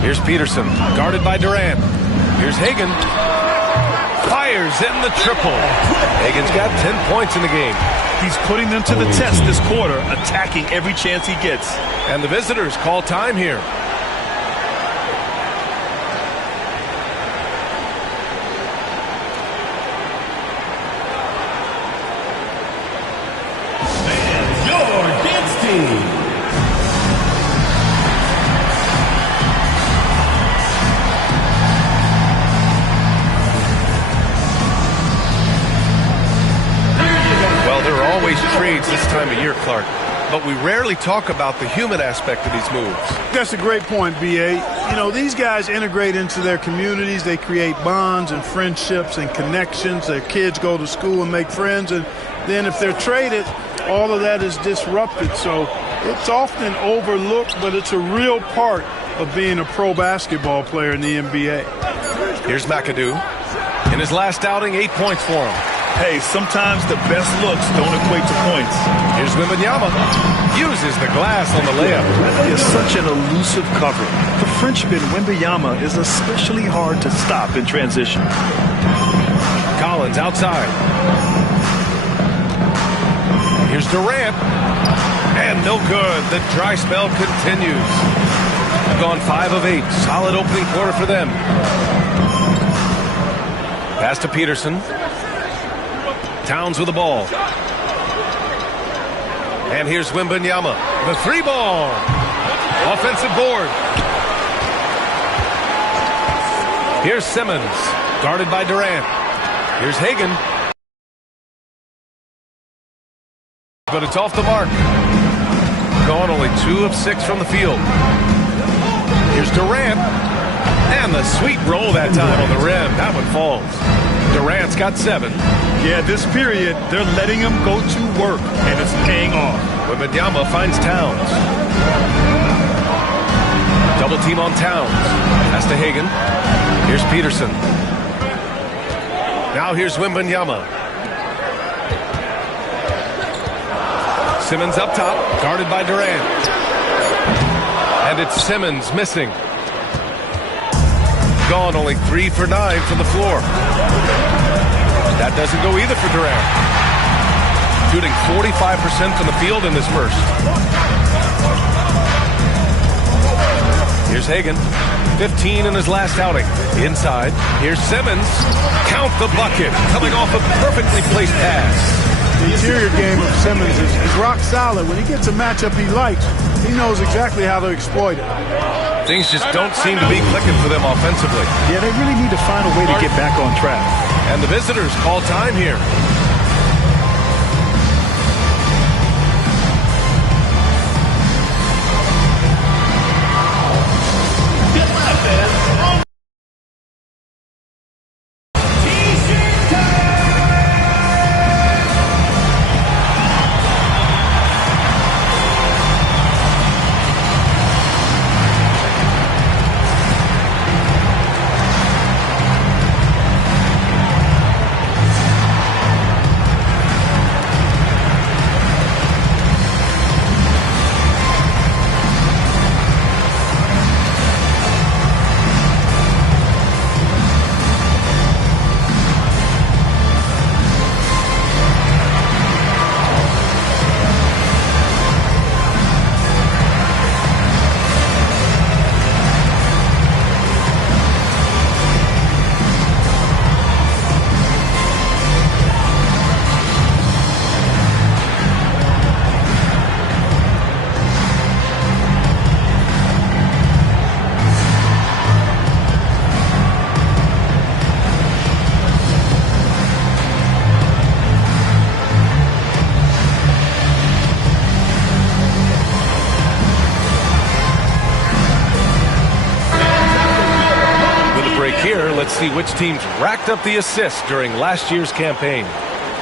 Here's Peterson, guarded by Durant. Here's Hagan. Fires in the triple. Hagan's got 10 points in the game. He's putting them to the test this quarter, attacking every chance he gets. And the visitors call time here. Trades this time of year, Clark, but we rarely talk about the human aspect of these moves. That's a great point, B.A. You know, these guys integrate into their communities. They create bonds and friendships and connections. Their kids go to school and make friends, and then if they're traded, all of that is disrupted. So it's often overlooked, but it's a real part of being a pro basketball player in the NBA. Here's McAdoo. In his last outing, 8 points for him. Hey, sometimes the best looks don't equate to points. Here's Wembanyama. Uses the glass on the layup. He is such an elusive cover. The Frenchman Wembanyama is especially hard to stop in transition. Collins outside. Here's Durant. And no good. The dry spell continues. Gone 5 of 8. Solid opening quarter for them. Pass to Peterson. Towns with the ball. And here's Wembanyama. The 3-ball. Offensive board. Here's Simmons. Guarded by Durant. Here's Hagan. But it's off the mark. Gone only 2 of 6 from the field. Here's Durant. And the sweet roll that time on the rim. That one falls. Durant's got 7. Yeah, this period, they're letting him go to work, and it's paying off. Wembanyama finds Towns. Double team on Towns. Pass to Hagan. Here's Peterson. Now here's Wembanyama. Simmons up top, guarded by Durant. And it's Simmons missing. Gone only 3 for 9 from the floor. That doesn't go either for Durant. Shooting 45% from the field in this burst. Here's Hagan. 15 in his last outing. Inside. Here's Simmons. Count the bucket. Coming off a perfectly placed pass. The interior game of Simmons is rock solid. When he gets a matchup he likes, he knows exactly how to exploit it. Things just don't seem to be clicking for them offensively. Yeah, they really need to find a way to get back on track. And the visitors call time here. Let's see which teams racked up the assists during last year's campaign.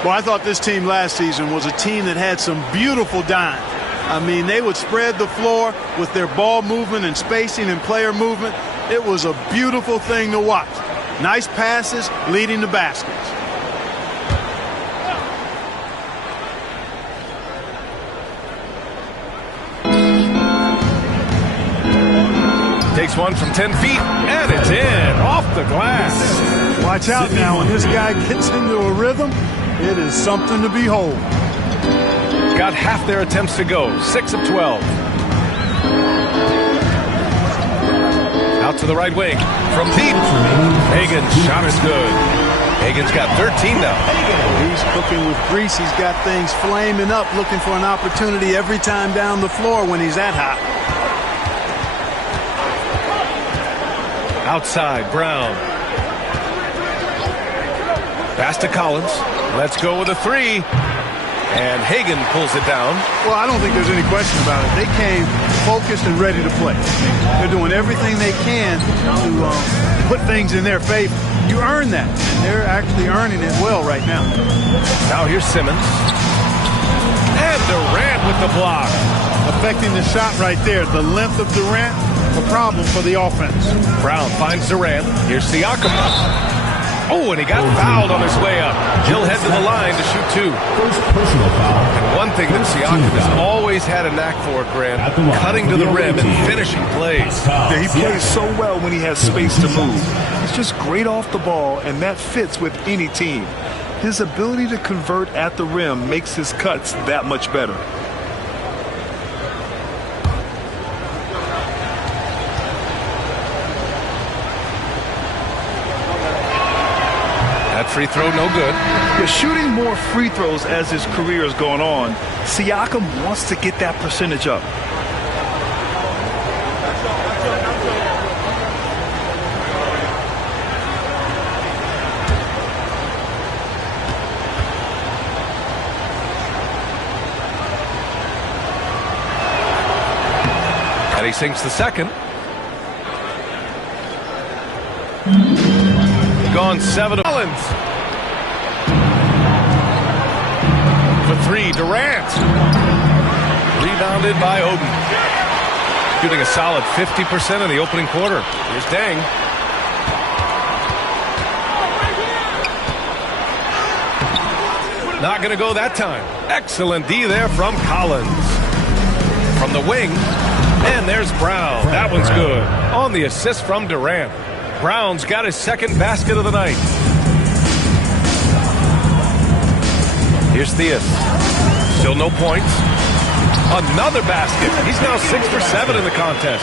Well, I thought this team last season was a team that had some beautiful dimes. I mean, they would spread the floor with their ball movement and spacing and player movement. It was a beautiful thing to watch. Nice passes leading to baskets. takes one from 10 feet, and it's in, off the glass. Watch out now. When this guy gets into a rhythm, it is something to behold. Got half their attempts to go, 6 of 12. Out to the right wing, from deep. Hagen's shot is good. Hagen's got 13 now. He's cooking with grease. He's got things flaming up, looking for an opportunity every time down the floor when he's that hot. Outside, Brown. Pass to Collins. Let's go with a three. And Hagen pulls it down. Well, I don't think there's any question about it. They came focused and ready to play. They're doing everything they can to put things in their favor. You earn that, and they're actually earning it well right now. Now here's Simmons. And Durant with the block. Affecting the shot right there. The length of Durant, a problem for the offense. Brown finds Durant. Here's Siakam. Oh, and he got fouled on his way up. He'll head to the line to shoot two. First personal foul. And one thing that Siakam has always had a knack for, Grant, cutting to the rim and finishing plays. Yeah, he plays so well when he has space to move. He's just great off the ball, and that fits with any team. His ability to convert at the rim makes his cuts that much better. That free throw, no good. He's shooting more free throws as his career is going on. Siakam wants to get that percentage up. And he sinks the second. Gone 7 of Collins. For three, Durant. Rebounded by Oden. Shooting a solid 50% in the opening quarter. Here's Deng. Not going to go that time. Excellent D there from Collins. From the wing. And there's Brown. That one's good. On the assist from Durant. Brown's got his second basket of the night. Here's Theus. Still no points. Another basket. He's now 6 for 7 in the contest.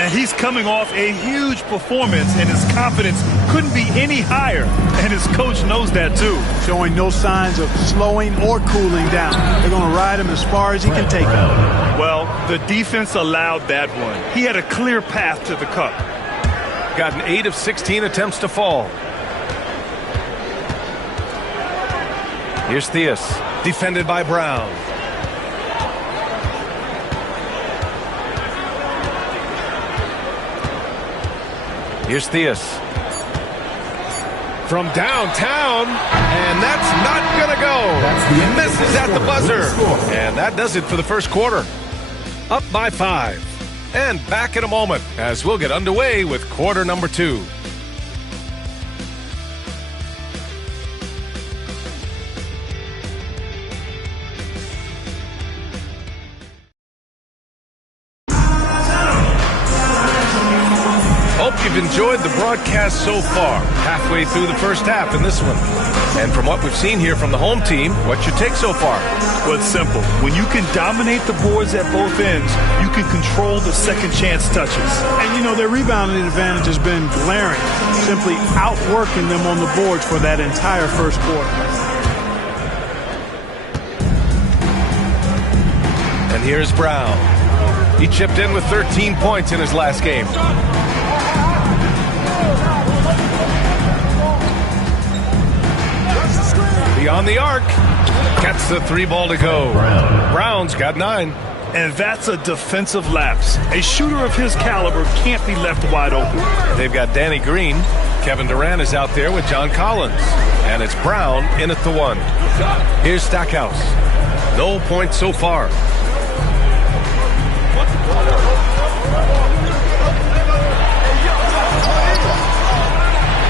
And he's coming off a huge performance, and his confidence couldn't be any higher. And his coach knows that, too. Showing no signs of slowing or cooling down. They're going to ride him as far as he can take him. Well, the defense allowed that one. He had a clear path to the cup. Got an 8 of 16 attempts to fall. Here's Theus. Defended by Brown. Here's Theus. From downtown. And that's not going to go. Misses at the buzzer. And that does it for the first quarter. Up by 5. And back in a moment as we'll get underway with quarter number 2. Hope you've enjoyed the broadcast so far. Halfway through the first half in this one. And from what we've seen here from the home team, what's your take so far? Well, it's simple. When you can dominate the boards at both ends, you can control the second chance touches. And, you know, their rebounding advantage has been glaring, simply outworking them on the boards for that entire first quarter. And here's Brown. He chipped in with 13 points in his last game. Beyond the arc. Gets the 3 ball to go. Brown's got 9. And that's a defensive lapse. A shooter of his caliber can't be left wide open. They've got Danny Green. Kevin Durant is out there with John Collins. And it's Brown in at the 1. Here's Stackhouse. No points so far.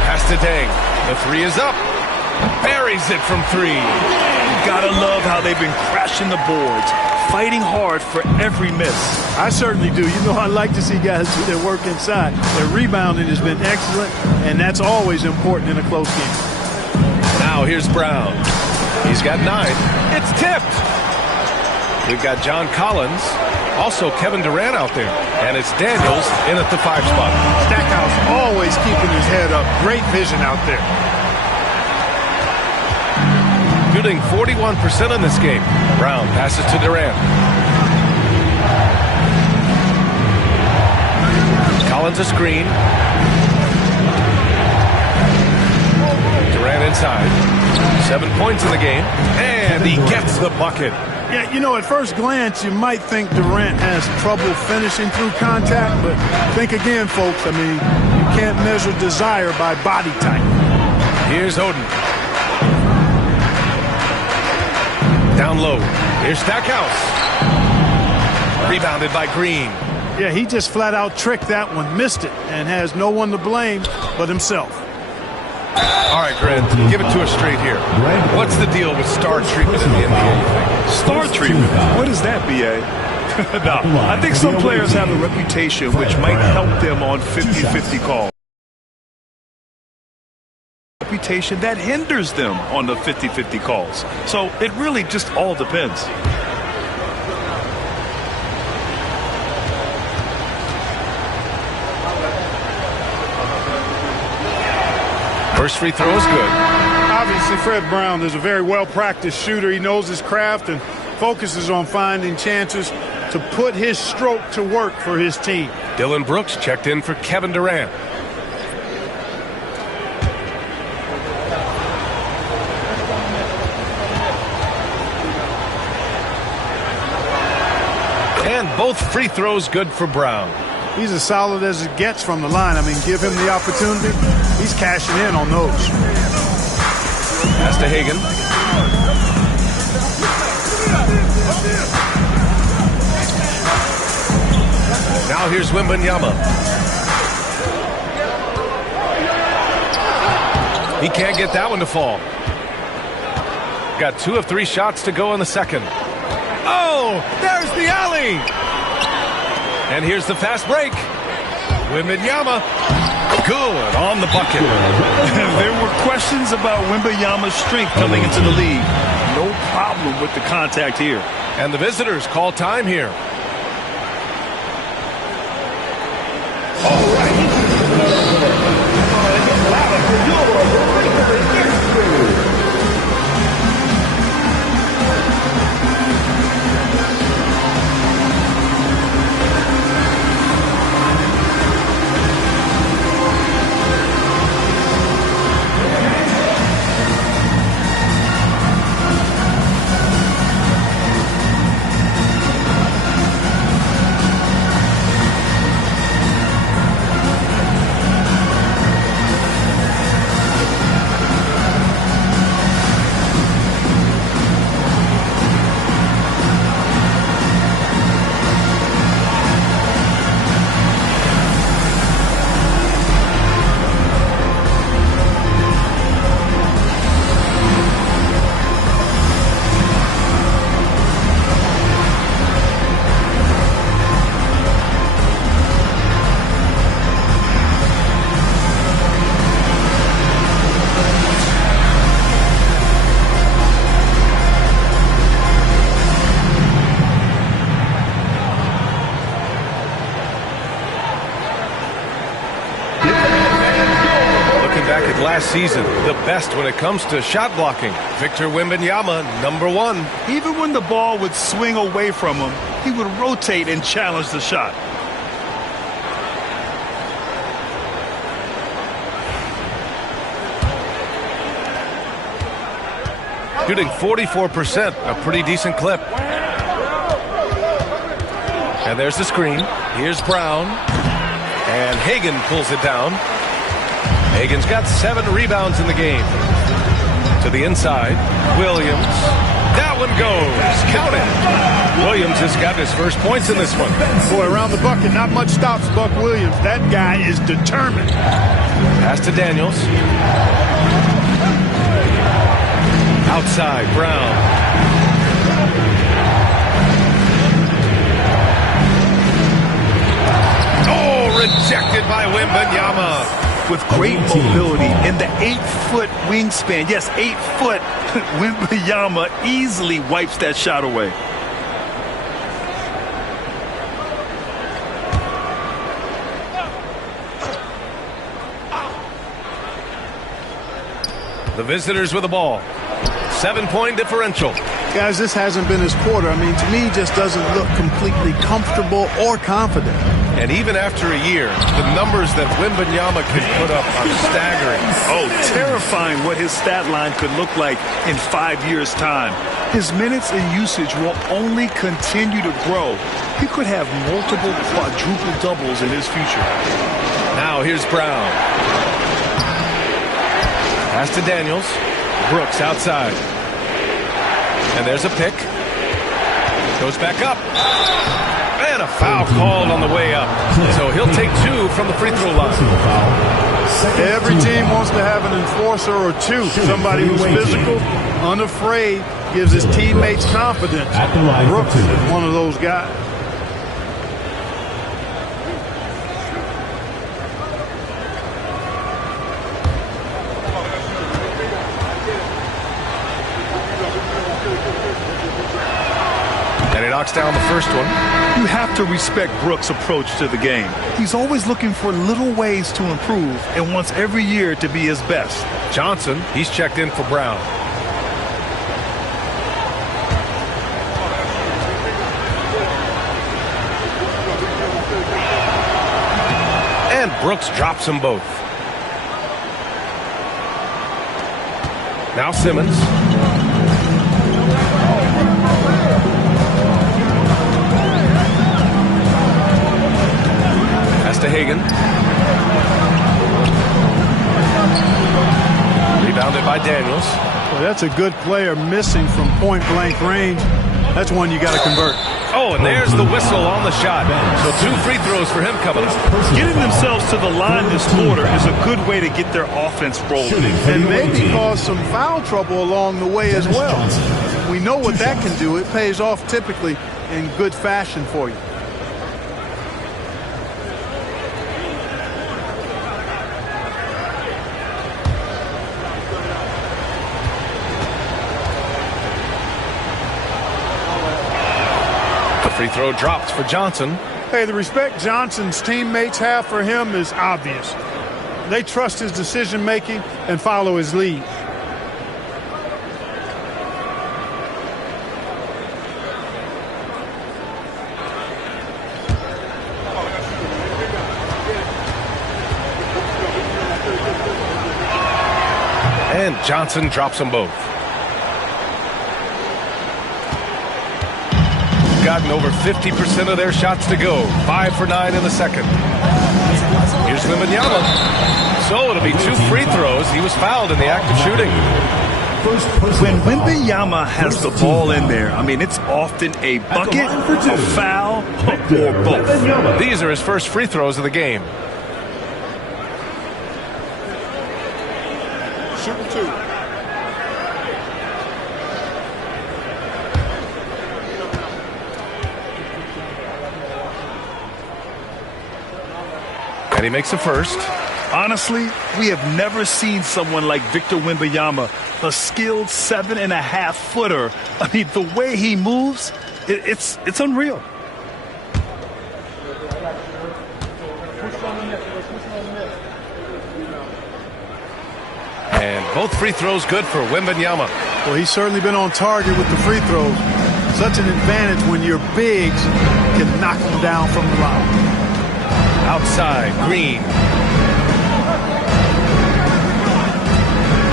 Pass to Deng. The 3 is up. Buries it from 3. gotta love how they've been crashing the boards, fighting hard for every miss. I certainly do. You know, I like to see guys do their work inside. Their rebounding has been excellent, and that's always important in a close game. Now here's Brown. He's got 9. It's tipped. We've got John Collins, also Kevin Durant out there, and it's Daniels in at the 5 spot. Stackhouse always keeping his head up. Great vision out there. Shooting 41% in this game. Brown passes to Durant. Collins a screen. Durant inside. 7 points in the game, and he gets the bucket. Yeah, you know, at first glance, you might think Durant has trouble finishing through contact, but think again, folks. I mean, you can't measure desire by body type. Here's Oden. Down low. Here's Stackhouse. Rebounded by Green. Yeah, he just flat out tricked that one, missed it, and has no one to blame but himself. All right, Grant, give it to us straight here. What's the deal with star treatment in the NBA? Star treatment? What is that, B.A.? No, I think some players have a reputation which might help them on 50-50 calls. Reputation that hinders them on the 50-50 calls. So it really just all depends. First free throw is good. Obviously, Fred Brown is a very well-practiced shooter. He knows his craft and focuses on finding chances to put his stroke to work for his team. Dylan Brooks checked in for Kevin Durant. And both free throws good for Brown. He's as solid as it gets from the line. I mean, give him the opportunity. He's cashing in on those. Pass to Hagan. Now here's Wembanyama. He can't get that one to fall. Got 2 of 3 shots to go in the second. Oh, there's the alley. And here's the fast break. Wembanyama, good on the bucket. There were questions about Wembanyama's strength coming into the league. No problem with the contact here. And the visitors call time here. Last season, the best when it comes to shot blocking. Victor Wembanyama, #1. Even when the ball would swing away from him, he would rotate and challenge the shot. Shooting 44%, a pretty decent clip. And there's the screen. Here's Brown. And Hagan pulls it down. Hagan's got 7 rebounds in the game. To the inside, Williams. That one goes. Count it. Williams has got his first points in this one. Boy, around the bucket, not much stops Buck Williams. That guy is determined. Pass to Daniels. Outside, Brown. Oh, rejected by Wembanyama. With great mobility and the 8-foot wingspan. Yes, 8 foot. Wembanyama easily wipes that shot away. The visitors with the ball. 7-point differential. Guys, this hasn't been his quarter. I mean, to me, he just doesn't look completely comfortable or confident. And even after a year, the numbers that Wembanyama can put up are staggering. Oh, terrifying what his stat line could look like in 5 years' time. His minutes and usage will only continue to grow. He could have multiple quadruple doubles in his future. Now here's Brown. Pass to Daniels. Brooks outside. And there's a pick. Goes back up. And a foul called on the way up. So he'll take 2 from the free throw line. Every team wants to have an enforcer or two. Somebody who's physical, unafraid, gives his teammates confidence. Brooks is one of those guys. And he knocks down the first one. You have to respect Brooks' approach to the game. He's always looking for little ways to improve and wants every year to be his best. Johnson, he's checked in for Brown. And Brooks drops them both. Now Simmons. To Hagan. Rebounded by Daniels. Well, that's a good player missing from point-blank range. That's one you got to convert. Oh, and there's the whistle on the shot. So 2 free throws for him coming up. Getting themselves to the line this quarter is a good way to get their offense rolling. And maybe cause some foul trouble along the way as well. We know what that can do. It pays off typically in good fashion for you. Free throw drops for Johnson. Hey, the respect Johnson's teammates have for him is obvious. They trust his decision-making and follow his lead. And Johnson drops them both. Gotten over 50% of their shots to go. 5 for 9 in the second. Here's Wembanyama. So it'll be 2 free throws. He was fouled in the act of shooting. When Wembanyama has the ball in there, I mean, it's often a bucket, a foul, or both. These are his first free throws of the game. Shooting 2. And he makes the first. Honestly, we have never seen someone like Victor Wembanyama, a skilled 7.5-footer. I mean, the way he moves, it's unreal. And both free throws good for Wembanyama. Well, he's certainly been on target with the free throws. Such an advantage when your bigs can knock them down from the line. Outside, Green.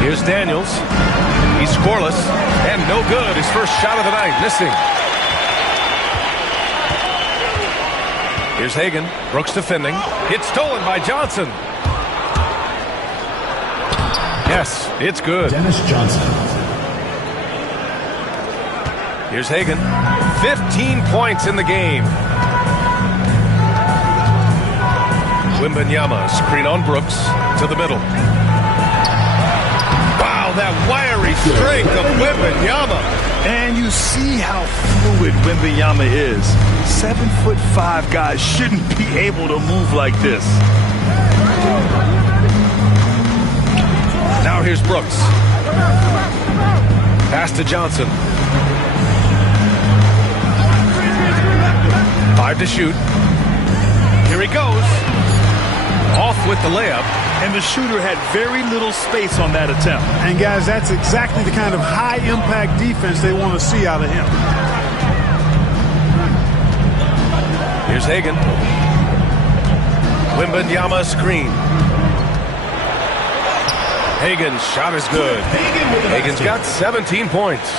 Here's Daniels. He's scoreless and no good. His first shot of the night, missing. Here's Hagan. Brooks defending. It's stolen by Johnson. Yes, it's good. Dennis Johnson. Here's Hagan. 15 points in the game. Wembanyama, screen on Brooks to the middle. Wow, that wiry strength of Wembanyama. And you see how fluid Wembanyama is. 7'5" guys shouldn't be able to move like this. Now here's Brooks. Pass to Johnson. 5 to shoot. Here he goes. Off with the layup. And the shooter had very little space on that attempt. And, guys, that's exactly the kind of high-impact defense they want to see out of him. Here's Hagan. Wembanyama screen. Hagan's shot is good. Hagan's got 17 points.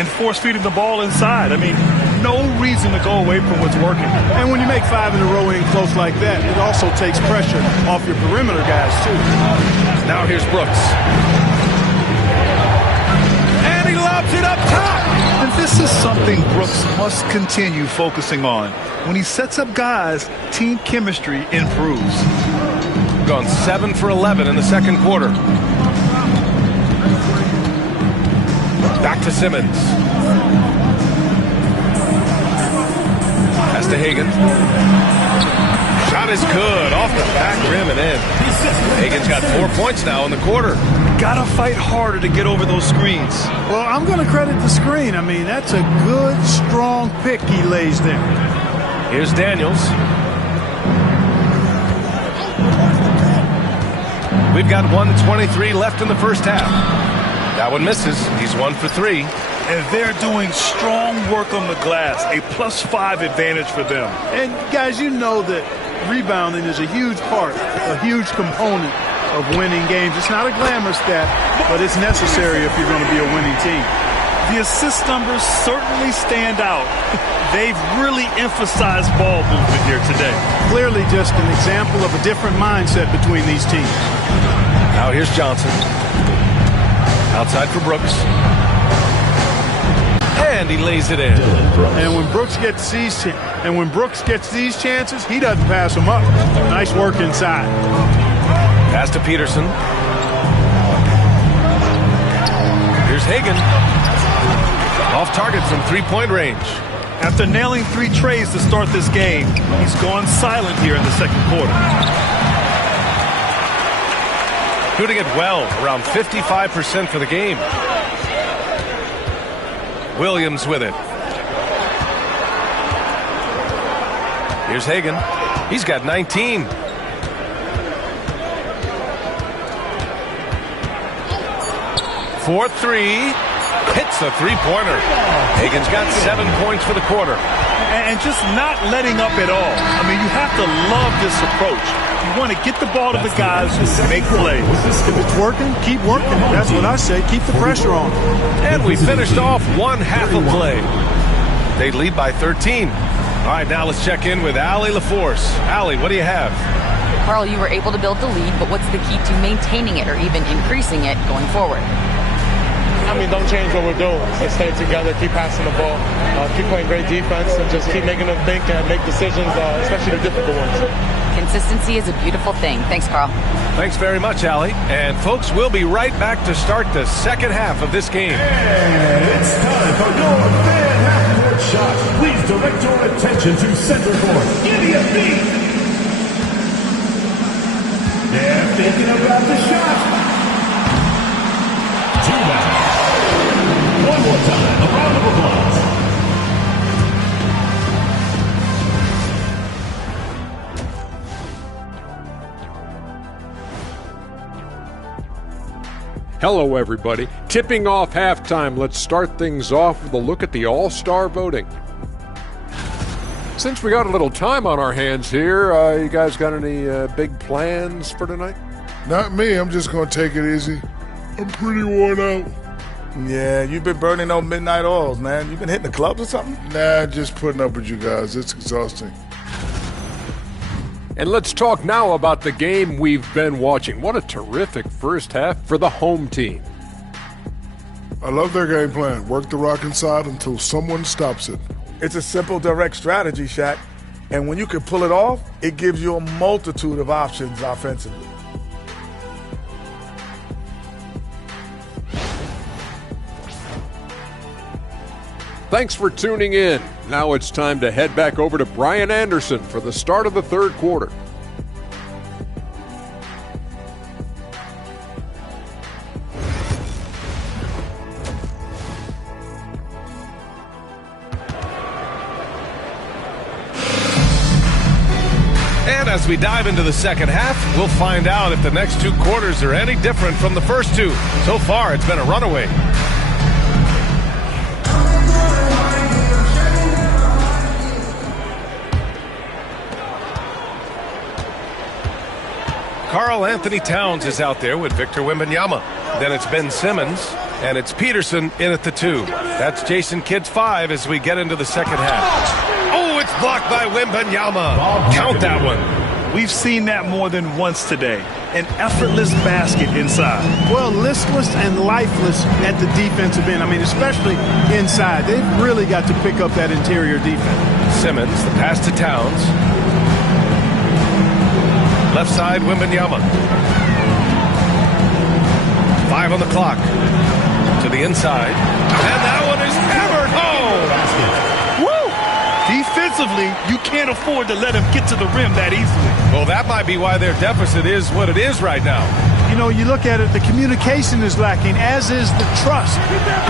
And force-feeding the ball inside. I mean, no reason to go away from what's working. And when you make 5 in a row in close like that, it also takes pressure off your perimeter guys, too. Now here's Brooks. And he lobs it up top. And this is something Brooks must continue focusing on. When he sets up guys, team chemistry improves. Gone 7 for 11 in the second quarter. Back to Simmons. Pass to Hagan. Shot is good. Off the back rim and in. Hagan's got 4 points now in the quarter. Gotta fight harder to get over those screens. Well, I'm going to credit the screen. I mean, that's a good, strong pick he lays there. Here's Daniels. We've got 1:23 left in the first half. That one misses. He's 1 for 3. And they're doing strong work on the glass. A +5 advantage for them. And, guys, you know that rebounding is a huge part, a huge component of winning games. It's not a glamour stat, but it's necessary if you're going to be a winning team. The assist numbers certainly stand out. They've really emphasized ball movement here today. Clearly just an example of a different mindset between these teams. Now here's Johnson. Outside for Brooks. And he lays it in. And when Brooks gets these chances, he doesn't pass them up. Nice work inside. Pass to Peterson. Here's Hagan. Off target from three-point range. After nailing 3 trays to start this game, he's gone silent here in the second quarter. Shooting it well, around 55% for the game. Williams with it. Here's Hagan. He's got 19. For 3. Hits the three-pointer. Hagan's got 7 points for the quarter. And just not letting up at all. I mean, you have to love this approach. You want to get the ball to the guys who make plays. If it's working, keep working. That's what I say. Keep the pressure on. And we finished off one half of play. They lead by 13. All right, now let's check in with Allie LaForce. Allie, what do you have? Carl, you were able to build the lead, but what's the key to maintaining it or even increasing it going forward? I mean, don't change what we're doing. So stay together, keep passing the ball, keep playing great defense, and just keep making them think and make decisions, especially the difficult ones. Consistency is a beautiful thing. Thanks, Carl. Thanks very much, Allie. And, folks, we'll be right back to start the second half of this game. And it's time for your fan half-court shot. Please direct your attention to center court. Gideon Beat. They're thinking about the shot. 2 back. One more time, a round of applause. Hello, everybody. Tipping off halftime, let's start things off with a look at the All-Star voting. Since we got a little time on our hands here, you guys got any big plans for tonight? Not me. I'm just going to take it easy. I'm pretty worn out. Yeah, you've been burning those midnight oils, man. You been hitting the clubs or something? Nah, just putting up with you guys. It's exhausting. And let's talk now about the game we've been watching. What a terrific first half for the home team. I love their game plan. Work the rock inside until someone stops it. It's a simple, direct strategy, Shaq. And when you can pull it off, it gives you a multitude of options offensively. Thanks for tuning in. Now it's time to head back over to Brian Anderson for the start of the third quarter. And as we dive into the second half, we'll find out if the next two quarters are any different from the first two. So far, it's been a runaway. Karl Anthony Towns is out there with Victor Wembanyama. Then it's Ben Simmons, and it's Peterson in at the 2. That's Jason Kidd's 5 as we get into the second half. Oh, it's blocked by Wembanyama. Count that one. We've seen that more than once today. An effortless basket inside. Well, listless and lifeless at the defensive end. I mean, especially inside. They've really got to pick up that interior defense. Simmons, the pass to Towns. Left side, Wembanyama. 5 on the clock. To the inside. And that one is hammered home. Woo! Defensively, you can't afford to let him get to the rim that easily. Well, that might be why their deficit is what it is right now. You know, you look at it, the communication is lacking, as is the trust.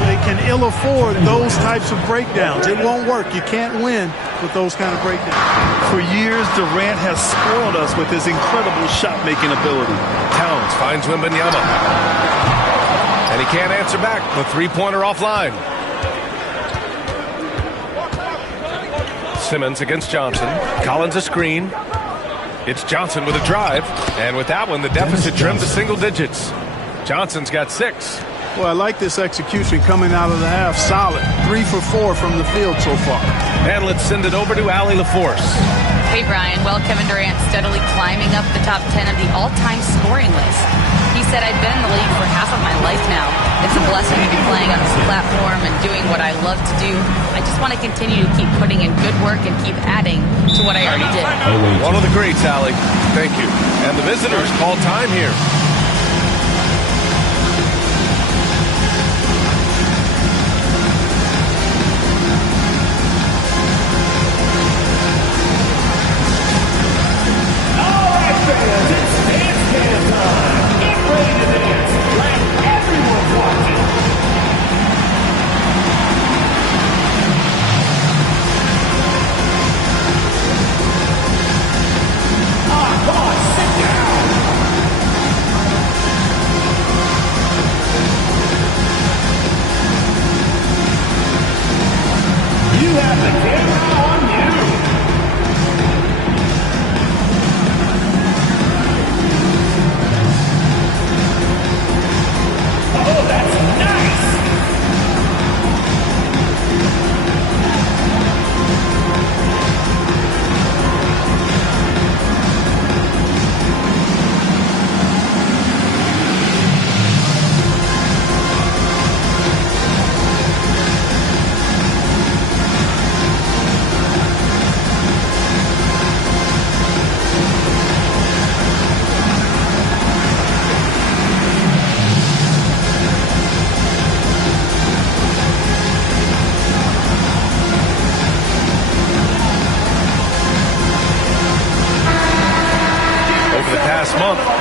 They can ill afford those types of breakdowns. It won't work. You can't win with those kind of breakdowns. For years, Durant has spoiled us with his incredible shot-making ability. Towns finds Wembanyama. And he can't answer back. The three-pointer offline. Simmons against Johnson. Collins a screen. It's Johnson with a drive. And with that one, the deficit trimmed to single digits. Johnson's got 6. Well, I like this execution coming out of the half. Solid. 3 for 4 from the field so far. And let's send it over to Allie LaForce. Hey, Brian. Well, Kevin Durant steadily climbing up the top 10 of the all-time scoring list. He said, I've been in the league for half of my life now. It's a blessing to be playing on this platform and doing what I love to do. I just want to continue to keep putting in good work and keep adding to what I already did. One of the greats, Allie. Thank you. And the visitors call time here.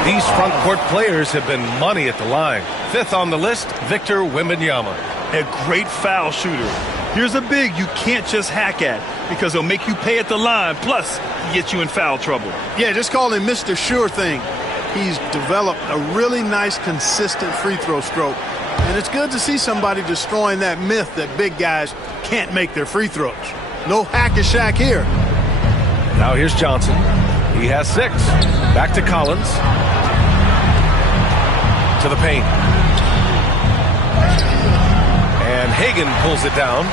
These front court players have been money at the line. 5th on the list, Victor Wembanyama. A great foul shooter. Here's a big you can't just hack at because he'll make you pay at the line, plus he gets you in foul trouble. Yeah, just call him Mr. Sure Thing. He's developed a really nice, consistent free throw stroke. And it's good to see somebody destroying that myth that big guys can't make their free throws. No hack-a-shack here. Now here's Johnson. He has 6. Back to Collins. To the paint. And Hagan pulls it down.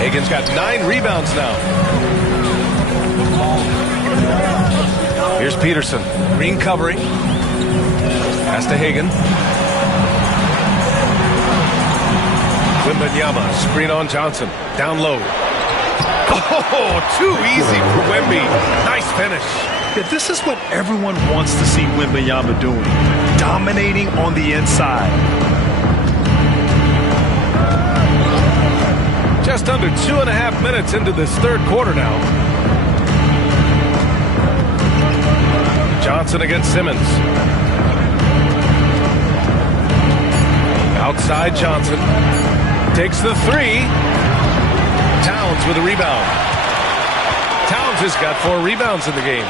Hagan's got 9 rebounds now. Here's Peterson. Green covering. Pass to Hagan. Wembanyama. Screen on Johnson. Down low. Oh, too easy for Wemby. Nice finish. Yeah, this is what everyone wants to see Wembanyama doing. Dominating on the inside. just under 2.5 minutes into this third quarter now. Johnson against Simmons. Outside Johnson. Takes the three. Towns with a rebound. Towns has got 4 rebounds in the game.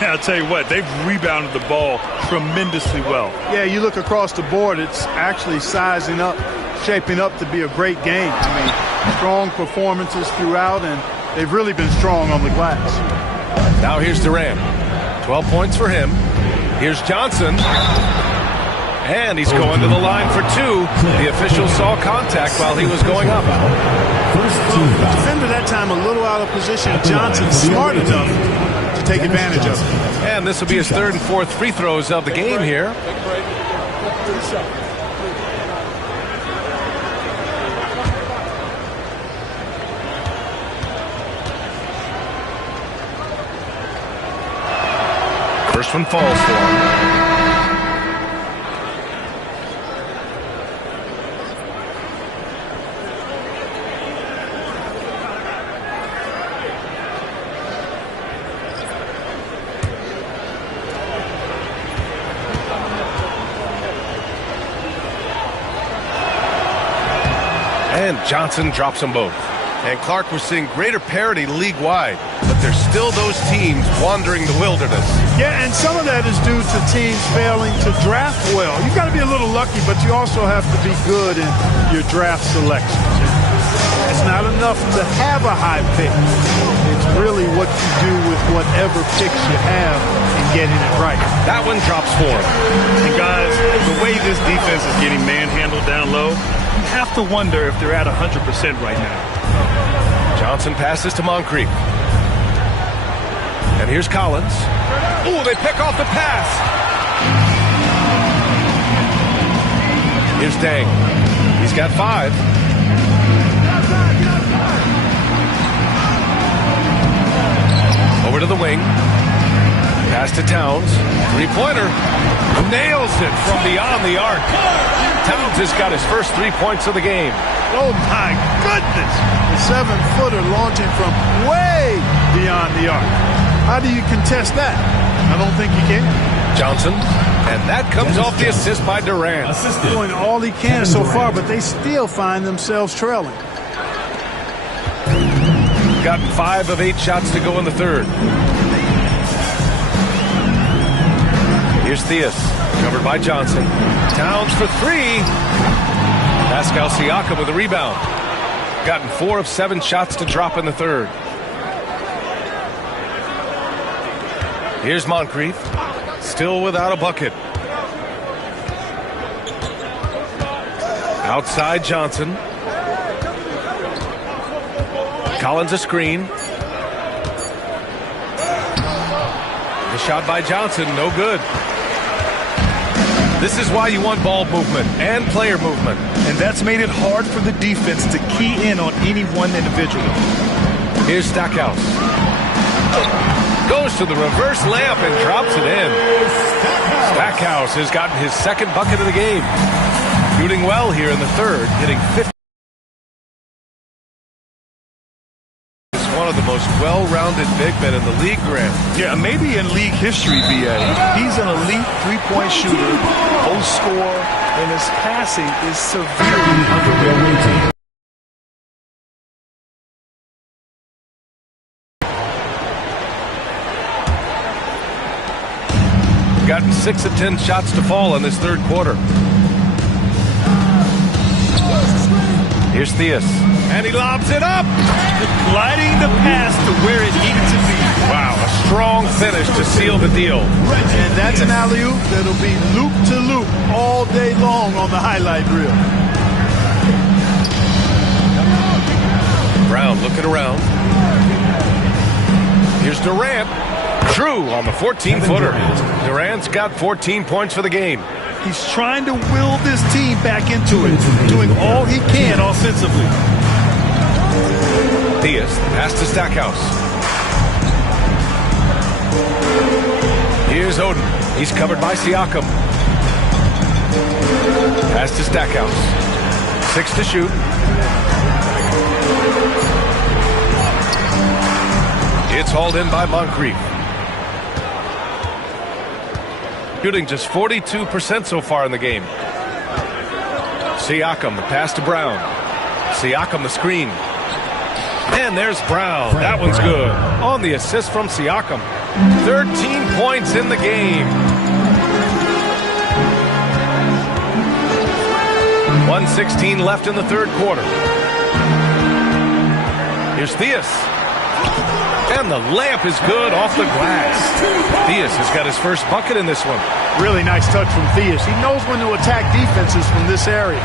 I'll tell you what, they've rebounded the ball tremendously well. Yeah, you look across the board, it's actually sizing up, shaping up to be a great game. I mean, strong performances throughout, and they've really been strong on the glass. Now here's Durant. 12 points for him. Here's Johnson. And he's going to the line for 2. The official saw contact while he was going up. The defender that time a little out of position. Johnson smart enough to take advantage of it. And this will be his 3rd and 4th free throws of the game here. First one falls for him. And Johnson drops them both. And Clark, we're seeing greater parity league-wide, but there's still those teams wandering the wilderness. Yeah, and some of that is due to teams failing to draft well. You've got to be a little lucky, but you also have to be good in your draft selections. It's not enough to have a high pick. It's really what you do with whatever picks you have and getting it right. That one drops for him. And guys, the way this defense is getting manhandled down low, you have to wonder if they're at 100% right now. Johnson passes to Moncrief. And here's Collins. Ooh, they pick off the pass. Here's Dang. He's got 5. Over to the wing. Pass to Towns. 3-pointer. Nails it from beyond the arc. Towns has got his first 3 points of the game. Oh, my goodness. The 7-footer launching from way beyond the arc. How do you contest that? I don't think you can. Johnson. And that comes off the assist by Durant. Doing all he can so far, but they still find themselves trailing. Gotten 5 of 8 shots to go in the third. Here's Theus, covered by Johnson. Towns for 3. Pascal Siakam with a rebound. Gotten 4 of 7 shots to drop in the third. Here's Moncrief, still without a bucket. Outside Johnson. Collins a screen. The shot by Johnson, no good. This is why you want ball movement and player movement. And that's made it hard for the defense to key in on any one individual. Here's Stackhouse. Goes to the reverse layup and drops it in. Stackhouse has gotten his 2nd bucket of the game. Shooting well here in the third, hitting 50. One of the most well-rounded big men in the league, Grant. Yeah, maybe in league history, B.A. He's an elite 3-point shooter, post scorer, and his passing is severely underrated. Gotten 6 of 10 shots to fall in this third quarter. Here's Theus. And he lobs it up. Gliding the pass to where it needed to be. Wow, a strong finish to seal the deal. And that's an alley-oop that'll be loop-to-loop all day long on the highlight reel. Brown looking around. Here's Durant. True on the 14-footer. Durant's got 14 points for the game. He's trying to will this team back into it, doing all he can offensively. Theus, pass to Stackhouse. Here's Oden. He's covered by Siakam. Pass to Stackhouse. 6 to shoot. It's hauled in by Moncrief. Shooting just 42% so far in the game. Siakam, the pass to Brown. Siakam, the screen. And there's Brown. That one's good. On the assist from Siakam. 13 points in the game. 1:16 left in the third quarter. Here's Theus. And the layup is good off the glass. Theus has got his first bucket in this one. Really nice touch from Theus. He knows when to attack defenses from this area.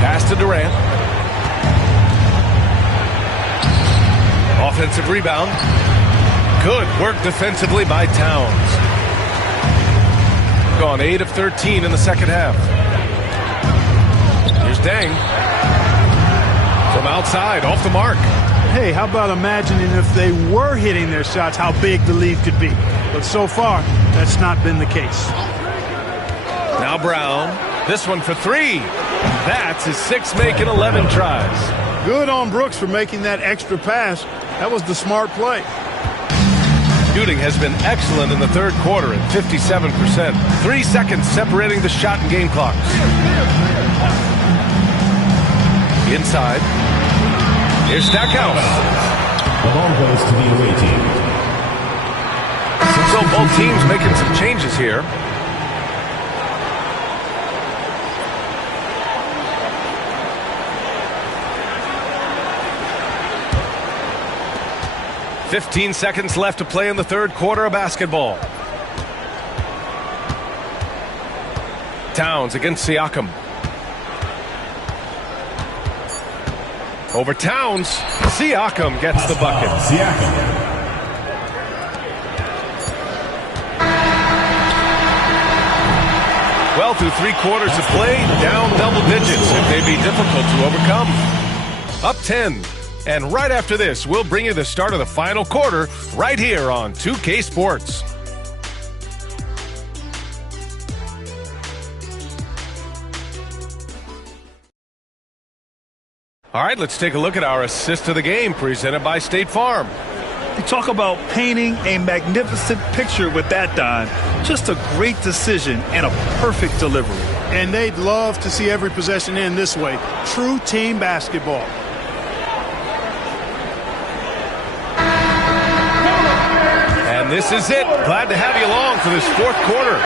Pass to Durant. Offensive rebound. Good work defensively by Towns. Gone 8 of 13 in the second half. Here's Deng. From outside, off the mark. Hey, how about imagining if they were hitting their shots, how big the lead could be. But so far, that's not been the case. Now Brown. This one for three. That's his 6th make in 11 tries. Good on Brooks for making that extra pass. That was the smart play. Shooting has been excellent in the third quarter at 57%. 3 seconds separating the shot and game clocks. Inside. Here's Stackhouse. The ball goes to the away team. So both teams making some changes here. "15 seconds left to play in the third quarter of basketball. Towns against Siakam. Over Towns. Siakam gets the bucket. Siakam. Well, through 3 quarters of play, down double digits. It may be difficult to overcome. Up 10. And right after this, we'll bring you the start of the final quarter right here on 2K Sports. All right, let's take a look at our assist of the game presented by State Farm. You talk about painting a magnificent picture with that, Don. Just a great decision and a perfect delivery. And they'd love to see every possession end this way. True team basketball. And this is it. Glad to have you along for this fourth quarter.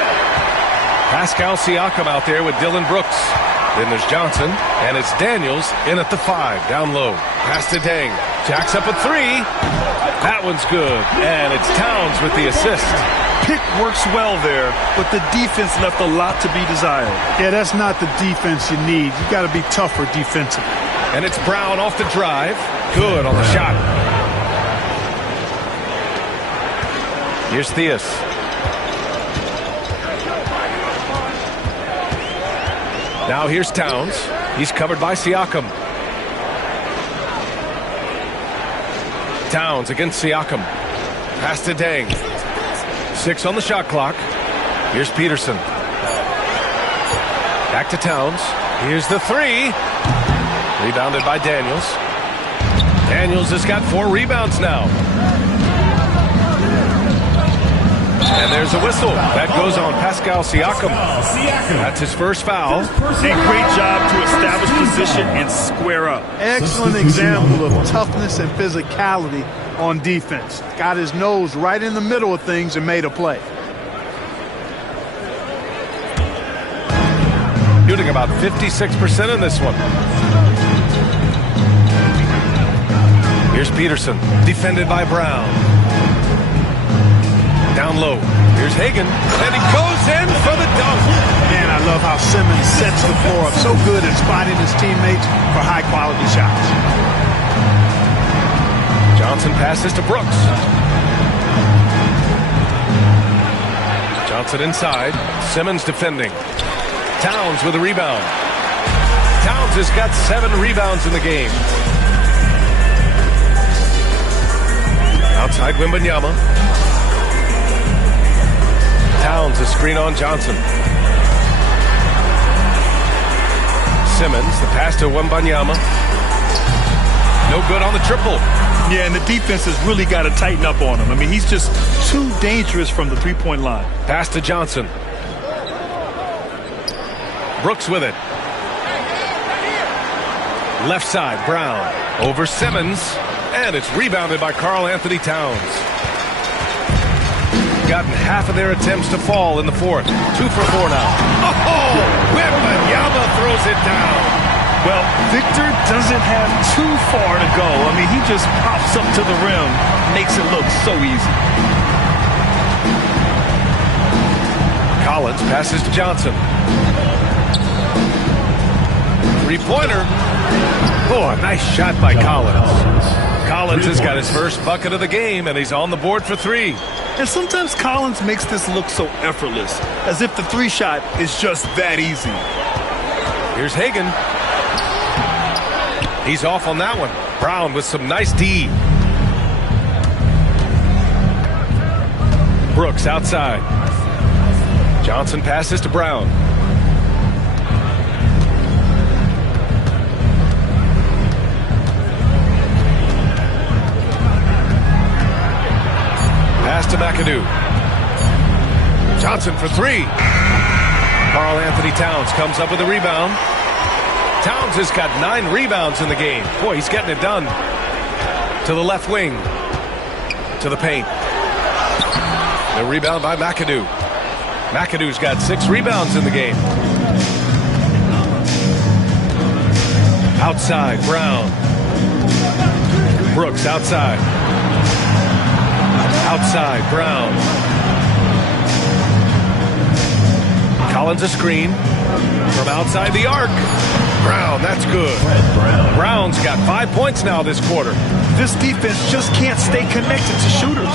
Pascal Siakam out there with Dylan Brooks. Then there's Johnson, and it's Daniels in at the 5, down low. Pass to Deng. Jacks up a 3. That one's good. And it's Towns with the assist. Pick works well there, but the defense left a lot to be desired. Yeah, that's not the defense you need. You got to be tougher defensively. And it's Brown off the drive. Good on the shot. Here's Theus. Now here's Towns. He's covered by Siakam. Towns against Siakam. Pass to Deng. 6 on the shot clock. Here's Peterson. Back to Towns. Here's the 3. Rebounded by Daniels. Daniels has got 4 rebounds now. And there's a whistle. That goes on Pascal Siakam. That's his first foul. A great job to establish position and square up. Excellent example of toughness and physicality on defense. Got his nose right in the middle of things and made a play. Shooting about 56% in this one. Here's Peterson, defended by Brown. Down low. Here's Hagan, and he goes in for the dunk. Man, I love how Simmons sets the floor up. So good at spotting his teammates for high-quality shots. Johnson passes to Brooks. Johnson inside. Simmons defending. Towns with a rebound. Towns has got 7 rebounds in the game. Outside Wembanyama. Towns a screen on Johnson. Simmons. The pass to Wembanyama. No good on the triple. Yeah, and the defense has really got to tighten up on him. I mean, he's just too dangerous from the three-point line. Pass to Johnson. Brooks with it. Left side, Brown. Over Simmons. And it's rebounded by Karl Anthony Towns. Gotten half of their attempts to fall in the fourth. 2 for 4 now. Oh! Wembanyama throws it down. Well, Victor doesn't have too far to go. I mean, he just pops up to the rim, makes it look so easy. Collins passes to Johnson. Three-pointer. Oh, a nice shot by Collins. Collins has got his first bucket of the game, and he's on the board for 3. And sometimes Collins makes this look so effortless, as if the 3-shot is just that easy. Here's Hagan. He's off on that one. Brown with some nice D. Brooks outside. Johnson passes to Brown. Pass to McAdoo. Johnson for 3. Karl Anthony Towns comes up with a rebound. Towns has got 9 rebounds in the game. Boy, he's getting it done. To the left wing. To the paint. The rebound by McAdoo. McAdoo's got 6 rebounds in the game. Outside, Brown. Brooks outside. Outside, Brown. Collins a screen. From outside the arc. Brown, that's good. Brown's got 5 points now this quarter. This defense just can't stay connected to shooters.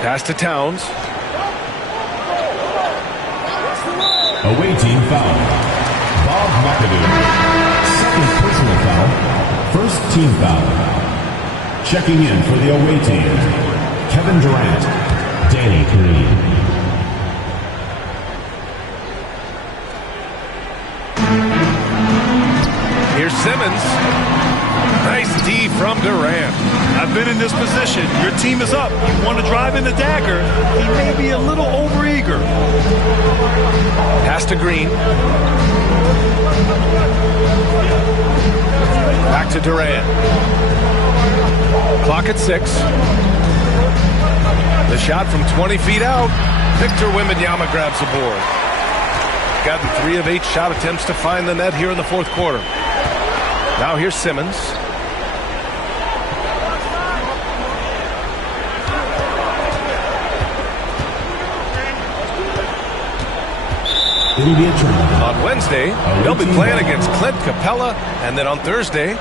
Pass to Towns. Away team foul. Bob McAdoo. Second personal foul. First team foul. Checking in for the away team. Kevin Durant. Danny Green. Here's Simmons. Nice D from Durant. I've been in this position. Your team is up. You want to drive in the dagger. He may be a little overeager. Pass to Green. Back to Durant. Clock at 6. The shot from 20 feet out. Victor Wembanyama grabs the board. Gotten 3 of 8 shot attempts to find the net here in the fourth quarter. Now here's Simmons. On Wednesday, they'll be playing against Clint Capella, and then on Thursday,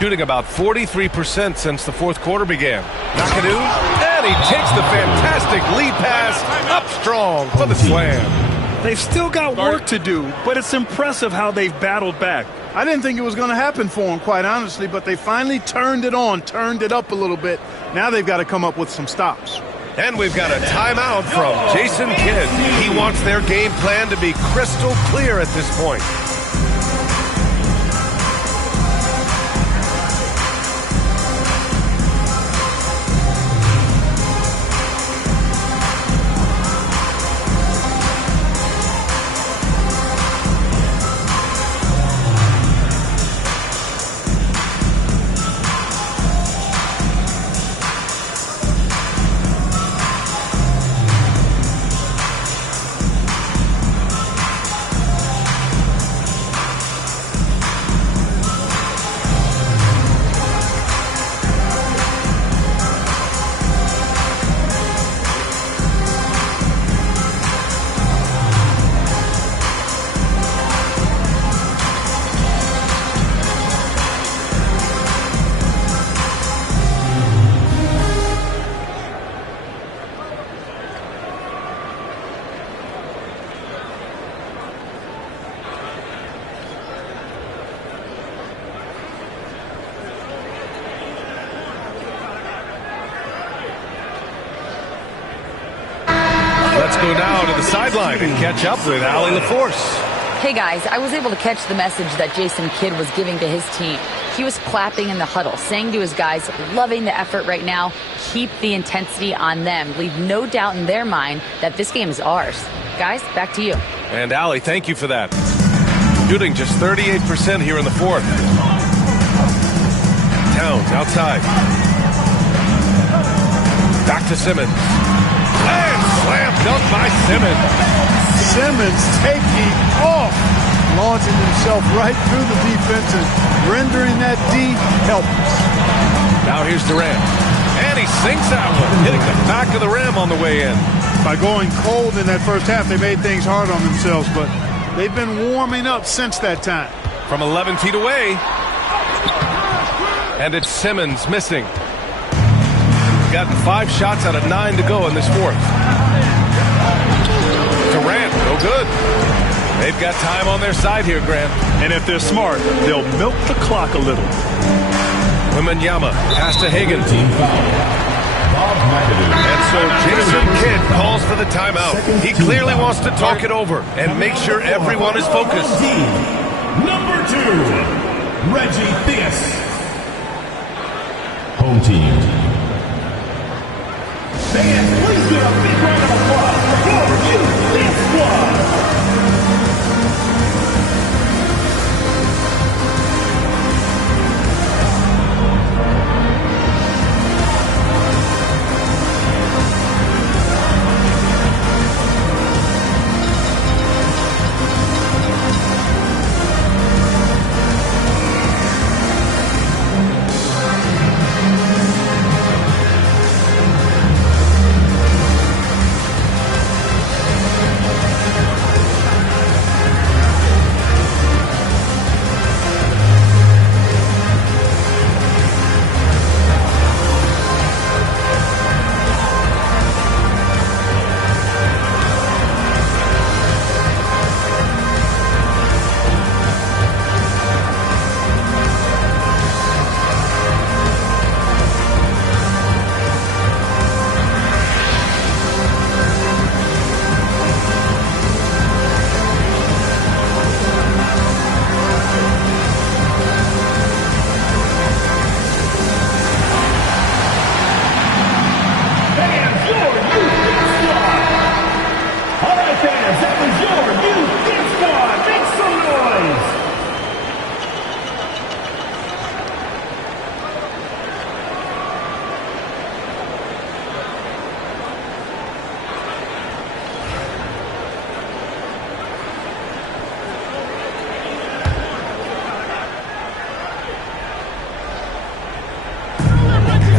shooting about 43% since the fourth quarter began. McAdoo, and he takes the fantastic lead pass up strong for the slam. They've still got work to do, but it's impressive how they've battled back. I didn't think it was going to happen for them, quite honestly, but they finally turned it on, turned it up a little bit. Now they've got to come up with some stops. And we've got a timeout from Jason Kidd. He wants their game plan to be crystal clear at this point. Let's go now to the sideline and catch up with Allie LaForce. Hey guys, I was able to catch the message that Jason Kidd was giving to his team. He was clapping in the huddle, saying to his guys, loving the effort right now, keep the intensity on them. Leave no doubt in their mind that this game is ours. Guys, back to you. And Allie, thank you for that. Shooting just 38% here in the fourth. Towns outside. Back to Simmons. And slam dunk by Simmons. Simmons taking off, launching himself right through the defense and rendering that D helpless. Now here's Durant. And he sinks that one, hitting the back of the rim on the way in. By going cold in that first half, they made things hard on themselves, but they've been warming up since that time. From 11 feet away. And it's Simmons missing. Got 5 shots out of 9 to go in this fourth. Durant, no good. They've got time on their side here, Grant. And if they're smart, they'll milk the clock a little. Wembanyama pass to Hagan. Team foul. Bob McAdoo. And so Jason Kidd calls for the timeout. He clearly wants to talk it over and make sure everyone is focused. Team number 2, Reggie Theus. Home team. Fans, please give a big round of applause for your Theus squad.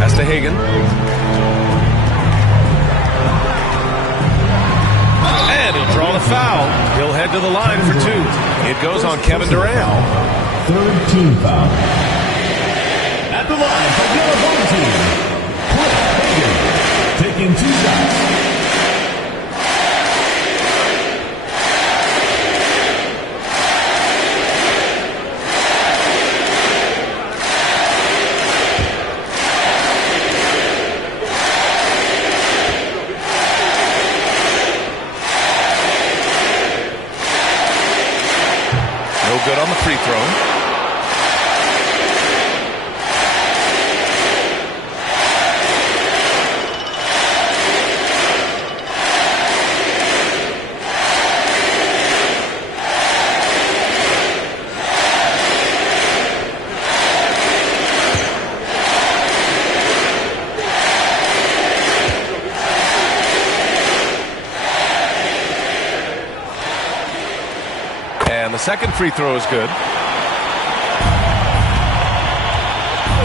To Hagan. And he'll draw the foul. He'll head to the line for 2. It goes on Kevin Durant. 3rd team foul. At the line for the other home team, Cliff Hagan, taking 2 shots. Good on the free throw. And the second free throw is good.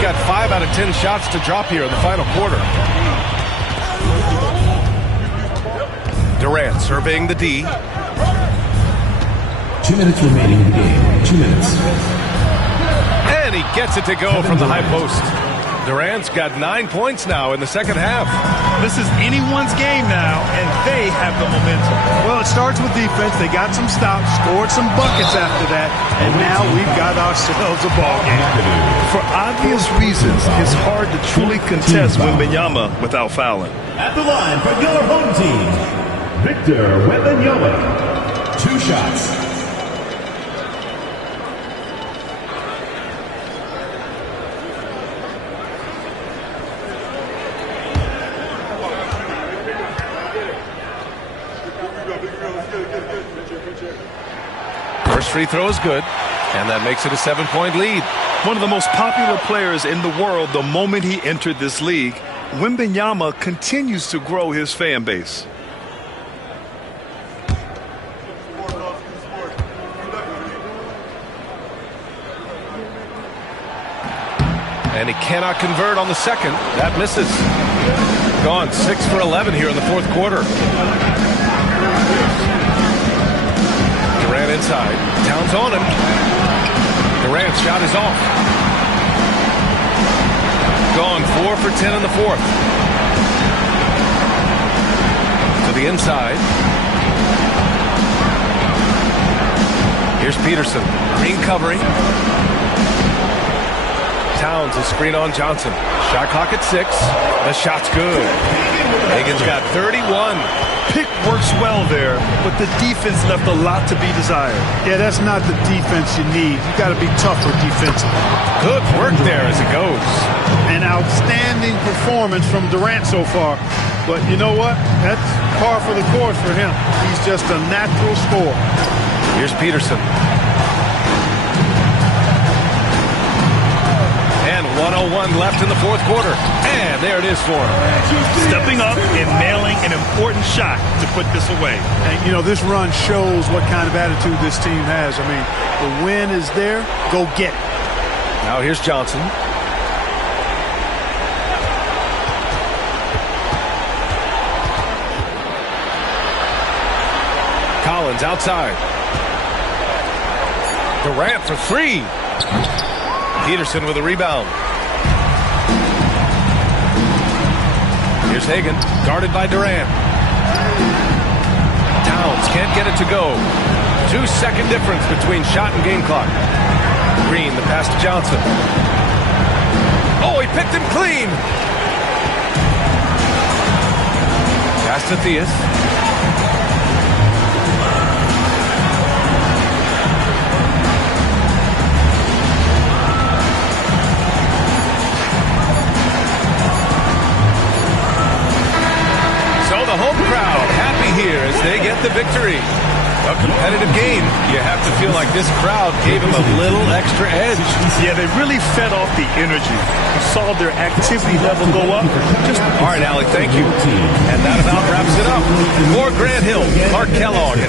Got 5 out of 10 shots to drop here in the final quarter. Durant surveying the D. 2 minutes remaining in the game. 2 minutes. And he gets it to go from the high post. Durant's got 9 points now in the second half. This is anyone's game now, and they have the momentum. Well, it starts with defense. They got some stops, scored some buckets after that, and now we've got ourselves a ball game. For obvious reasons, it's hard to truly contest Wembanyama without fouling. At the line for your home team, Victor Wembanyama. 2 shots. First free throw is good, and that makes it a 7-point lead. One of the most popular players in the world the moment he entered this league, Wembanyama continues to grow his fan base. And he cannot convert on the second. That misses. Gone 6 for 11 here in the fourth quarter. Durant inside. Towns on him. Durant's shot is off. Gone 4 for 10 in the fourth. To the inside. Here's Peterson. Green covering. Towns a screen on Johnson. Shot clock at 6. The shot's good. Hagen's got 31. Pick works well there, but the defense left a lot to be desired. Yeah, that's not the defense you need. You got to be tougher defensively. Good work there as it goes. An outstanding performance from Durant so far. But you know what? That's par for the course for him. He's just a natural scorer. Here's Peterson. And 1:01 left in the fourth quarter. And there it is for him. Stepping up and nailing an important shot to put this away. And, you know, this run shows what kind of attitude this team has. I mean, the win is there. Go get it. Now here's Johnson. Collins outside. Durant for 3. Peterson with a rebound. Here's Hagen, guarded by Durant. Towns can't get it to go. 2-second difference between shot and game clock. Green, the pass to Johnson. Oh, he picked him clean. Pass to Theus. The home crowd happy here as they get the victory. A competitive game. You have to feel like this crowd gave them a little extra edge. Yeah, they really fed off the energy. You saw their activity level go up. All right, Alec, thank you. And that about wraps it up. For Grant Hill, Mark Kellogg.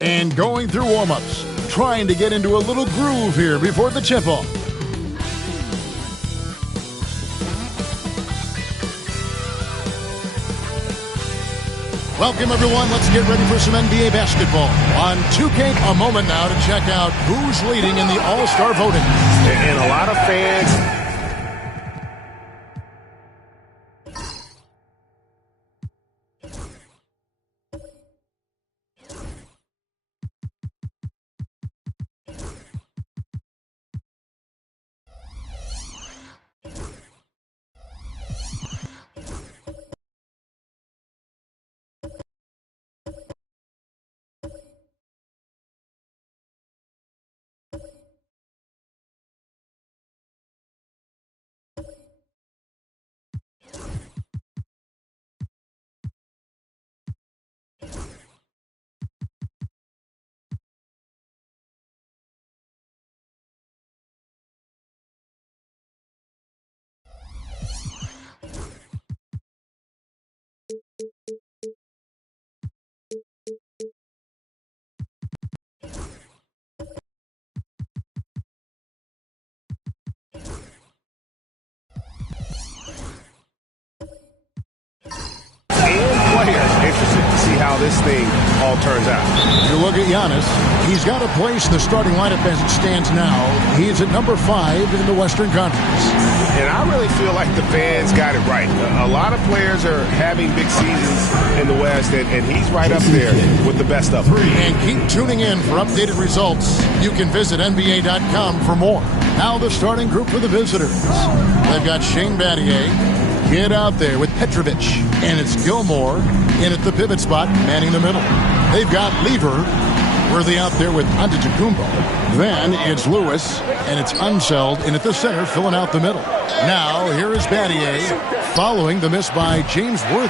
And going through warm-ups, trying to get into a little groove here before the tip-off. Welcome, everyone. Let's get ready for some NBA basketball. On 2K, a moment now to check out who's leading in the All-Star voting. And a lot of fans... Interested to see how this thing all turns out. You look at Giannis. He's got a place in the starting lineup as it stands now. He's at number 5 in the Western Conference. And I really feel like the fans got it right. A lot of players are having big seasons in the West, and he's right up there with the best of them. And keep tuning in for updated results. You can visit NBA.com for more. Now the starting group for the visitors. They've got Shane Battier. Get out there with Petrovic, and it's Gilmore in at the pivot spot, manning the middle. They've got Lever, Worthy out there with Antetokounmpo. Then it's Lewis, and it's Unseld in at the center, filling out the middle. Now here is Battier, following the miss by James Worthy.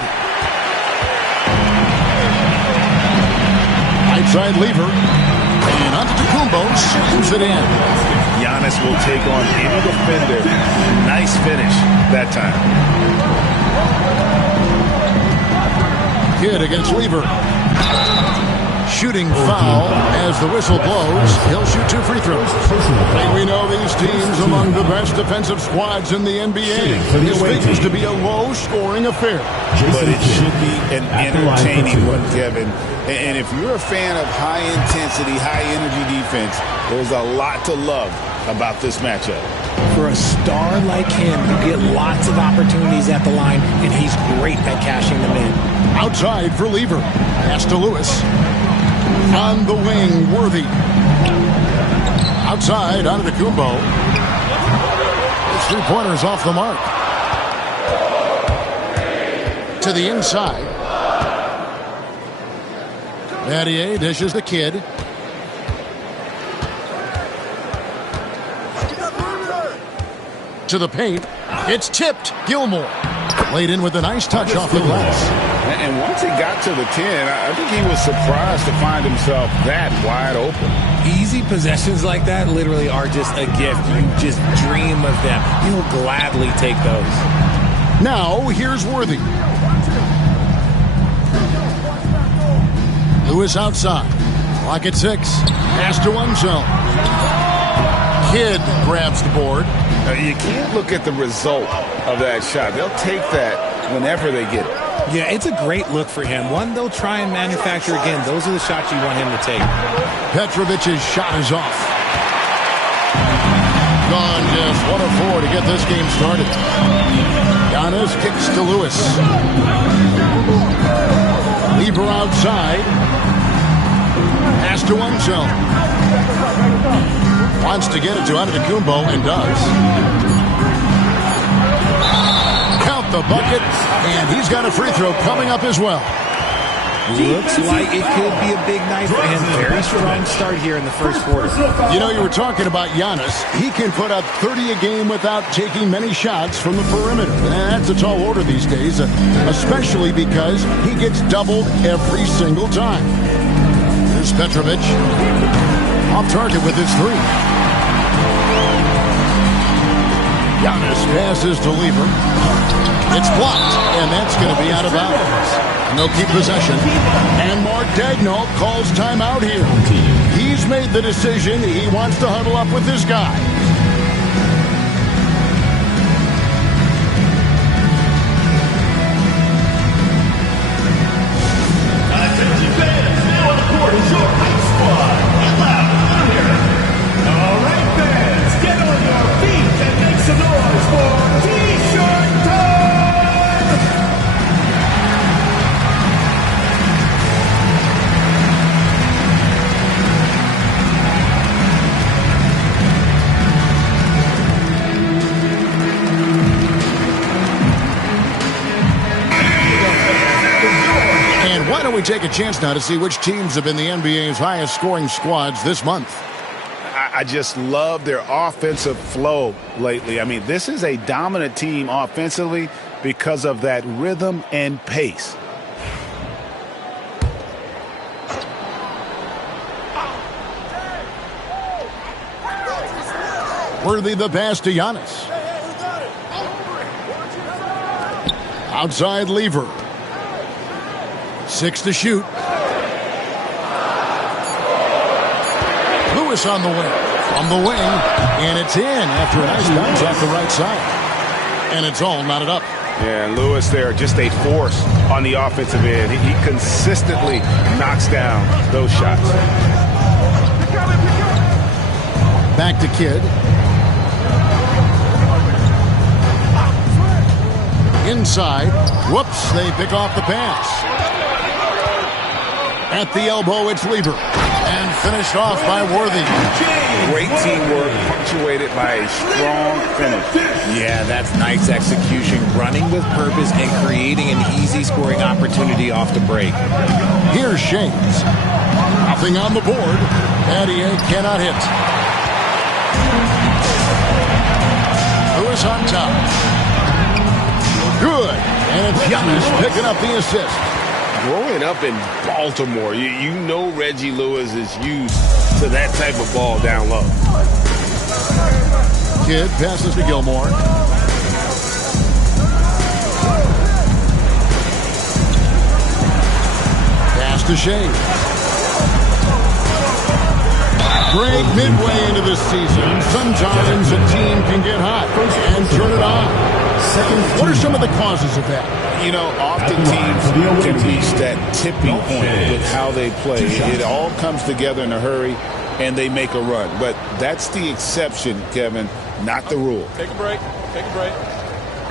Right side Lever, and Antetokounmpo slams it in. Giannis will take on any defender. Nice finish that time. Kidd against Lever. Shooting foul as the whistle blows. He'll shoot 2 free throws. And we know these teams among the best defensive squads in the NBA. This figures to be a low-scoring affair. But it should be an entertaining one, Kevin. And if you're a fan of high-intensity, high-energy defense, there's a lot to love about this matchup. For a star like him, you get lots of opportunities at the line, and he's great at cashing them in. Outside for Lever. Pass to Lewis. On the wing, Worthy. Outside, Antetokounmpo. His three-pointer's off the mark. To the inside. Battier dishes the Kidd. To the paint. It's tipped. Gilmore. Laid in with a nice touch off the glass. And once he got to the 10, I think he was surprised to find himself that wide open. Easy possessions like that literally are just a gift. You just dream of them. You'll gladly take those. Now, here's Worthy. Lewis outside. Clock at 6. Pass to one zone. Kidd grabs the board. You can't look at the result of that shot. They'll take that whenever they get it. Yeah, it's a great look for him. One they'll try and manufacture again. Those are the shots you want him to take. Petrovic's shot is off. Gone just 1 of 4 to get this game started. Giannis kicks to Lewis. Lever outside. Pass to one zone. Wants to get it to Antetokounmpo and does. Count the bucket, and he's got a free throw coming up as well. Looks like it could be a big night for him. Very strong start here in the first quarter. You know, you were talking about Giannis. He can put up 30 a game without taking many shots from the perimeter. And that's a tall order these days, especially because he gets doubled every single time. Here's Petrovic. Off target with his 3. Giannis passes to Lever. It's blocked, and that's going to be out of bounds. And they'll keep possession. And Mark Daigneault calls timeout here. He's made the decision. He wants to huddle up with this guy. Attention fans, now on the court is your high squad. Get loud out here. All right, fans, get on your feet and make some noise for T-shirt time. Why don't we take a chance now to see which teams have been the NBA's highest scoring squads this month? I just love their offensive flow lately. I mean, this is a dominant team offensively because of that rhythm and pace. Worthy the pass to Giannis. Outside Lever. 6 to shoot. Lewis on the wing. From the wing. And it's in after a nice bounce off the right side. And it's all knotted up. Yeah, and Lewis there, just a force on the offensive end. He consistently knocks down those shots. Back to Kidd. Inside. Whoops, they pick off the pass. At the elbow, it's Lever. And finished off by Worthy. Great teamwork, punctuated by a strong finish. Yeah, that's nice execution. Running with purpose and creating an easy scoring opportunity off the break. Here's Shames. Nothing on the board. Battier cannot hit. Lewis on top. Good. And it's Giannis picking up the assist. Growing up in Baltimore, you know Reggie Lewis is used to that type of ball down low. Kidd passes to Gilmore. Pass to Shea. Great midway into the season. Sometimes a team can get hot and turn it on. What are some of the causes of that? You know, often teams can reach that tipping point with how they play. It all comes together in a hurry, and they make a run. But that's the exception, Kevin, not the rule. Take a break. Take a break.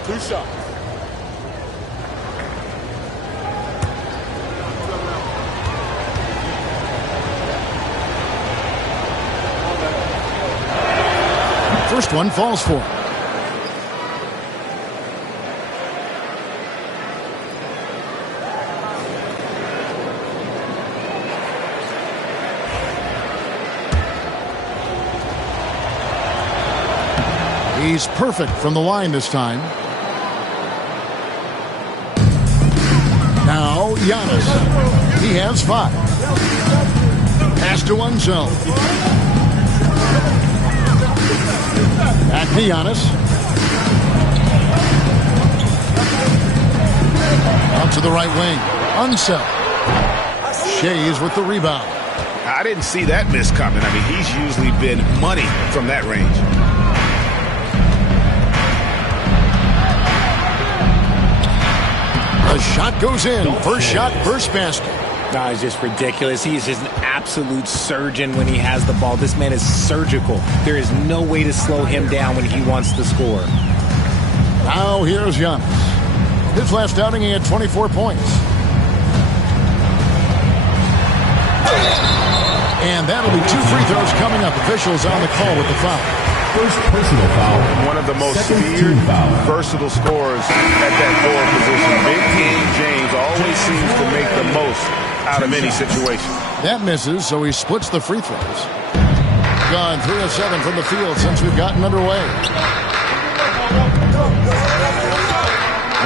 2 shots. First one falls for him. He's perfect from the line this time. Giannis. He has 5. Pass to one zone. Back to Giannis. Out to the right wing. Unseld. Shays with the rebound. I didn't see that miss coming. I mean, he's usually been money from that range. The shot goes in. First shot, first basket. No, it's just ridiculous. He is just an absolute surgeon when he has the ball. This man is surgical. There is no way to slow him down when he wants to score. Now here's Giannis. His last outing, he had 24 points. And that'll be 2 free throws coming up. Officials on the call with the foul. First personal foul. One of the most Second feared, team foul. versatile scorers at that forward position. Big King James always seems to make the most out of any situation. That misses, so he splits the free throws. Gone 3 of 7 from the field since we've gotten underway.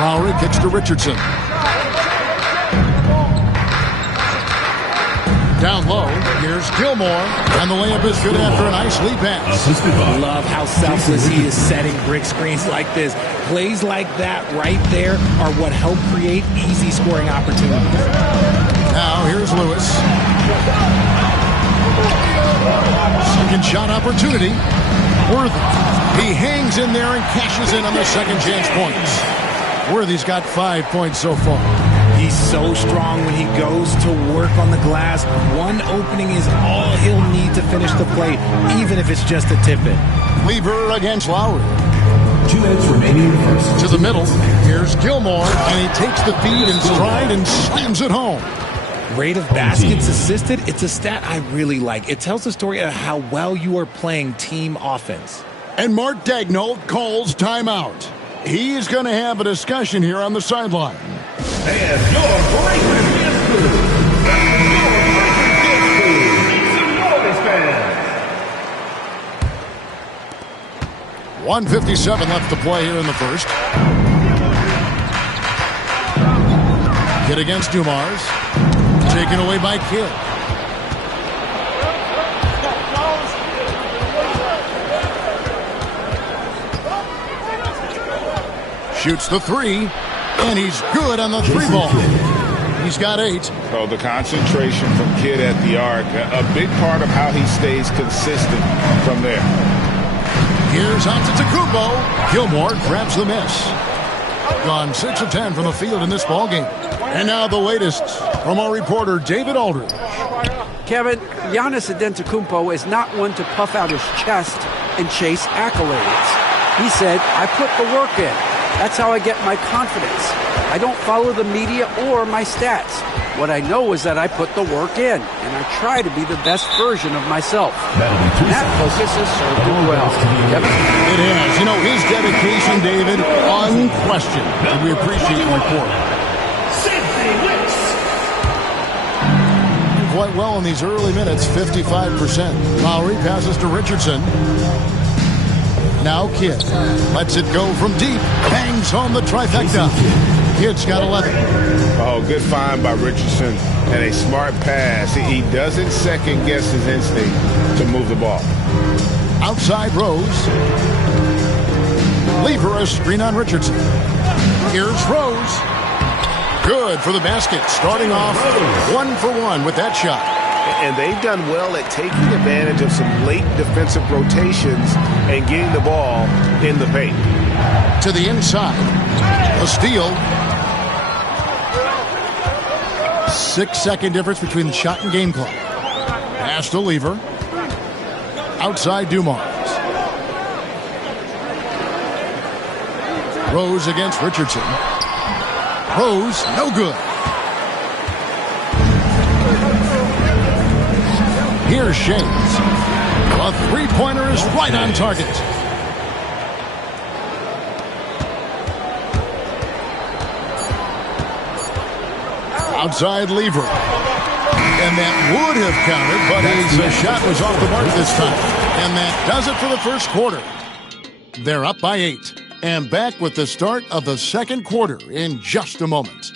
Lowry kicks to Richardson. Down low, here's Gilmore, and the layup is good after a nice lead pass. Love how selfless he is setting brick screens like this. Plays like that right there are what help create easy scoring opportunities. Now here's Lewis. Second shot opportunity. Worthy. He hangs in there and cashes in on the second chance points. Worthy's got 5 points so far. He's so strong when he goes to work on the glass. One opening is all he'll need to finish the play, even if it's just a tip-in. Lever against Lowry. 2 minutes remaining in the first. To the middle. Here's Gilmore, and he takes the feed in stride and slams it home. Rate of baskets assisted, it's a stat I really like. It tells the story of how well you are playing team offense. And Mark Daigneault calls timeout. He's going to have a discussion here on the sideline. And your Breakers Gift Crew. Fans. 1:57 left to play here in the first. Hit against Dumars. Taken away by Kidd. Shoots the 3, and he's good on the 3 ball. He's got 8. Oh, the concentration from Kidd at the arc, a big part of how he stays consistent from there. Here's Antetokounmpo. Gilmore grabs the miss. Gone 6 of 10 from the field in this ballgame. And now the latest from our reporter, David Aldridge. Kevin, Giannis Antetokounmpo is not one to puff out his chest and chase accolades. He said, I put the work in. That's how I get my confidence. I don't follow the media or my stats. What I know is that I put the work in, and I try to be the best version of myself. That focus has served him well. Kevin? It has. You know, his dedication, David, unquestioned. And we appreciate the report. Quite well in these early minutes, 55%. Lowry passes to Richardson. Now Kidd lets it go from deep. Bangs home the trifecta. Kidd's got 11. Oh, good find by Richardson and a smart pass. He doesn't second guess his instinct to move the ball. Outside Rose. Lever a screen on Richardson. Here's Rose. Good for the basket. Starting off 1 for 1 with that shot. And they've done well at taking advantage of some late defensive rotations and getting the ball in the paint. To the inside. A steal. 6-second difference between the shot and game clock. Pass to Lever. Outside Dumars. Rose against Richardson. Rose, no good. Here's Shays. A three-pointer is right on target. Outside Lever. And that would have counted, but his shot was off the mark this time. And that does it for the first quarter. They're up by 8. And back with the start of the second quarter in just a moment.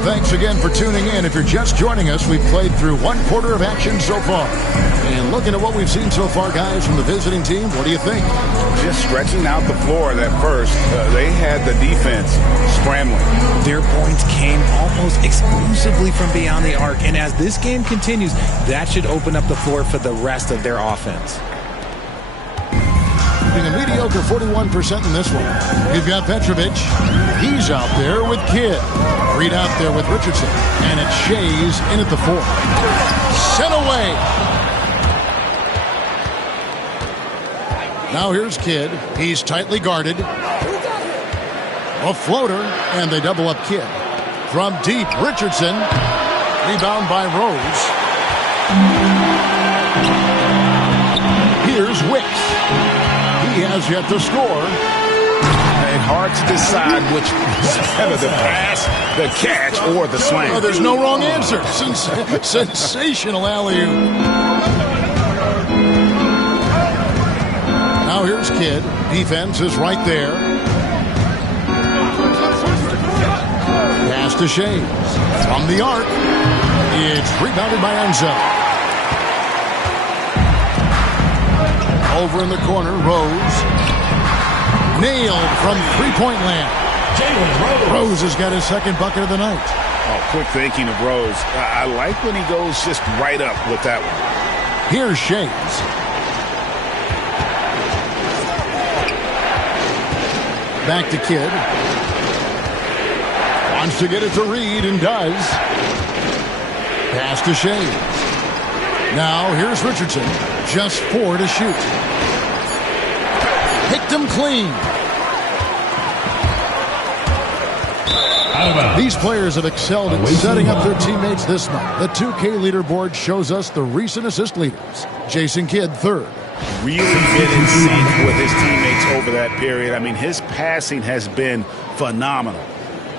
And thanks again for tuning in. If you're just joining us, we've played through one quarter of action so far. And looking at what we've seen so far, guys, from the visiting team, what do you think? Just stretching out the floor that first. They had the defense scrambling. Their points came almost exclusively from beyond the arc. And as this game continues, that should open up the floor for the rest of their offense. Being a mediocre 41% in this one. We've got Petrovic. He's out there with Kidd. Reed out there with Richardson. And it's Shays in at the 4. Sent away. Now here's Kidd. He's tightly guarded. A floater, and they double up Kidd. From deep, Richardson. Rebound by Rose. Here's Wicks. He has yet to score. And hard to decide which is better, the pass, the catch, or the slam. Oh, there's no wrong answer. Sensational alley-oop. Now here's Kidd. Defense is right there. Pass to Shays. From the arc. It's rebounded by Enzo. Over in the corner, Rose. Nailed from three-point land. Rose has got his second bucket of the night. Oh, quick thinking of Rose. I like when he goes just right up with that one. Here's Shays. Back to Kidd. Wants to get it to Reed and does. Pass to Shays. Now here's Richardson. Just 4 to shoot. Picked him clean. These players have excelled at setting up their teammates this month. The 2K leaderboard shows us the recent assist leaders. Jason Kidd, 3rd. Really been in sync with his teammates over that period. I mean, his passing has been phenomenal.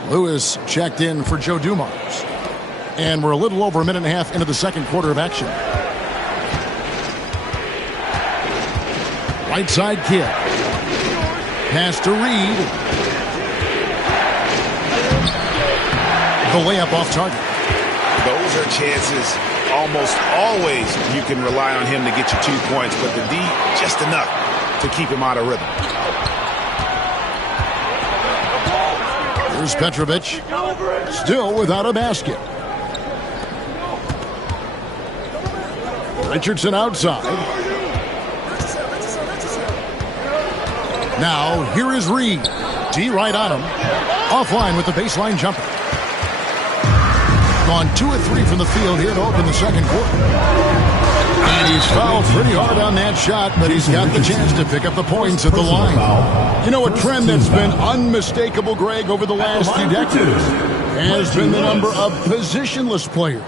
Lewis checked in for Joe Dumars. And we're a little over a minute and a half into the second quarter of action. Right side Kidd. Pass to Reed. The layup off target. Those are chances almost always you can rely on him to get you 2 points, but the D just enough to keep him out of rhythm. Here's Petrovic. Still without a basket. Richardson outside. Now, here is Reed. D right on him. Offline with the baseline jumper. Gone 2 of 3 from the field here to open the second quarter. And he's fouled pretty hard on that shot, but he's got the chance to pick up the points at the line. You know, a trend that's been unmistakable, Greg, over the last few decades has been the number of positionless players.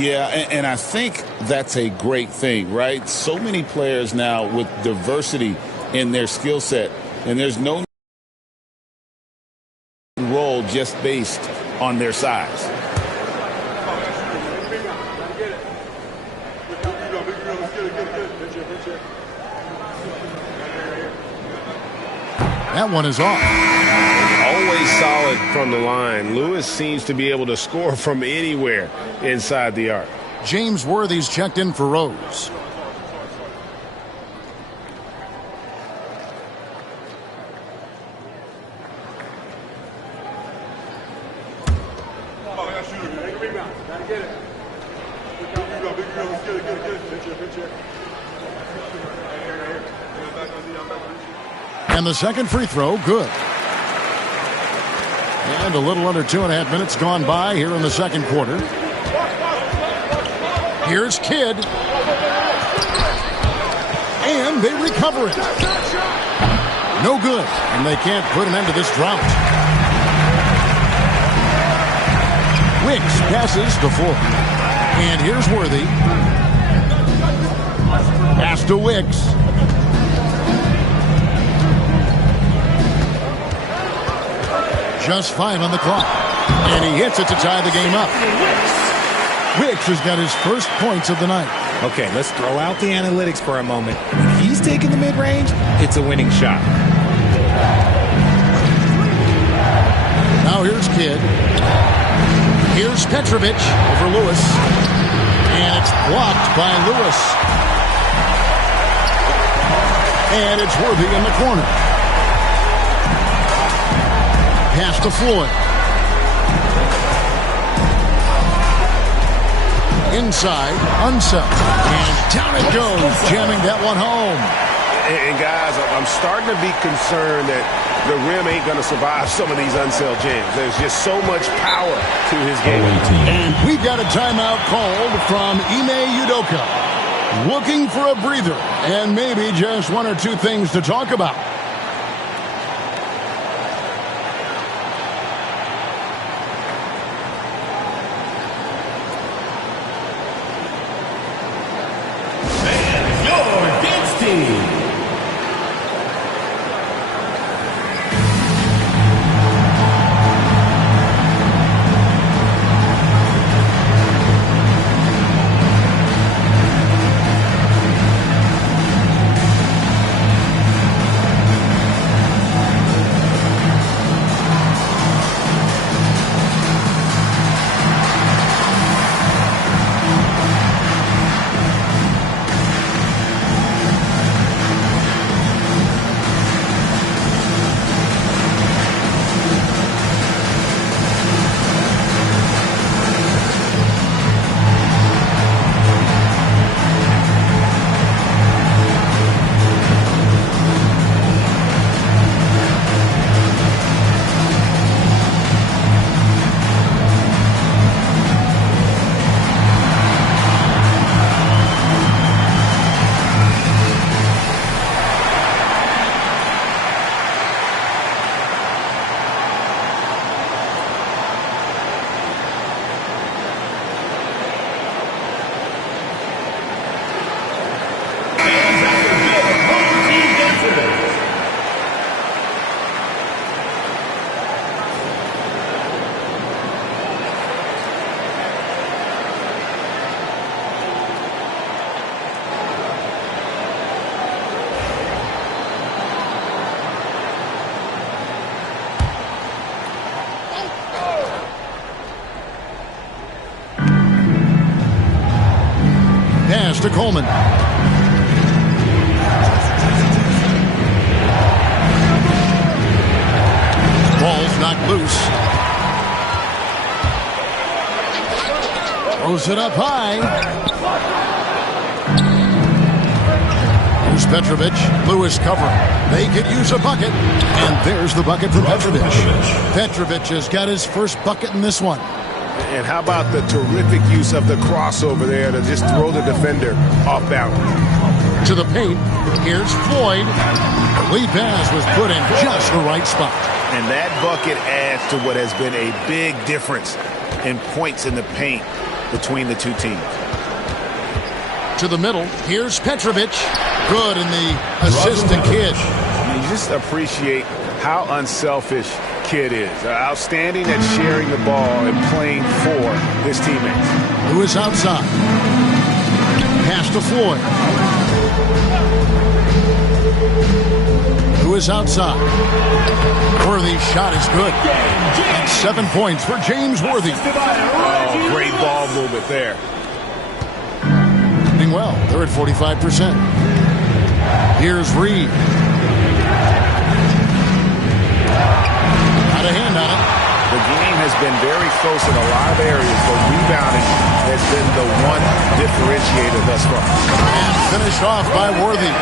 Yeah, and I think that's a great thing, right? So many players now with diversity in their skill set, and there's no role just based on their size. That one is off. Always solid from the line. Lewis seems to be able to score from anywhere inside the arc. James Worthy's checked in for Rose. And the second free throw, good. And a little under 2.5 minutes gone by here in the second quarter. Here's Kidd. And they recover it. No good. And they can't put an end to this drought. Wicks passes to Ford. And here's Worthy. Pass to Wicks. Just 5 on the clock. And he hits it to tie the game up. Wicks has got his first points of the night. Okay, let's throw out the analytics for a moment. When he's taking the mid-range, it's a winning shot. Now here's Kidd. Here's Petrovic over Lewis. And it's blocked by Lewis. And it's Worthy in the corner. Pass to Floyd. Inside, Unseld. And down it goes, jamming that one home. And guys, I'm starting to be concerned that the rim ain't going to survive some of these Unseld jams. There's just so much power to his game. And we've got a timeout called from Ime Udoka. Looking for a breather and maybe just one or two things to talk about. To Coleman. Ball's knocked loose. Throws it up high. Here's Petrovic. Lewis covering. They could use a bucket. And there's the bucket for Petrovic. Petrovic has got his first bucket in this one. And how about the terrific use of the crossover there to just throw the defender off balance. To the paint, here's Floyd. The lead pass was put in just the right spot. And that bucket adds to what has been a big difference in points in the paint between the two teams. To the middle, here's Petrovic. Good in the assist to Kidd. You just appreciate how unselfish Kidd is. Outstanding at sharing the ball and playing for his teammates. Lewis outside. Pass to Floyd. Lewis outside. Worthy's shot is good. And 7 points for James Worthy. Oh, great ball movement there. Doing well. They're at 45%. Here's Reed. Got a hand on it. The game has been very close in a lot of areas, but rebounding has been the one differentiator thus far. And finished off by Worthy.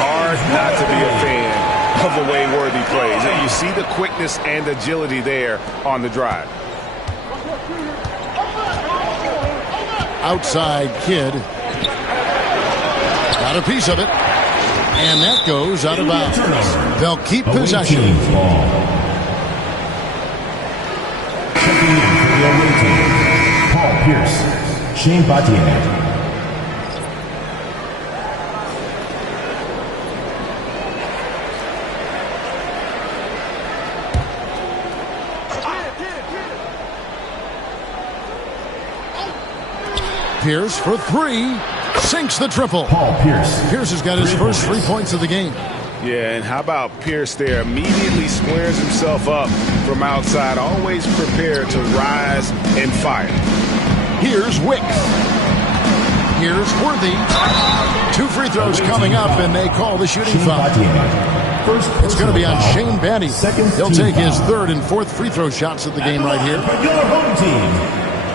Hard not to be a fan of the way Worthy plays. You see the quickness and agility there on the drive. Outside Kidd. Got a piece of it. And that goes out of bounds. They'll keep possession. Checking in for the away team, Paul Pierce, Shane Battier. Pierce for three. Sinks the triple. Paul Pierce. Pierce has got his first 3 points of the game. Yeah, and how about Pierce there? Immediately squares himself up from outside, always prepared to rise and fire. Here's Wicks. Here's Worthy. 2 free throws coming up, and they call the shooting foul. It's going to be on Shane Battier. He'll take his 3rd and 4th free throw shots of the game right here. Your home team,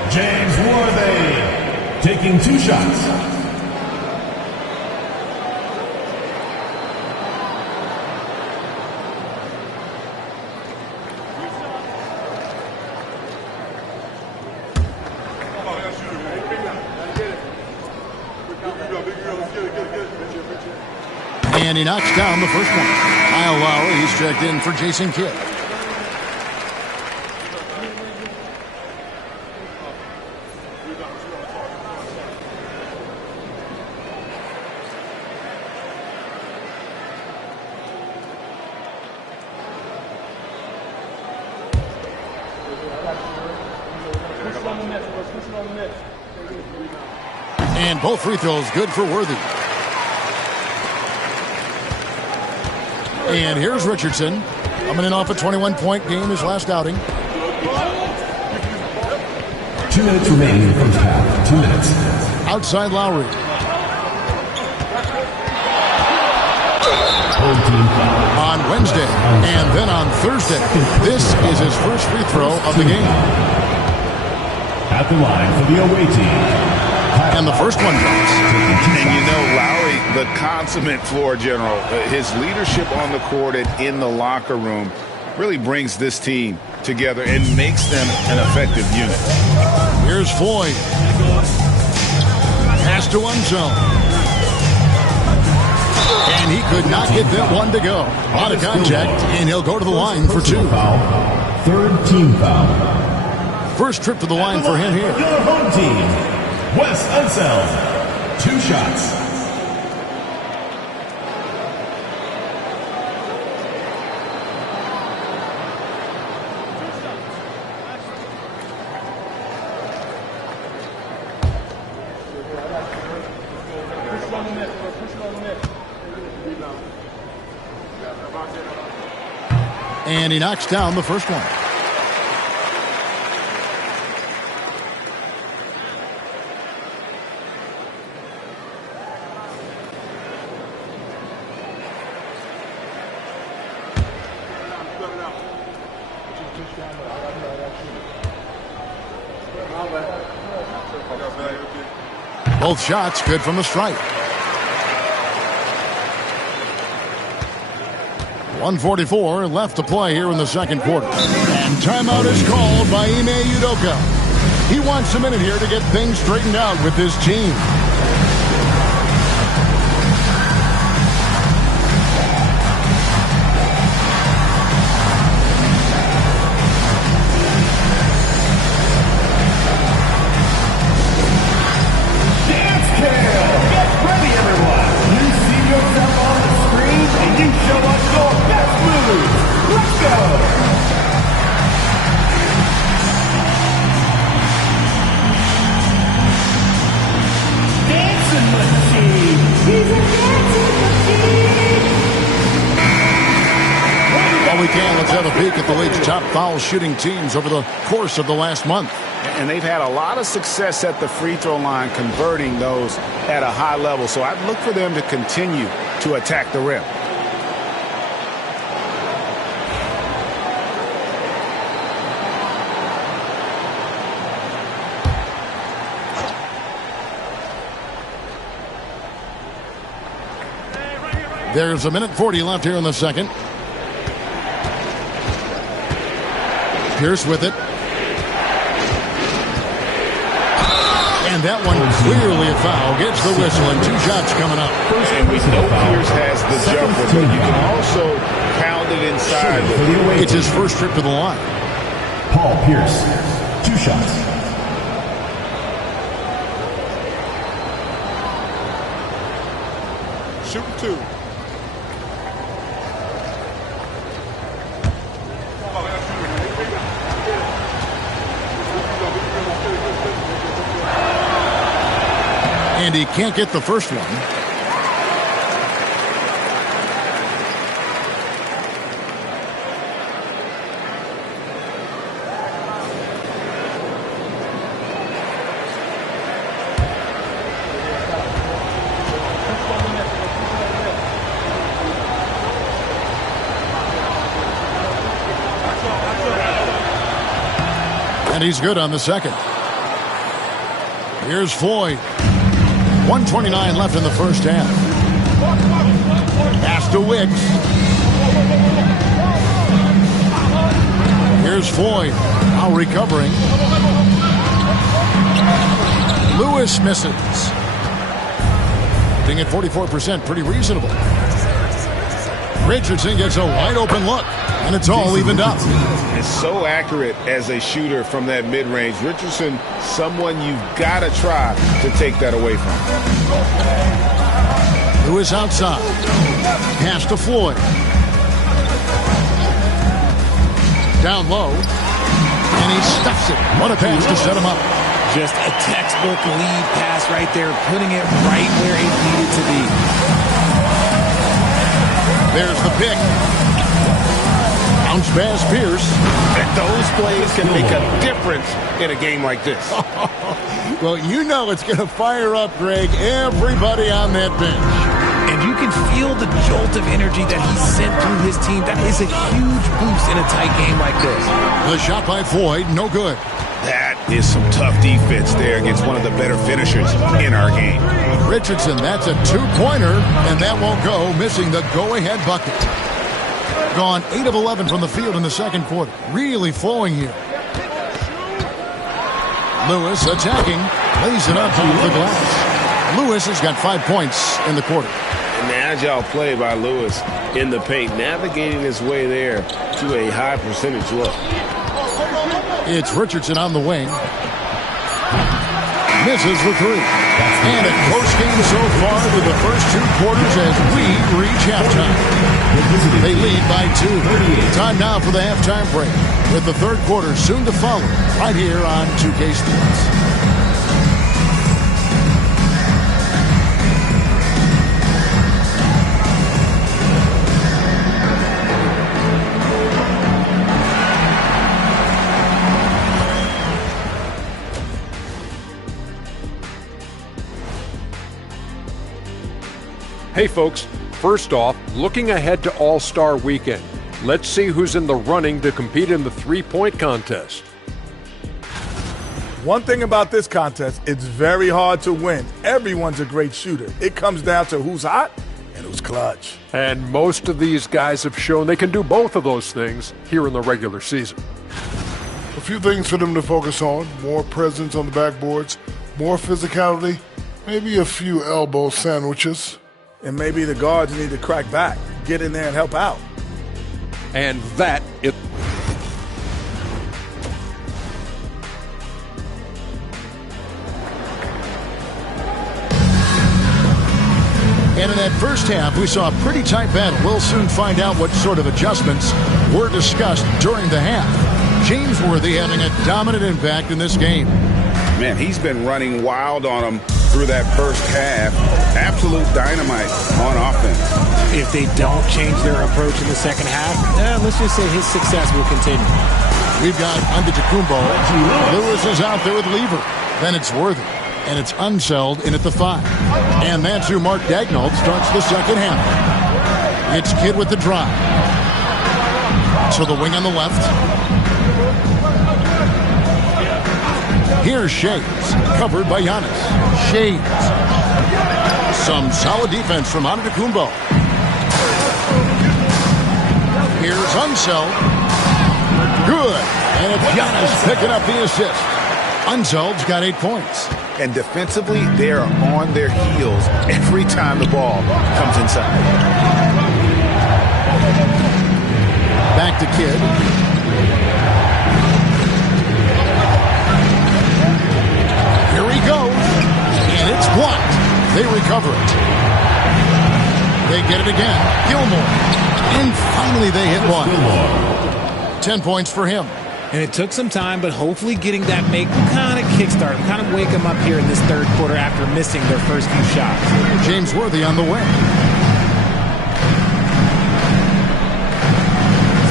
James Worthy, taking 2 shots. And he knocks down the first one. Kyle Lowry, he's checked in for Jason Kidd. And both free throws good for Worthy. And here's Richardson, coming in off a 21-point game, his last outing. 2 minutes remaining in the first half. 2 minutes. Outside Lowry. On Wednesday and then on Thursday. This is his first free throw of the game. At the line for the away team. And the first one drops. And you know, Lowry, the consummate floor general, his leadership on the court and in the locker room really brings this team together and makes them an effective unit. Here's Floyd. Pass to Unzone. And he could not get that one to go. A lot of contact, and he'll go to the line for 2. 3rd team foul. First trip to the line for him here. Your home team, Wes Unseld, 2 shots. And he knocks down the first one. Both shots good from the stripe. 1:44 left to play here in the second quarter. And timeout is called by Ime Udoka. He wants a minute here to get things straightened out with his team. Let's have a peek at the league's top foul shooting teams over the course of the last month. And they've had a lot of success at the free throw line, converting those at a high level. So I'd look for them to continue to attack the rim. There's a minute 40 left here in the second. Pierce with it. And that one clearly a foul. Gets the whistle and 2 shots coming up. And we know Pierce has the jumper, but you can also pound it inside. It's his first trip to the line. Paul Pierce, 2 shots. Shooting 2. And he can't get the first one. And he's good on the second. Here's Floyd. 1:29 left in the first half. Pass to Wicks. Here's Floyd. Now recovering. Lewis misses. Hitting at 44%, pretty reasonable. Richardson gets a wide open look, and it's all evened up. Is so accurate as a shooter from that mid-range. Richardson, someone you've got to try to take that away from. Lewis outside. Pass to Floyd. Down low. And he stuffs it. What a pass to set him up. Just a textbook lead pass right there, putting it right where it needed to be. There's the pick. Bounce pass Pierce. Those plays can make a difference in a game like this. Well, you know it's going to fire up, Greg, everybody on that bench. And you can feel the jolt of energy that he sent through his team. That is a huge boost in a tight game like this. The shot by Floyd, no good. That is some tough defense there against one of the better finishers in our game. Richardson, that's a two-pointer, and that won't go, missing the go-ahead bucket. Gone 8 of 11 from the field in the second quarter. Really flowing here. Lewis attacking, lays it up off the glass. Lewis has got 5 points in the quarter. An agile play by Lewis in the paint, navigating his way there to a high percentage look. It's Richardson on the wing. Misses for three. And a close game so far with the first 2 quarters as we reach halftime. They lead by 2. Time now for the halftime break, with the third quarter soon to follow right here on 2K Sports. Hey folks, first off, looking ahead to All-Star Weekend, let's see who's in the running to compete in the three-point contest. One thing about this contest, it's very hard to win. Everyone's a great shooter. It comes down to who's hot and who's clutch. And most of these guys have shown they can do both of those things here in the regular season. A few things for them to focus on: more presence on the backboards, more physicality, maybe a few elbow sandwiches. And maybe the guards need to crack back, get in there and help out. And that is... And in that first half, we saw a pretty tight battle. We'll soon find out what sort of adjustments were discussed during the half. James Worthy having a dominant impact in this game. Man, he's been running wild on them through that first half. Absolute dynamite on offense. If they don't change their approach in the second half, let's just say his success will continue. We've got Antetokounmpo. Lewis is out there with Lever. Then it's Worthy. And it's Unseld in at the 5. And that's who Mark Daigneault starts the second half. It's Kidd with the drive. To the wing on the left. Here's Shades, covered by Giannis. Shades. Some solid defense from Antetokounmpo. Here's Unseld. Good. And it's Giannis picking up the assist. Unseld's got 8 points. And defensively, they are on their heels every time the ball comes inside. Back to Kidd. Here he goes. And it's blocked. They recover it. They get it again. Gilmore. And finally they hit one. 10 points for him. And it took some time, but hopefully getting that make kind of kickstart, kind of wake them up here in this third quarter after missing their first few shots. James Worthy on the way.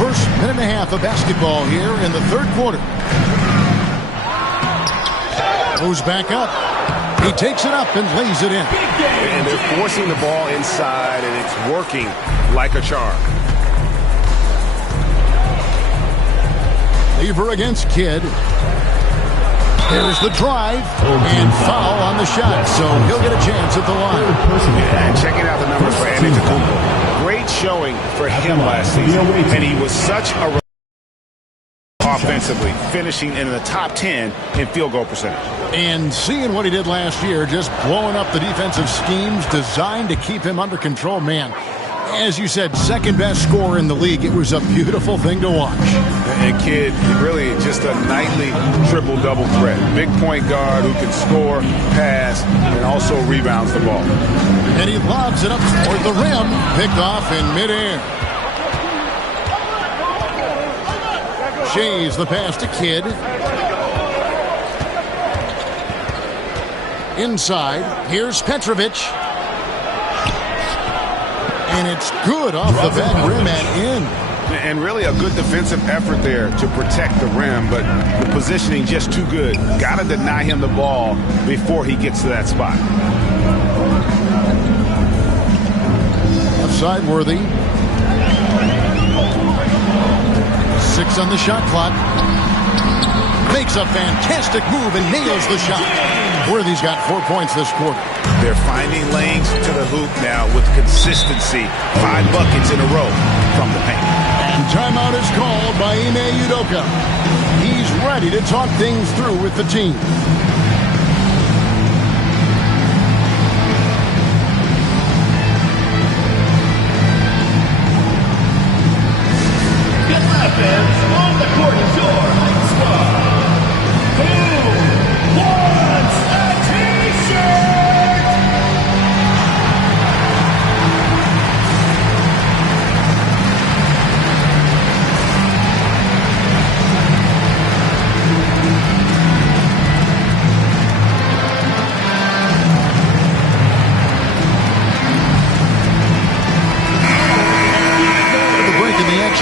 First minute and a half of basketball here in the third quarter. Goes back up. He takes it up and lays it in. And they're forcing the ball inside, and it's working like a charm. Lever against Kidd. There's the drive and foul on the shot, so he'll get a chance at the line. And checking out the numbers for Antetokounmpo. Great showing for him last season, and he was such a offensively, finishing in the top 10 in field goal percentage. And seeing what he did last year, just blowing up the defensive schemes designed to keep him under control, man. As you said, second best scorer in the league. It was a beautiful thing to watch. And Kidd, really just a nightly triple-double threat. Big point guard who can score, pass, and also rebounds the ball. And he lobs it up toward the rim, picked off in midair. Shea's the pass to Kidd. Inside, here's Petrovic. And it's good off the back rim and in. And really a good defensive effort there to protect the rim, but the positioning just too good. Got to deny him the ball before he gets to that spot. Outside Worthy. 6 on the shot clock. Makes a fantastic move and nails the shot. Worthy's got 4 points this quarter. They're finding lanes to the hoop now with consistency. 5 buckets in a row from the paint. And timeout is called by Ime Udoka. He's ready to talk things through with the team. Offense on the court, your squad. Who wants a t-shirt?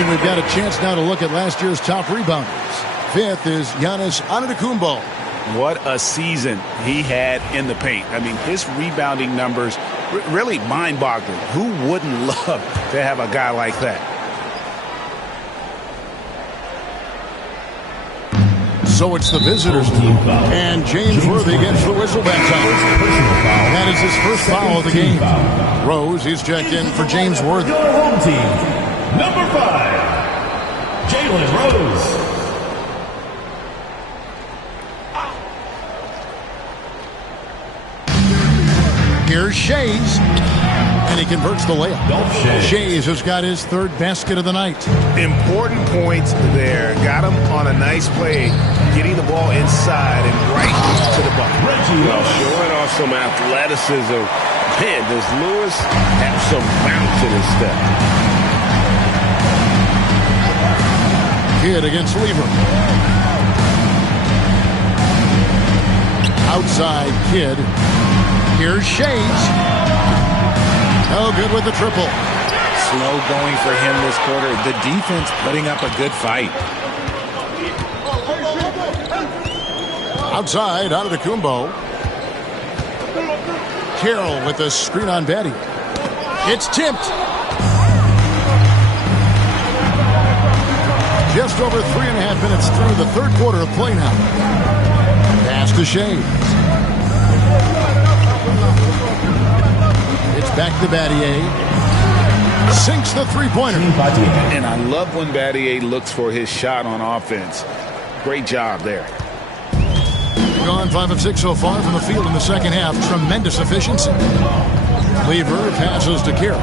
We've got a chance now to look at last year's top rebounders. 5th is Giannis Antetokounmpo. What a season he had in the paint. I mean, his rebounding numbers really mind-boggling. Who wouldn't love to have a guy like that? So it's the visitors team, and James Worthy gets the whistle that time. That is his first foul of the game. Rose is checked in for James Worthy. Your home team. Number 5, Jalen Rose. Here's Shea's, and he converts the layup. Shea's has got his 3rd basket of the night. Important points there. Got him on a nice play, getting the ball inside and right to the bucket. Well, showing off some athleticism. Man, does Lewis have some bounce in his step? Kidd against Lever. Outside Kidd. Here's Shea's. Oh, good with the triple. Slow going for him this quarter. The defense putting up a good fight. Outside, Antetokounmpo. Carroll with the screen on Betty. It's tipped. Just over 3.5 minutes through the 3rd quarter of play now. Pass to Shea's. It's back to Battier. Sinks the three-pointer. And I love when Battier looks for his shot on offense. Great job there. Gone 5 of 6 so far from the field in the second half. Tremendous efficiency. Lever passes to Carroll.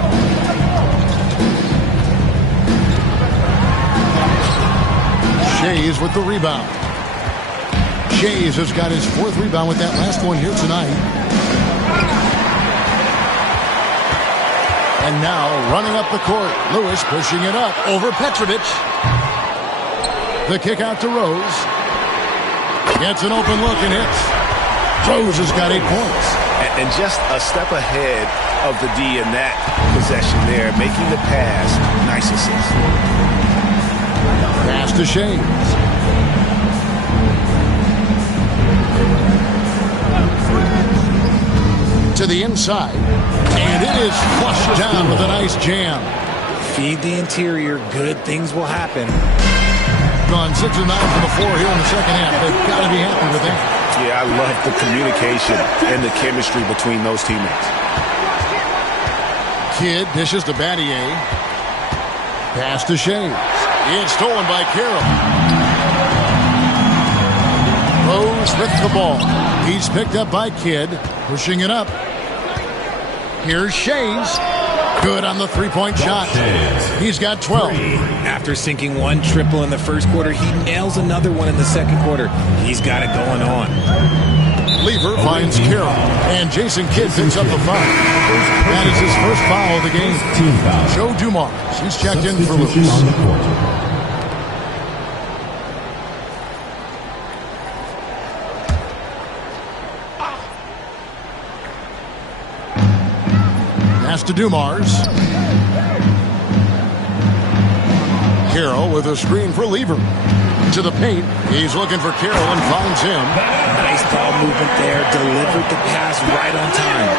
Shea's with the rebound. Shea's has got his 4th rebound with that last one here tonight. And now running up the court. Lewis pushing it up over Petrovic. The kick out to Rose. Gets an open look and hits. Rose has got 8 points. And just a step ahead of the D in that possession there, making the pass. Nice assist. Pass to Shea's. To the inside. And it is flushed down with a nice jam. Feed the interior. Good things will happen. gone 6 of 9 from the floor here in the second half. They've got to be happy with that. Yeah, I love the communication and the chemistry between those teammates. Kidd dishes to Battier. Pass to Shays. It's stolen by Carroll. Rose with the ball. He's picked up by Kidd. Pushing it up. Here's Shays. Good on the three-point shot. He's got 12. After sinking one triple in the first quarter, he nails another one in the second quarter. He's got it going on. Lever finds Carroll, and Jason Kidd picks up the foul. That is his first foul of the game. Joe Dumars, he's checked in for Lewis. Pass to Dumars. Carroll with a screen for Lever. To the paint. He's looking for Carroll and finds him. Nice ball movement there. Delivered the pass right on time.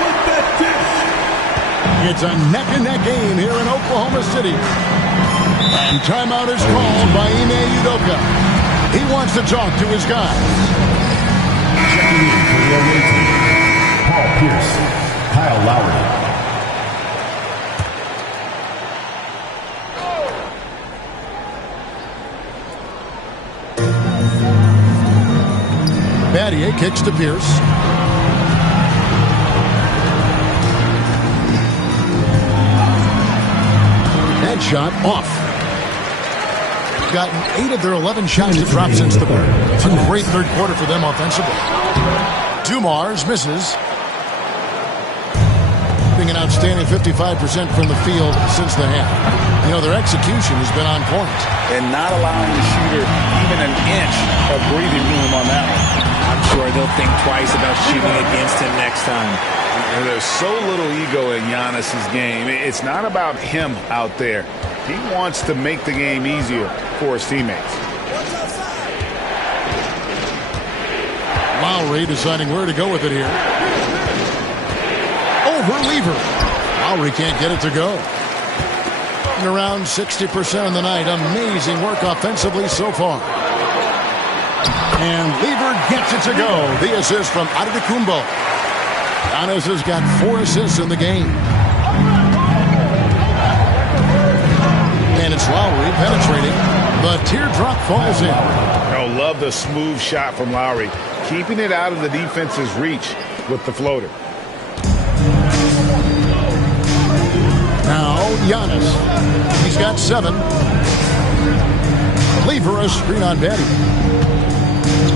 It's a neck-and-neck game here in Oklahoma City. And timeout is called by Ime Udoka. He wants to talk to his guys. Checking in for the away team, Paul Pierce, Kyle Lowry. Battier kicks to Pierce. That shot off. Gotten 8 of their 11 shots to drop since the break. It's a great third quarter for them offensively. Dumars misses. Being an outstanding 55% from the field since the half. You know, their execution has been on point. And not allowing the shooter even an inch of breathing room on that one. I'm sure they'll think twice about shooting against him next time. And there's so little ego in Giannis's game. It's not about him out there. He wants to make the game easier for his teammates. Lowry deciding where to go with it here. Over Lever. Lowry can't get it to go. And around 60% on the night. Amazing work offensively so far. And Lever gets it to go. The assist from Antetokounmpo. Giannis has got 4 assists in the game. And it's Lowry penetrating. The teardrop falls in. I love the smooth shot from Lowry. Keeping it out of the defense's reach with the floater. Now Giannis. He's got 7. Lever a screen on Betty.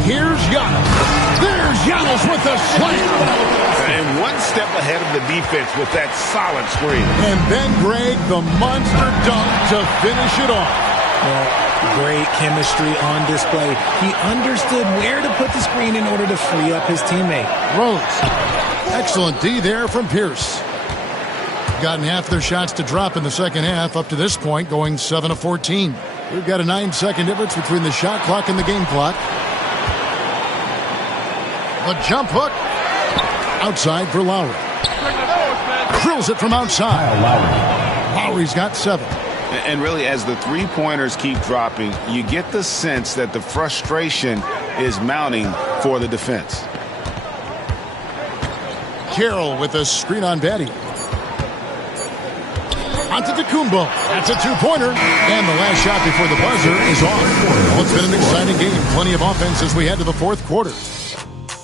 Here's Giannis. There's Giannis with the slam. And one step ahead of the defense with that solid screen. And then Greg, the monster dunk to finish it off. Well, great chemistry on display. He understood where to put the screen in order to free up his teammate. Rose. Excellent D there from Pierce. Gotten half their shots to drop in the second half up to this point, going 7 of 14. We've got a 9-second difference between the shot clock and the game clock. A jump hook. Outside for Lowry. Drills it from outside. Lowry's got 7. And really, as the three-pointers keep dropping, you get the sense that the frustration is mounting for the defense. Carroll with a screen on Batty. Antetokounmpo. That's a 2-pointer. And the last shot before the buzzer is off. Well, it's been an exciting game. Plenty of offense as we head to the fourth quarter.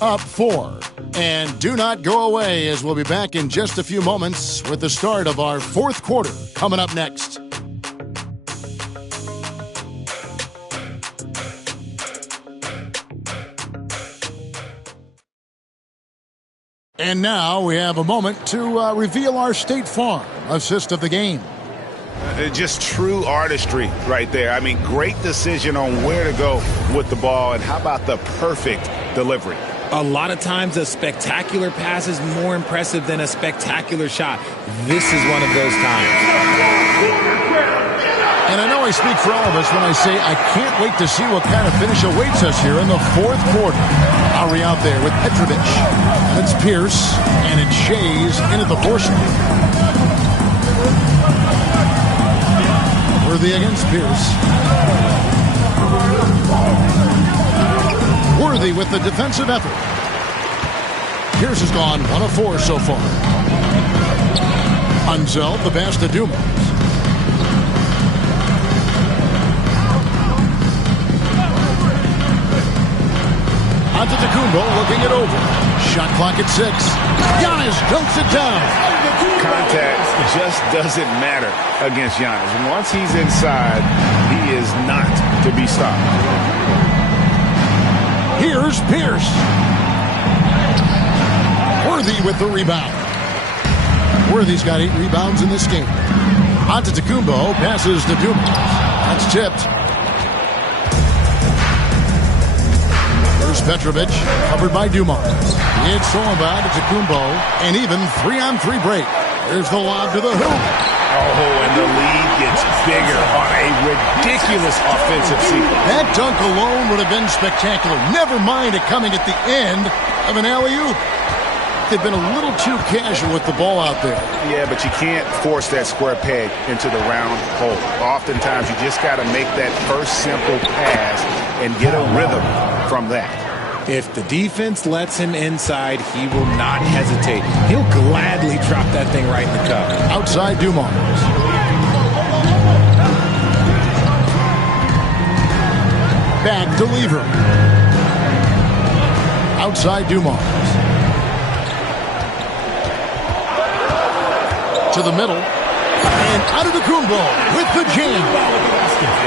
Up 4. And do not go away, as we'll be back in just a few moments with the start of our fourth quarter coming up next. And now we have a moment to reveal our State Farm assist of the game. Just true artistry right there. I mean, great decision on where to go with the ball, and how about the perfect delivery? A lot of times a spectacular pass is more impressive than a spectacular shot. This is one of those times. And I know I speak for all of us when I say I can't wait to see what kind of finish awaits us here in the fourth quarter. Lowry out there with Petrovic. It's Pierce, and it's Shays in at the portion. Worthy against Pierce. Worthy with the defensive effort. Pierce has gone 1 of 4 so far. Unseld, the pass to Dumas. Antetokounmpo looking it over. Shot clock at 6. Giannis dunks it down. Contact just doesn't matter against Giannis. Once he's inside, he is not to be stopped. Here's Pierce. Worthy with the rebound. Worthy's got 8 rebounds in this game. Antetokounmpo passes to Dumas. That's tipped. Here's Petrovic, covered by Dumas. It's thrown by Antetokounmpo, and even 3-on-3 break. There's the lob to the hoop. Oh, and the lead gets bigger on a ridiculous offensive sequence. That dunk alone would have been spectacular. Never mind it coming at the end of an alley-oop. They've been a little too casual with the ball out there. Yeah, but you can't force that square peg into the round hole. Oftentimes, you just got to make that first simple pass and get a rhythm from that. If the defense lets him inside, he will not hesitate. He'll gladly drop that thing right in the cup. Outside Dumas. Back to Lever. Outside Dumas. To the middle. And Antetokounmpo with the jam.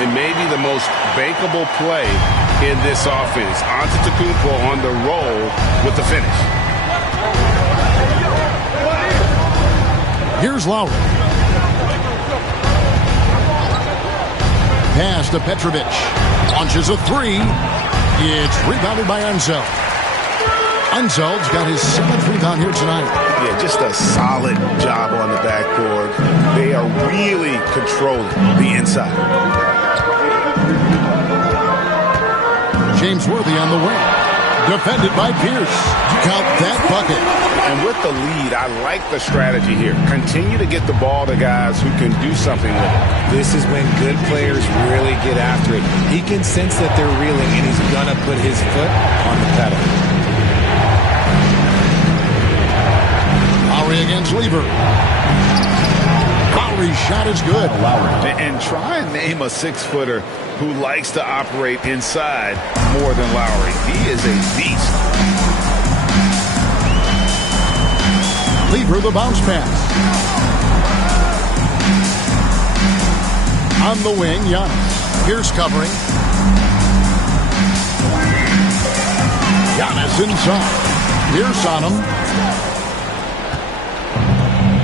And maybe the most bankable play in this offense. Antetokounmpo on the roll with the finish. Here's Lowry. Pass to Petrovic. Launches a 3. It's rebounded by Unseld. Unseld's got his 7th rebound here tonight. Yeah, just a solid job on the backboard. They are really controlling the inside. James Worthy on the wing. Defended by Pierce. Count that bucket. And with the lead, I like the strategy here. Continue to get the ball to guys who can do something with it. This is when good players really get after it. He can sense that they're reeling, and he's going to put his foot on the pedal. Lowry against Lever. Lowry's shot is good. And try and name a 6-footer who likes to operate inside more than Lowry. He is a beast. Lever the bounce pass. On the wing, Giannis. Pierce covering. Giannis inside. Pierce on him.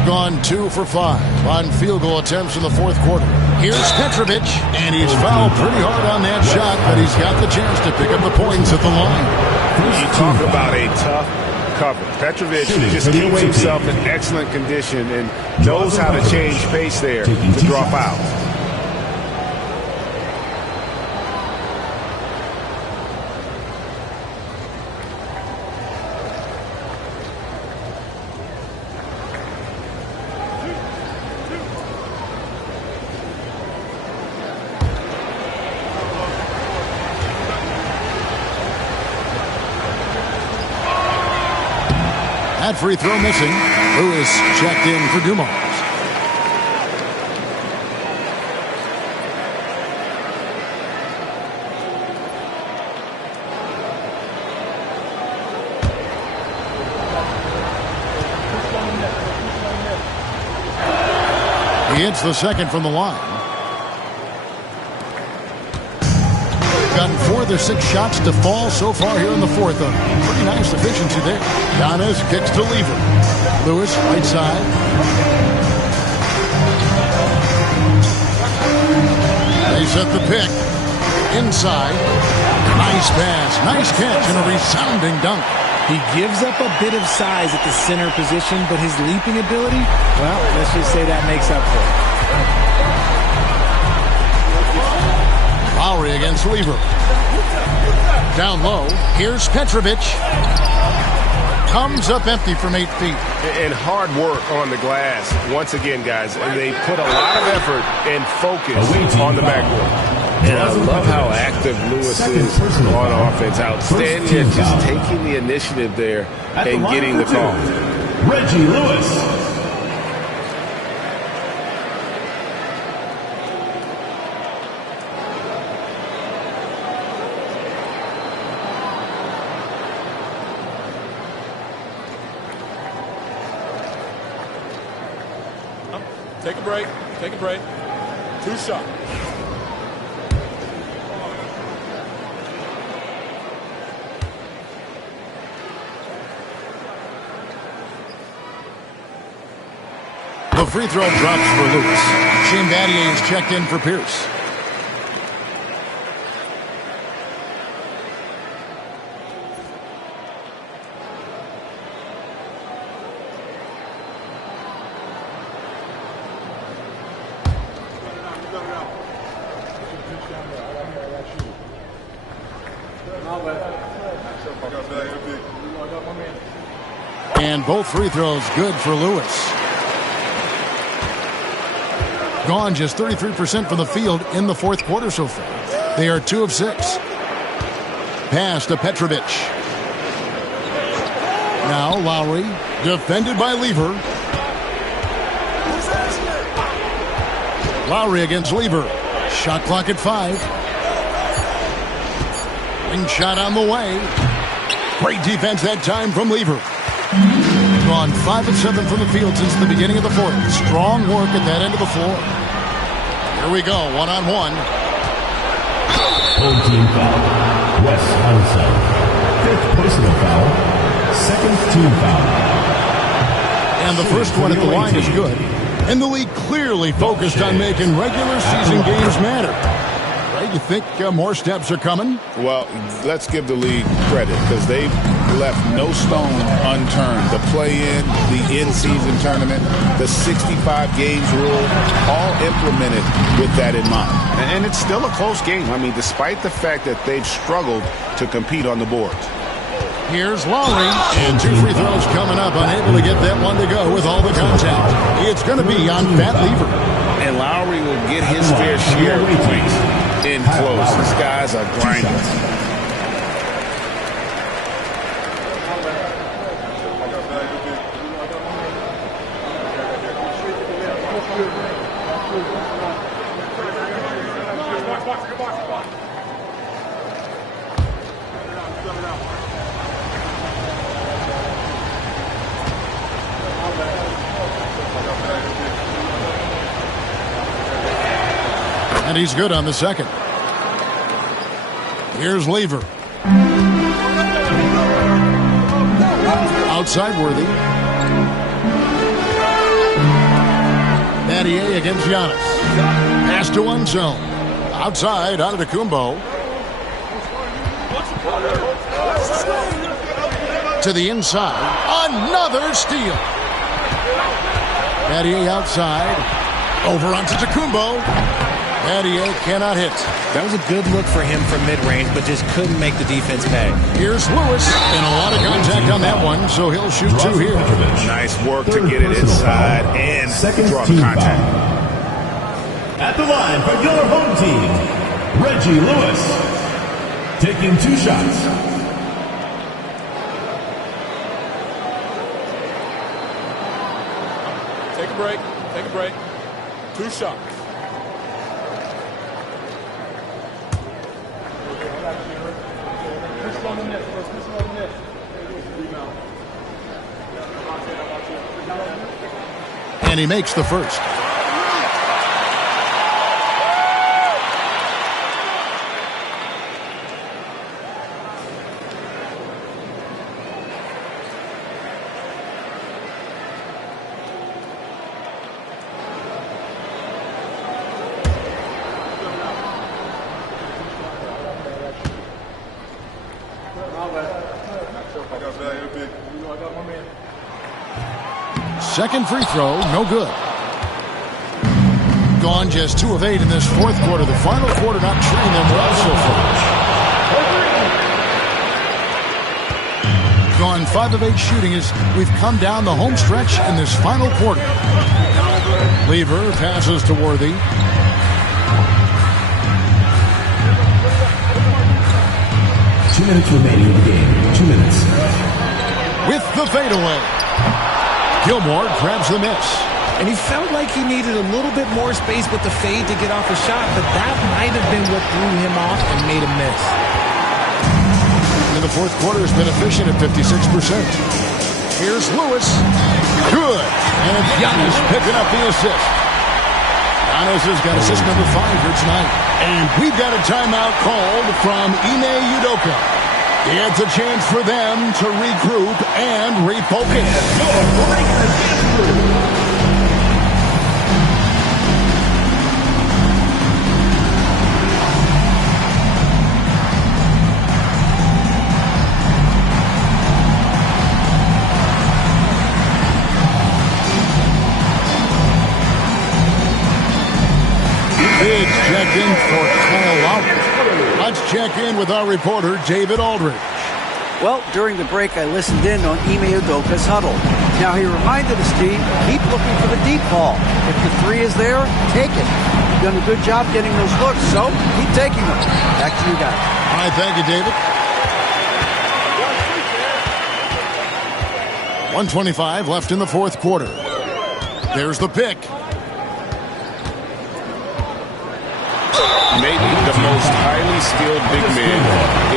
Gone 2 for 5 on field goal attempts in the 4th quarter. Here's Petrovic, and he's fouled pretty hard on that shot, but he's got the chance to pick up the points at the line. You talk about a tough cover. Petrovic just keeps himself in excellent condition and knows how to change pace there to draw fouls. That free throw missing. Lewis checked in for Dumas. He hits the second from the line. Gotten 4 of their 6 shots to fall so far here in the 4th. A pretty nice efficiency there. Giannis kicks to Lever. Lewis, right side. They set the pick. Inside. Nice pass. Nice catch and a resounding dunk. He gives up a bit of size at the center position, but his leaping ability, well, let's just say that makes up for it. Lowry against Lever. Down low. Here's Petrovic. Comes up empty from 8 feet. And hard work on the glass. Once again, guys, they put a lot of effort and focus on the backboard. And I love how active Lewis is on offense. Outstanding at just taking the initiative there and getting the call. Reggie Lewis. Take a break. Take a break. 2 shots. The free throw drops for Lewis. Shane Battier is checked in for Pierce. And both free throws good for Lewis. Gone just 33% from the field in the fourth quarter so far. They are 2 of 6. Pass to Petrovic. Now Lowry, defended by Lever. Lowry against Lever. Shot clock at 5. Ring shot on the way. Great defense that time from Lever. Gone 5 of 7 from the field since the beginning of the fourth. Strong work at that end of the floor. Here we go, 1-on-1. Home team foul. Wes Unseld. 5th personal foul. 2nd team foul. And the first one at the line is good. And the league clearly focused on making regular season games matter. Right, you think more steps are coming? Well, let's give the league credit because they've left no stone unturned. The play-in, the in-season tournament, the 65 games rule, all implemented with that in mind. And it's still a close game. I mean, despite the fact that they've struggled to compete on the boards. Here's Lowry, and 2 free throws coming up, unable to get that one to go with all the contact. It's going to be on Pat Lever. And Lowry will get his fair share of points in close. These guys are grinders. And he's good on the second. Here's Lever. Outside Worthy. Battier against Giannis. Pass to one zone. Outside, Antetokounmpo. To the inside. Another steal. Battier outside. Over on Antetokounmpo. Battier cannot hit. That was a good look for him from mid-range, but just couldn't make the defense pay. Here's Lewis, and a lot of contact on that one, so he'll shoot 2 here. Nice work to get it inside and draw the contact. At the line for your home team, Reggie Lewis, taking 2 shots. Take a break. Take a break. 2 shots. And he makes the first. Second free throw, no good. Gone just 2 of 8 in this fourth quarter. The final quarter not treating them well so far. Gone 5 of 8 shooting as we've come down the home stretch in this final quarter. Lever passes to Worthy. 2 minutes remaining in the game. 2 minutes. With the fadeaway, Gilmore grabs the miss. And he felt like he needed a little bit more space with the fade to get off a shot, but that might have been what threw him off and made him miss. In the fourth quarter has been efficient at 56%. Here's Lewis. Good. And Giannis picking up the assist. Giannis has got assist number 5 here tonight. And we've got a timeout called from Ime Udoka. It's a chance for them to regroup and refocus. Bigs check in for Kyle Lowry. Let's check in with our reporter, David Aldridge. Well, during the break, I listened in on Ime Udoka's huddle. Now, he reminded his team, keep looking for the deep ball. If the 3 is there, take it. You've done a good job getting those looks, so keep taking them. Back to you guys. All right, thank you, David. 1:25 left in the fourth quarter. There's the pick. Maybe the most highly skilled big man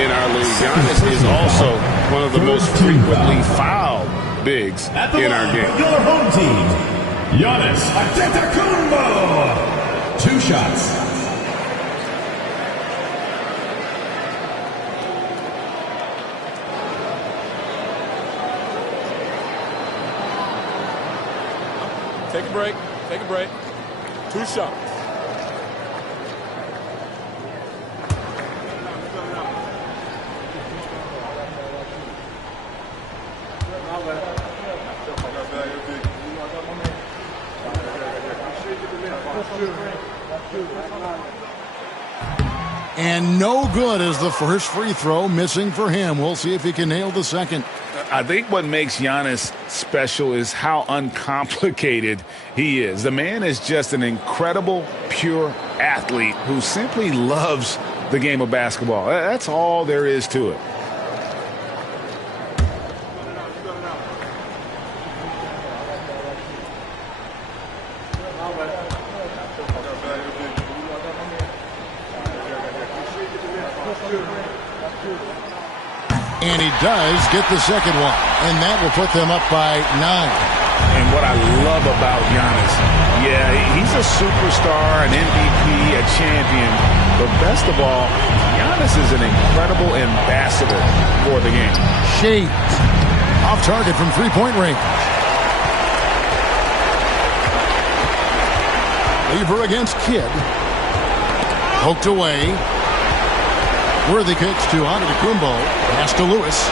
in our league. Giannis is also one of the most frequently fouled bigs in our game. Your home team, Giannis Antetokounmpo. 2 shots. Take a break. Take a break. 2 shots. And no good as the first free throw missing for him. We'll see if he can nail the second. I think what makes Giannis special is how uncomplicated he is. The man is just an incredible, pure athlete who simply loves the game of basketball. That's all there is to it. And he does get the second one. And that will put them up by 9. And what I love about Giannis, yeah, he's a superstar, an MVP, a champion. But best of all, Giannis is an incredible ambassador for the game. Shea off target from three-point range. Lever against Kidd. Poked away. Worthy kicks to Antetokounmpo. Pass to Lewis.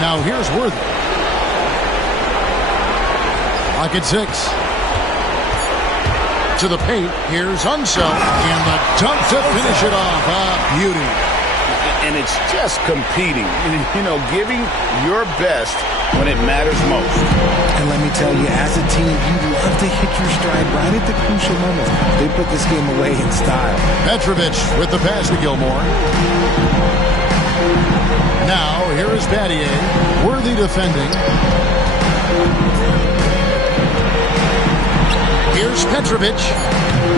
Now here's Worthy. Lock at 6. To the paint. Here's Unseld. And the dunk to finish it off. Beauty. And it's just competing. You know, giving your best when it matters most. And let me tell you, as a team, you love to hit your stride right at the crucial moments. They put this game away in style. Petrovic with the pass to Gilmore. Now, here is Battier. Worthy defending. Here's Petrovic.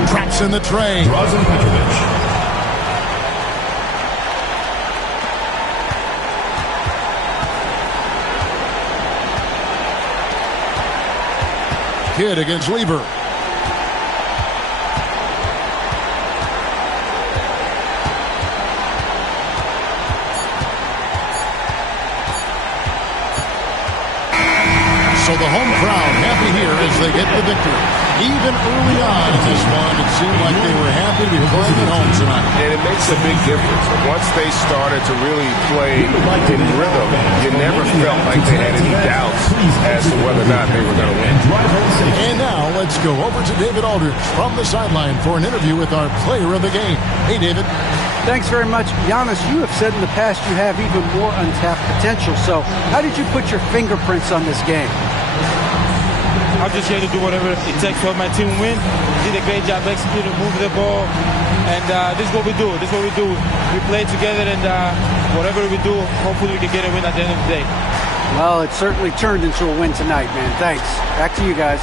Traps in the tray. Drazen Petrovic. Kidd against Lever. So the home crowd happy here as they get the victory. Even early on in this one, it seemed like they were happy to be playing at home tonight. And it makes a big difference. Once they started to really play in rhythm, you never felt like they had any doubts as to whether or not they were going to win. And now let's go over to David Aldridge from the sideline for an interview with our player of the game. Hey, David. Thanks very much. Giannis, you have said in the past you have even more untapped potential. So how did you put your fingerprints on this game? I'm just here to do whatever it takes to help my team win. Did a great job executing, moving the ball, And this is what we do. This is what we do. We play together, and whatever we do, hopefully we can get a win at the end of the day. Well, it certainly turned into a win tonight, man. Thanks. Back to you guys.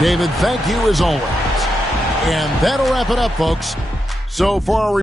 David, thank you as always. And that'll wrap it up, folks. So for our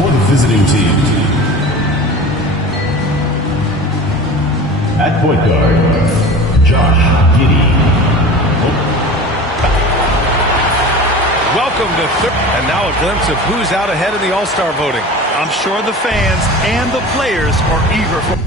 for the visiting team. At point guard, Josh Giddey. Welcome to third. And now a glimpse of who's out ahead in the All-Star voting. I'm sure the fans and the players are eager for.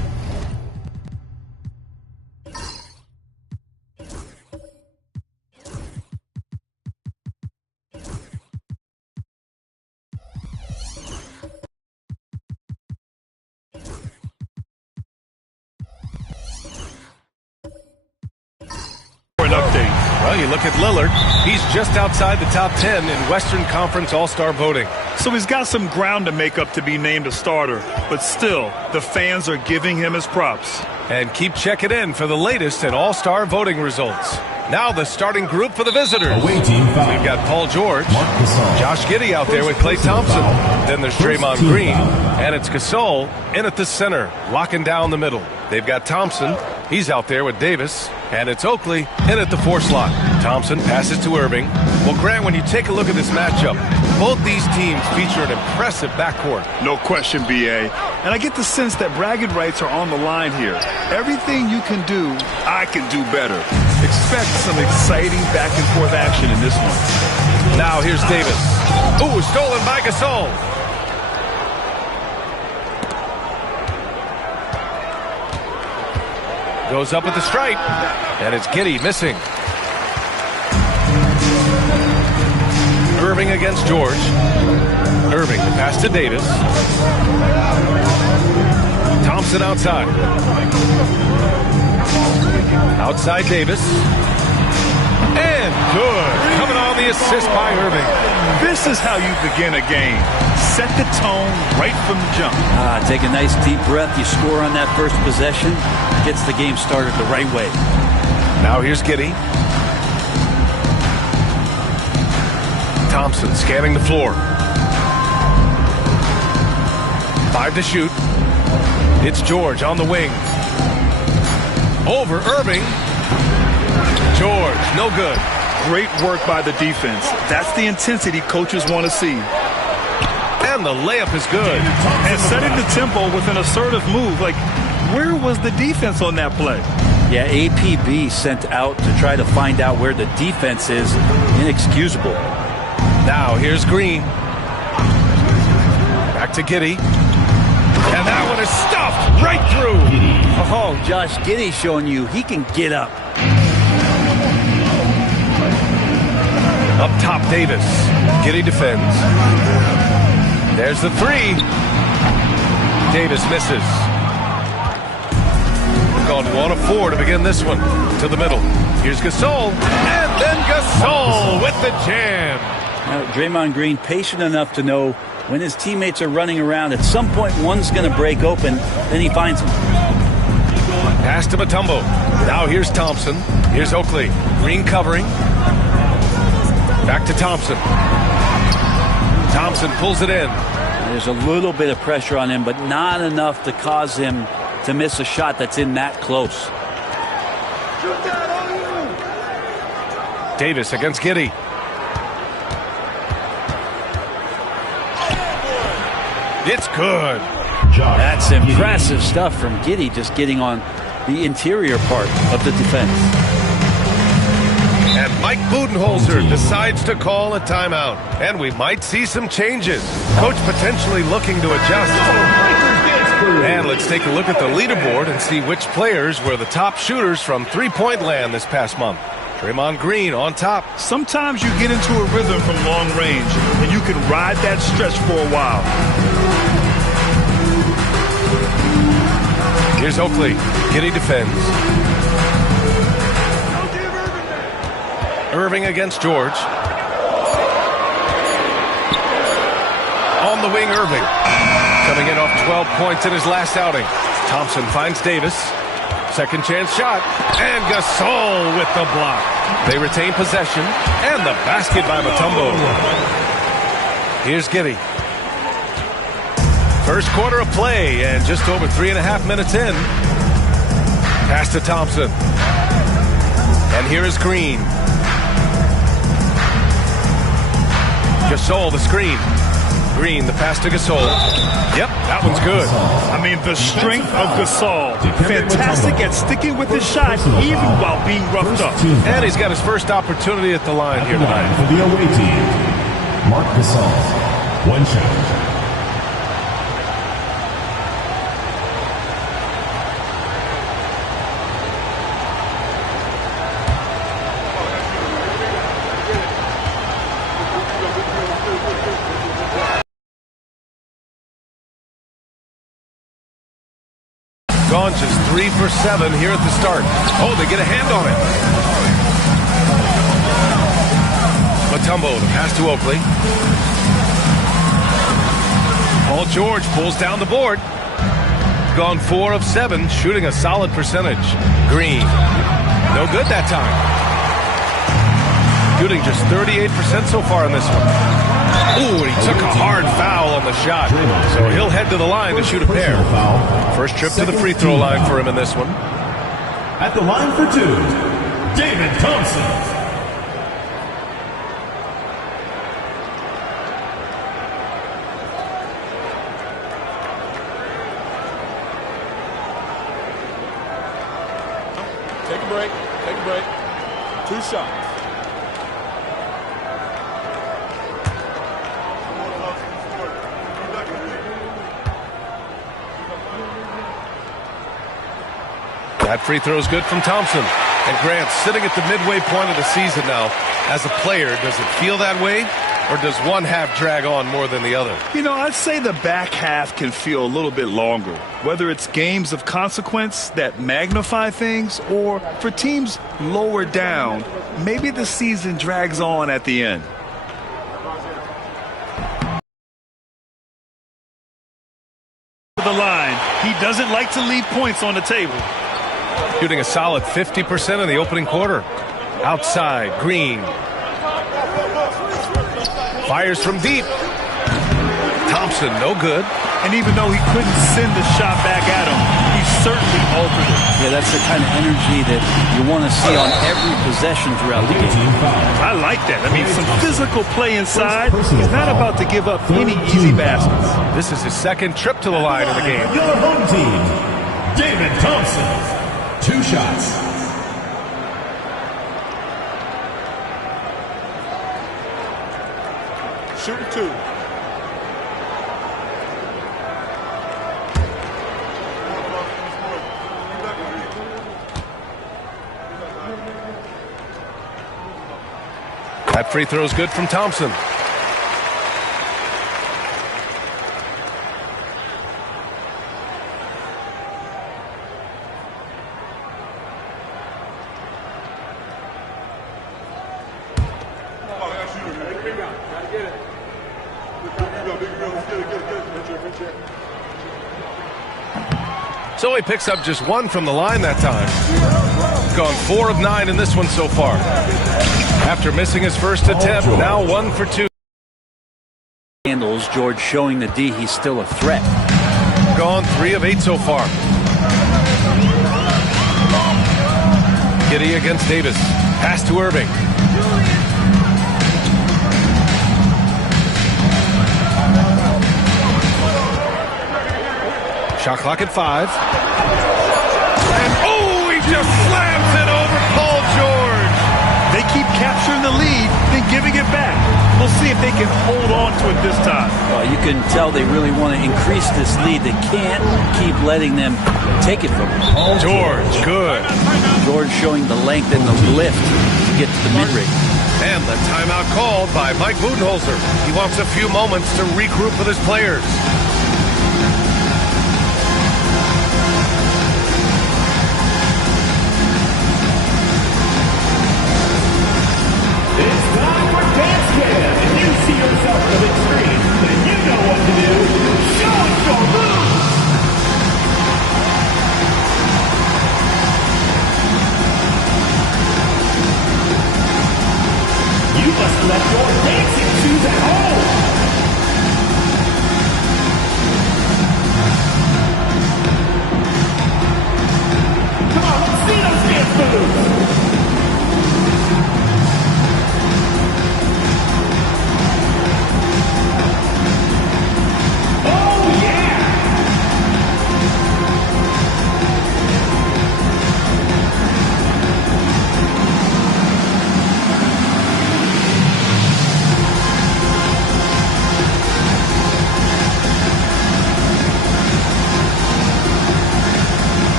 An update. Well, you look at Lillard. He's just outside the top 10 in Western Conference All-Star voting. So he's got some ground to make up to be named a starter, but still, the fans are giving him his props. And keep checking in for the latest in All-Star voting results. Now the starting group for the visitors. Away team foul. We've got Paul George, Marc Gasol. Josh Giddey out there with Klay Thompson. Then there's Draymond Green, and it's Gasol in at the center, locking down the middle. They've got Thompson. He's out there with Davis, and it's Oakley in at the 4 slot. Thompson passes to Irving. Well, Grant, when you take a look at this matchup, both these teams feature an impressive backcourt. No question, B.A. And I get the sense that bragging rights are on the line here. Everything you can do, I can do better. Expect some exciting back-and-forth action in this one. Now here's Davis. Ooh, stolen by Gasol. Goes up at the stripe, and it's Giddey missing. Irving against George. Irving, the pass to Davis. Thompson outside. Outside Davis. And good. Coming on the assist by Irving. This is how you begin a game. Set the tone right from the jump. Take a nice deep breath. You score on that first possession. Gets the game started the right way. Now here's Giddey. Thompson scanning the floor. 5 to shoot. It's George on the wing. Over Irving. George, no good. Great work by the defense. That's the intensity coaches want to see. And the layup is good. And setting the tempo with an assertive move. Like, where was the defense on that play? Yeah, APB sent out to try to find out where the defense is. Inexcusable. Now here's Green. Back to Giddey. And that one is stuffed right through. Oh, Josh Giddey showing you he can get up. Up top, Davis. Giddey defends. There's the three. Davis misses. Gone 1 of 4 to begin this one. To the middle. Here's Gasol. And then Gasol with the jam. Now, Draymond Green patient enough to know when his teammates are running around, at some point one's going to break open, then he finds them. Pass to Mutombo. Now here's Thompson. Here's Oakley. Green covering. Back to Thompson. Thompson pulls it in. There's a little bit of pressure on him, but not enough to cause him to miss a shot that's in that close. Davis against Giddey. It's good. That's impressive stuff from Giddey, just getting on the interior part of the defense. And Mike Budenholzer decides to call a timeout. And we might see some changes. Coach potentially looking to adjust. And let's take a look at the leaderboard and see which players were the top shooters from three-point land this past month. Draymond Green on top. Sometimes you get into a rhythm from long range, and you can ride that stretch for a while. Here's Oakley. Giddey defends. Irving against George. On the wing, Irving. Coming in off 12 points in his last outing. Thompson finds Davis. Second chance shot. And Gasol with the block. They retain possession. And the basket by Mutombo. Here's Giddey. First quarter of play and just over 3.5 minutes in. Pass to Thompson. And here is Green. Gasol the screen. Green, the pass to Gasol. Yep, that one's good. I mean, the strength of Gasol. Fantastic at sticking with his shot, even while being roughed up. And he's got his first opportunity at the line here tonight. For the away team, Marc Gasol. One shot. Gone just 3 for 7 here at the start. Oh, they get a hand on it. Mutombo, the pass to Oakley. Paul George pulls down the board. Gone 4 of 7, shooting a solid percentage. Green, no good that time. Shooting just 38% so far in this one. Ooh, and he took a hard foul on the shot. So he'll head to the line to shoot a pair. First trip to the free throw line for him in this one. At the line for 2, David Thompson. Take a break. Take a break. 2 shots. That free throw is good from Thompson. And Grant, sitting at the midway point of the season now, as a player, does it feel that way? Or does one half drag on more than the other? You know, I'd say the back half can feel a little bit longer, whether it's games of consequence that magnify things, or for teams lower down, maybe the season drags on at the end. The line, he doesn't like to leave points on the table. Shooting a solid 50% in the opening quarter. Outside, Green. Fires from deep. Thompson, no good. And even though he couldn't send the shot back at him, he certainly altered it. Yeah, that's the kind of energy that you want to see on every possession throughout the game. I like that. I mean, some physical play inside. He's not about to give up any easy baskets. This is his second trip to the line in the game. Your home team, David Thompson. 2 shots. Shooting 2. That free throw is good from Thompson. So he picks up just 1 from the line that time. Gone 4 of 9 in this one so far. After missing his first attempt, now 1 for 2. Handles, George showing the D he's still a threat. Gone 3 of 8 so far. Giddey against Davis. Pass to Irving. Shot clock at 5. And he just slams it over Paul George. They keep capturing the lead, then giving it back. We'll see if they can hold on to it this time. Well, you can tell they really want to increase this lead. They can't keep letting them take it from them. George, good. George showing the length and the lift to get to the mid-range. And the timeout called by Mike Budenholzer. He wants a few moments to regroup with his players.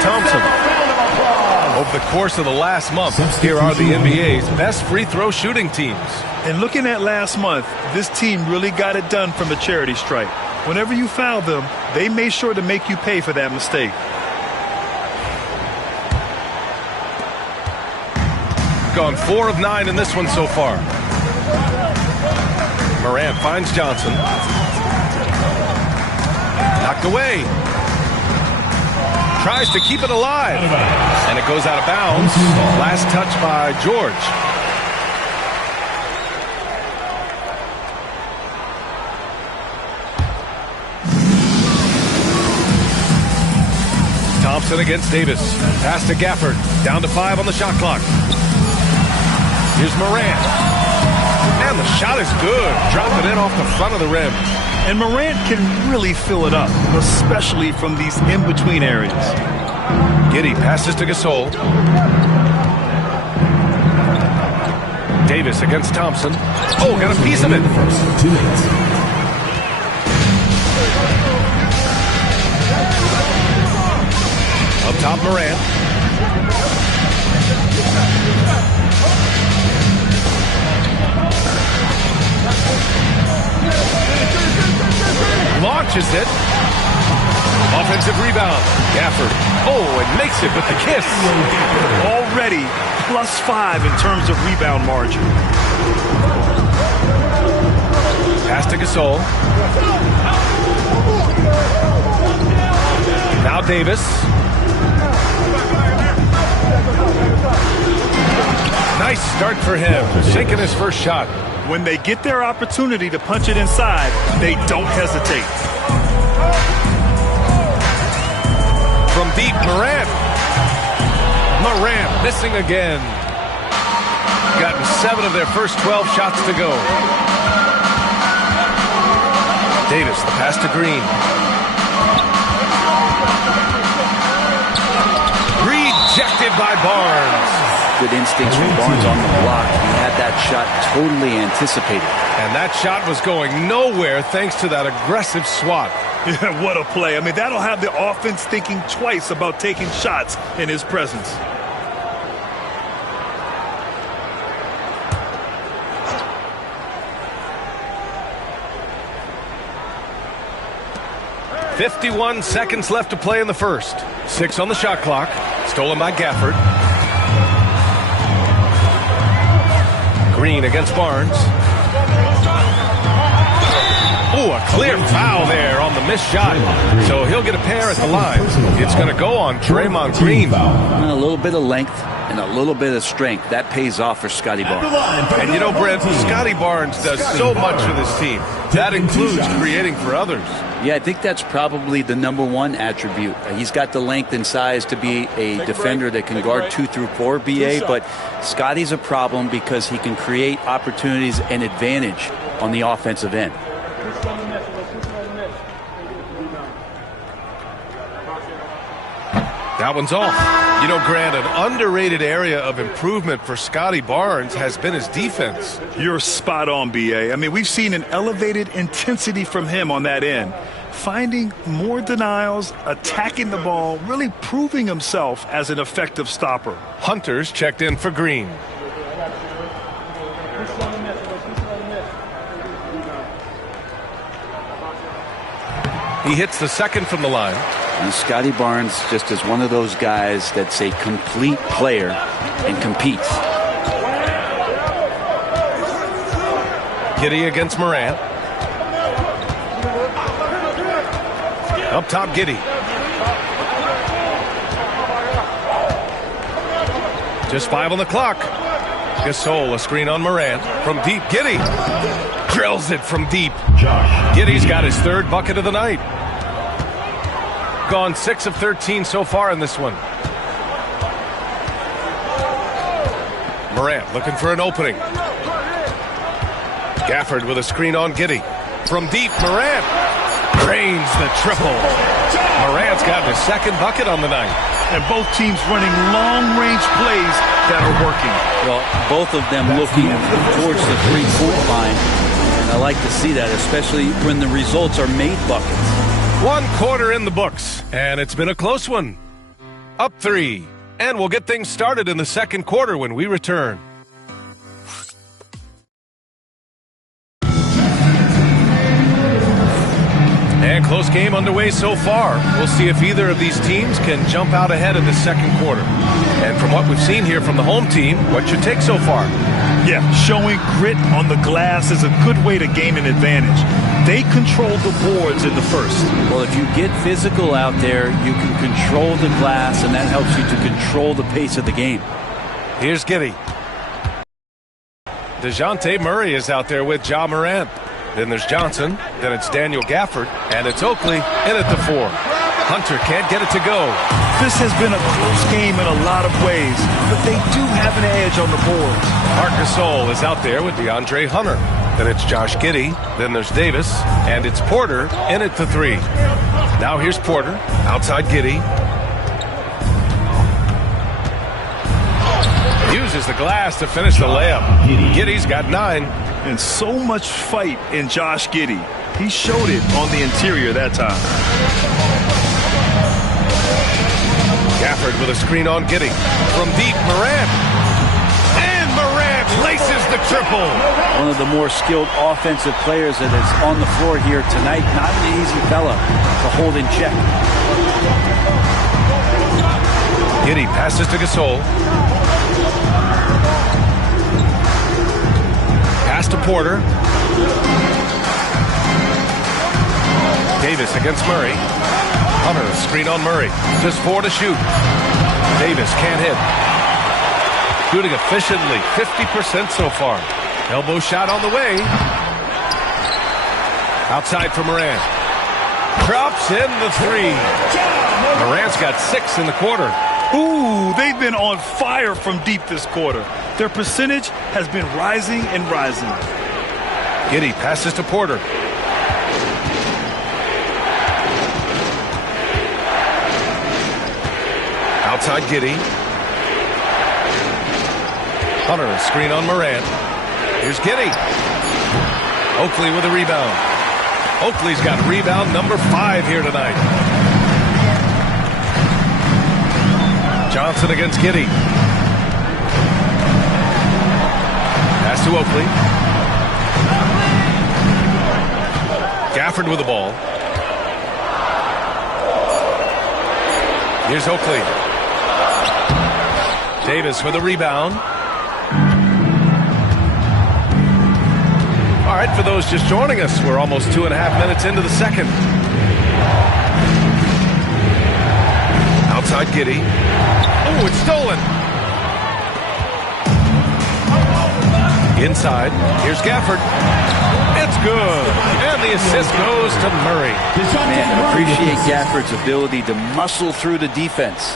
Thompson. Over the course of the last month, here are the NBA's best free throw shooting teams. And looking at last month, this team really got it done from the charity stripe. Whenever you foul them, they made sure to make you pay for that mistake. Gone 4 of 9 in this one so far. Morant finds Johnson. Knocked away. Tries to keep it alive. And it goes out of bounds. Last touch by George. Thompson against Davis. Pass to Gafford. Down to 5 on the shot clock. Here's Morant. And the shot is good. Drop it in off the front of the rim. And Morant can really fill it up, especially from these in-between areas. Giddey passes to Gasol. Davis against Thompson. Oh, got a piece of it. Up top, Morant. Launches it. Offensive rebound. Gafford. Oh, and makes it with the kiss. Already +5 in terms of rebound margin. Pass to Gasol. Now Davis. Nice start for him. Sinking his first shot. When they get their opportunity to punch it inside, they don't hesitate. From deep, Morant. Morant missing again. Gotten 7 of their first 12 shots to go. Davis, the pass to Green. Rejected by Barnes. Good instincts from Barnes on the block. He had that shot totally anticipated. And that shot was going nowhere thanks to that aggressive swat. Yeah, what a play. I mean, that'll have the offense thinking twice about taking shots in his presence. .51 seconds left to play in the first. 6 on the shot clock. Stolen by Gafford. Green against Barnes. Ooh, a clear foul there on the missed shot. So he'll get a pair at the line. It's going to go on Draymond Green. A little bit of length and a little bit of strength. That pays off for Scotty Barnes. And you know, Brent, Scotty Barnes does so much for this team. That includes creating for others. Yeah, I think that's probably the #1 attribute. He's got the length and size to be a defender that can guard 2 through 4, BA, but Scotty's a problem because he can create opportunities and advantage on the offensive end. That one's off. You know, Grant, an underrated area of improvement for Scotty Barnes has been his defense. You're spot on, BA. I mean, we've seen an elevated intensity from him on that end. Finding more denials, attacking the ball, really proving himself as an effective stopper. Hunter's checked in for Green. He hits the second from the line. And Scotty Barnes just is one of those guys that's a complete player and competes. Giddey against Morant. Up top, Giddey. Just 5 on the clock. Gasol, a screen on Morant. From deep, Giddey. Drills it from deep. Giddey's got his 3rd bucket of the night. Gone 6 of 13 so far in this one. Morant looking for an opening. Gafford with a screen on Giddey. From deep, Morant drains the triple. Morant's got his 2nd bucket on the night. And both teams running long-range plays that are working. Well, both of them looking towards the three-point line. And I like to see that, especially when the results are made buckets. 1 quarter in the books, and it's been a close one. Up 3, and we'll get things started in the 2nd quarter when we return. And close game underway so far. We'll see if either of these teams can jump out ahead in the 2nd quarter. And from what we've seen here from the home team, what's your take so far? Yeah, showing grit on the glass is a good way to gain an advantage. They control the boards in the first. Well, if you get physical out there, you can control the glass, and that helps you to control the pace of the game. Here's Giddey. DeJounte Murray is out there with Ja Morant. Then there's Johnson. Then it's Daniel Gafford. And it's Oakley in at the 4. Hunter can't get it to go. This has been a close game in a lot of ways, but they do have an edge on the board. Marc Gasol is out there with DeAndre Hunter. Then it's Josh Giddey. Then there's Davis. And it's Porter in at the 3. Now here's Porter. Outside Giddey. Uses the glass to finish the layup. Giddey's got 9. And so much fight in Josh Giddey. He showed it on the interior that time. Gafford with a screen on Giddey. From deep, Morant. And Morant laces the triple. One of the more skilled offensive players that is on the floor here tonight. Not an easy fella to hold in check. Giddey passes to Gasol. Pass to Porter. Davis against Murray. Hunter, screen on Murray. Just 4 to shoot. Davis can't hit. Shooting efficiently, 50% so far. Elbow shot on the way. Outside for Morant. Drops in the 3. Morant's got 6 in the quarter. Ooh, they've been on fire from deep this quarter. Their percentage has been rising and rising. Giddey passes to Porter. Outside Giddey. Hunter, screen on Morant. Here's Giddey. Oakley with a rebound. Oakley's got rebound number 5 here tonight. Johnson against Giddey. Pass to Oakley. Gafford with the ball. Here's Oakley. Davis with a rebound. All right, for those just joining us, we're almost 2.5 minutes into the second. Outside Giddey. Oh, it's stolen. Inside. Here's Gafford. It's good. And the assist goes to Murray. Man, appreciate Gafford's ability to muscle through the defense.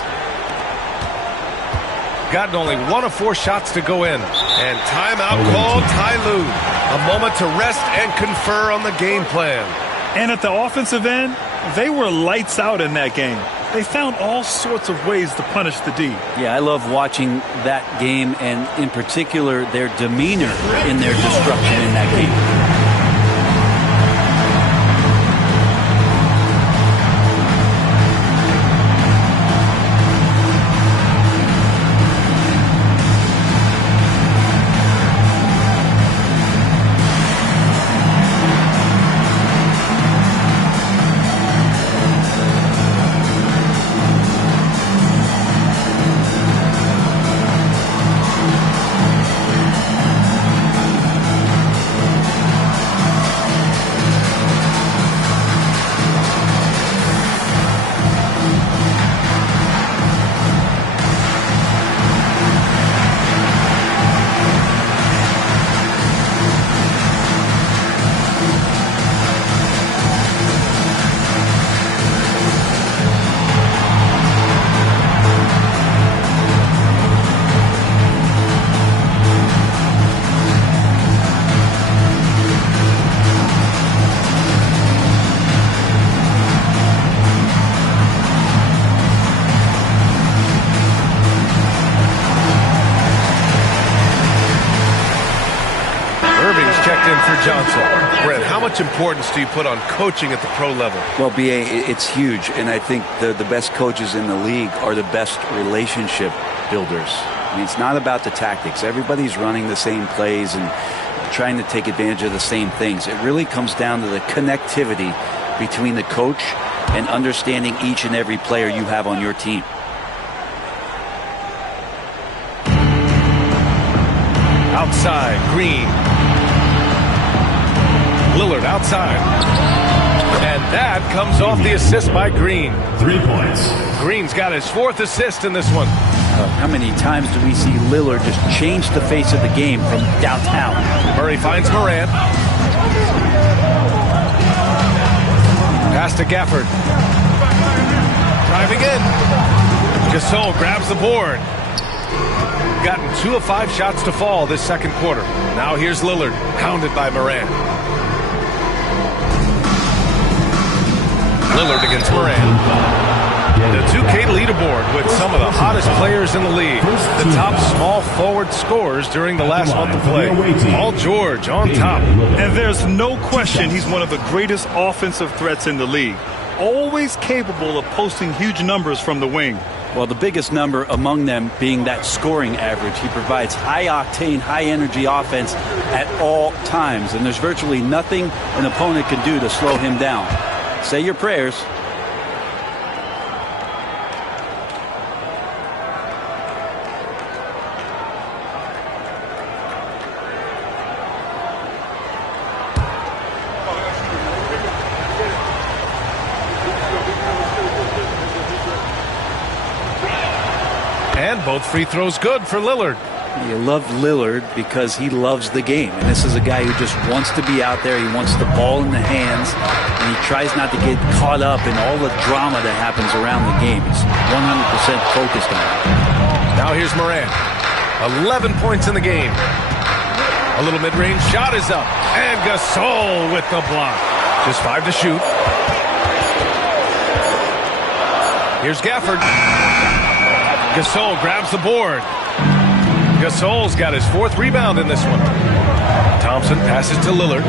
Gotten only 1 of 4 shots to go in. And timeout called Ty Lue. A moment to rest and confer on the game plan. And at the offensive end, they were lights out in that game. They found all sorts of ways to punish the D. Yeah, I love watching that game, and in particular, their demeanor in their destruction in that game. Johnson. Brent, how much importance do you put on coaching at the pro level? Well, B.A., it's huge, and I think the best coaches in the league are the best relationship builders. I mean, it's not about the tactics. Everybody's running the same plays and trying to take advantage of the same things. It really comes down to the connectivity between the coach and understanding each and every player you have on your team. Outside, Green. Lillard outside. And that comes off the assist by Green. 3 points. Green's got his 4th assist in this one. How many times do we see Lillard just change the face of the game from downtown? Murray finds Morant. Pass to Gafford. Driving in. Gasol grabs the board. They've gotten 2 of 5 shots to fall this second quarter. Now here's Lillard, hounded by Moran. Lillard against Moran. The 2K leaderboard with some of the hottest players in the league. The top small forward scorers during the last month of play. Paul George on top. And there's no question he's one of the greatest offensive threats in the league. Always capable of posting huge numbers from the wing. Well, the biggest number among them being that scoring average. He provides high-octane, high-energy offense at all times, and there's virtually nothing an opponent can do to slow him down. Say your prayers. And both free throws good for Lillard. You love Lillard because he loves the game. And this is a guy who just wants to be out there. He wants the ball in the hands. And he tries not to get caught up in all the drama that happens around the game. He's 100% focused on it. Now here's Moran. 11 points in the game. A little mid-range shot is up. And Gasol with the block. Just 5 to shoot. Here's Gafford. Gasol grabs the board. Gasol's got his 4th rebound in this one. Thompson passes to Lillard.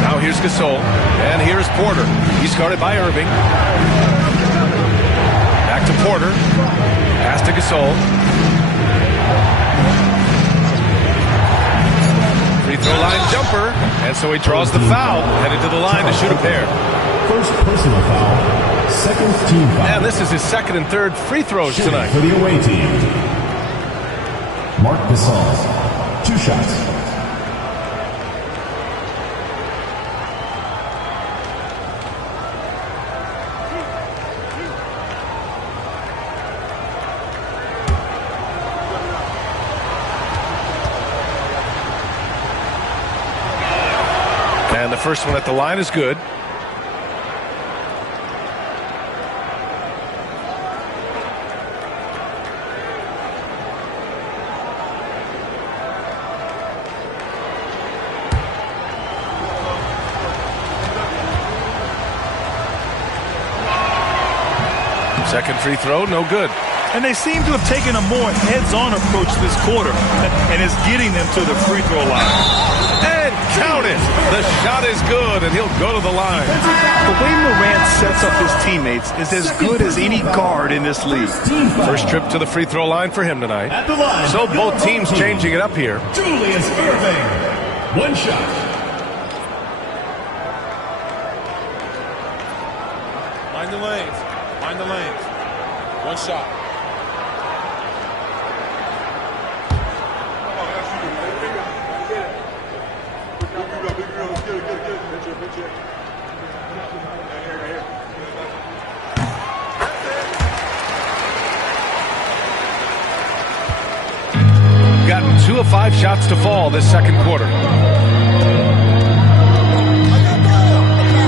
Now here's Gasol. And here's Porter. He's guarded by Irving. Back to Porter. Pass to Gasol. Free throw line jumper. And so he draws the foul. Headed to the line to shoot a pair. First personal foul. Second team foul. And this is his 2nd and 3rd free throws tonight. For the away team, Marc Gasol, 2 shots. And the first one at the line is good. Second free throw, no good. And they seem to have taken a more heads-on approach this quarter, and it's getting them to the free throw line. And count it! The shot is good, and he'll go to the line. The way Morant sets up his teammates is as good as any guard in this league. First trip to the free throw line for him tonight. So both teams changing it up here. Julius Irving, 1 shot. Mind the lanes. Mind the lanes. 1 shot. Gotten 2 of 5 shots to fall this second quarter.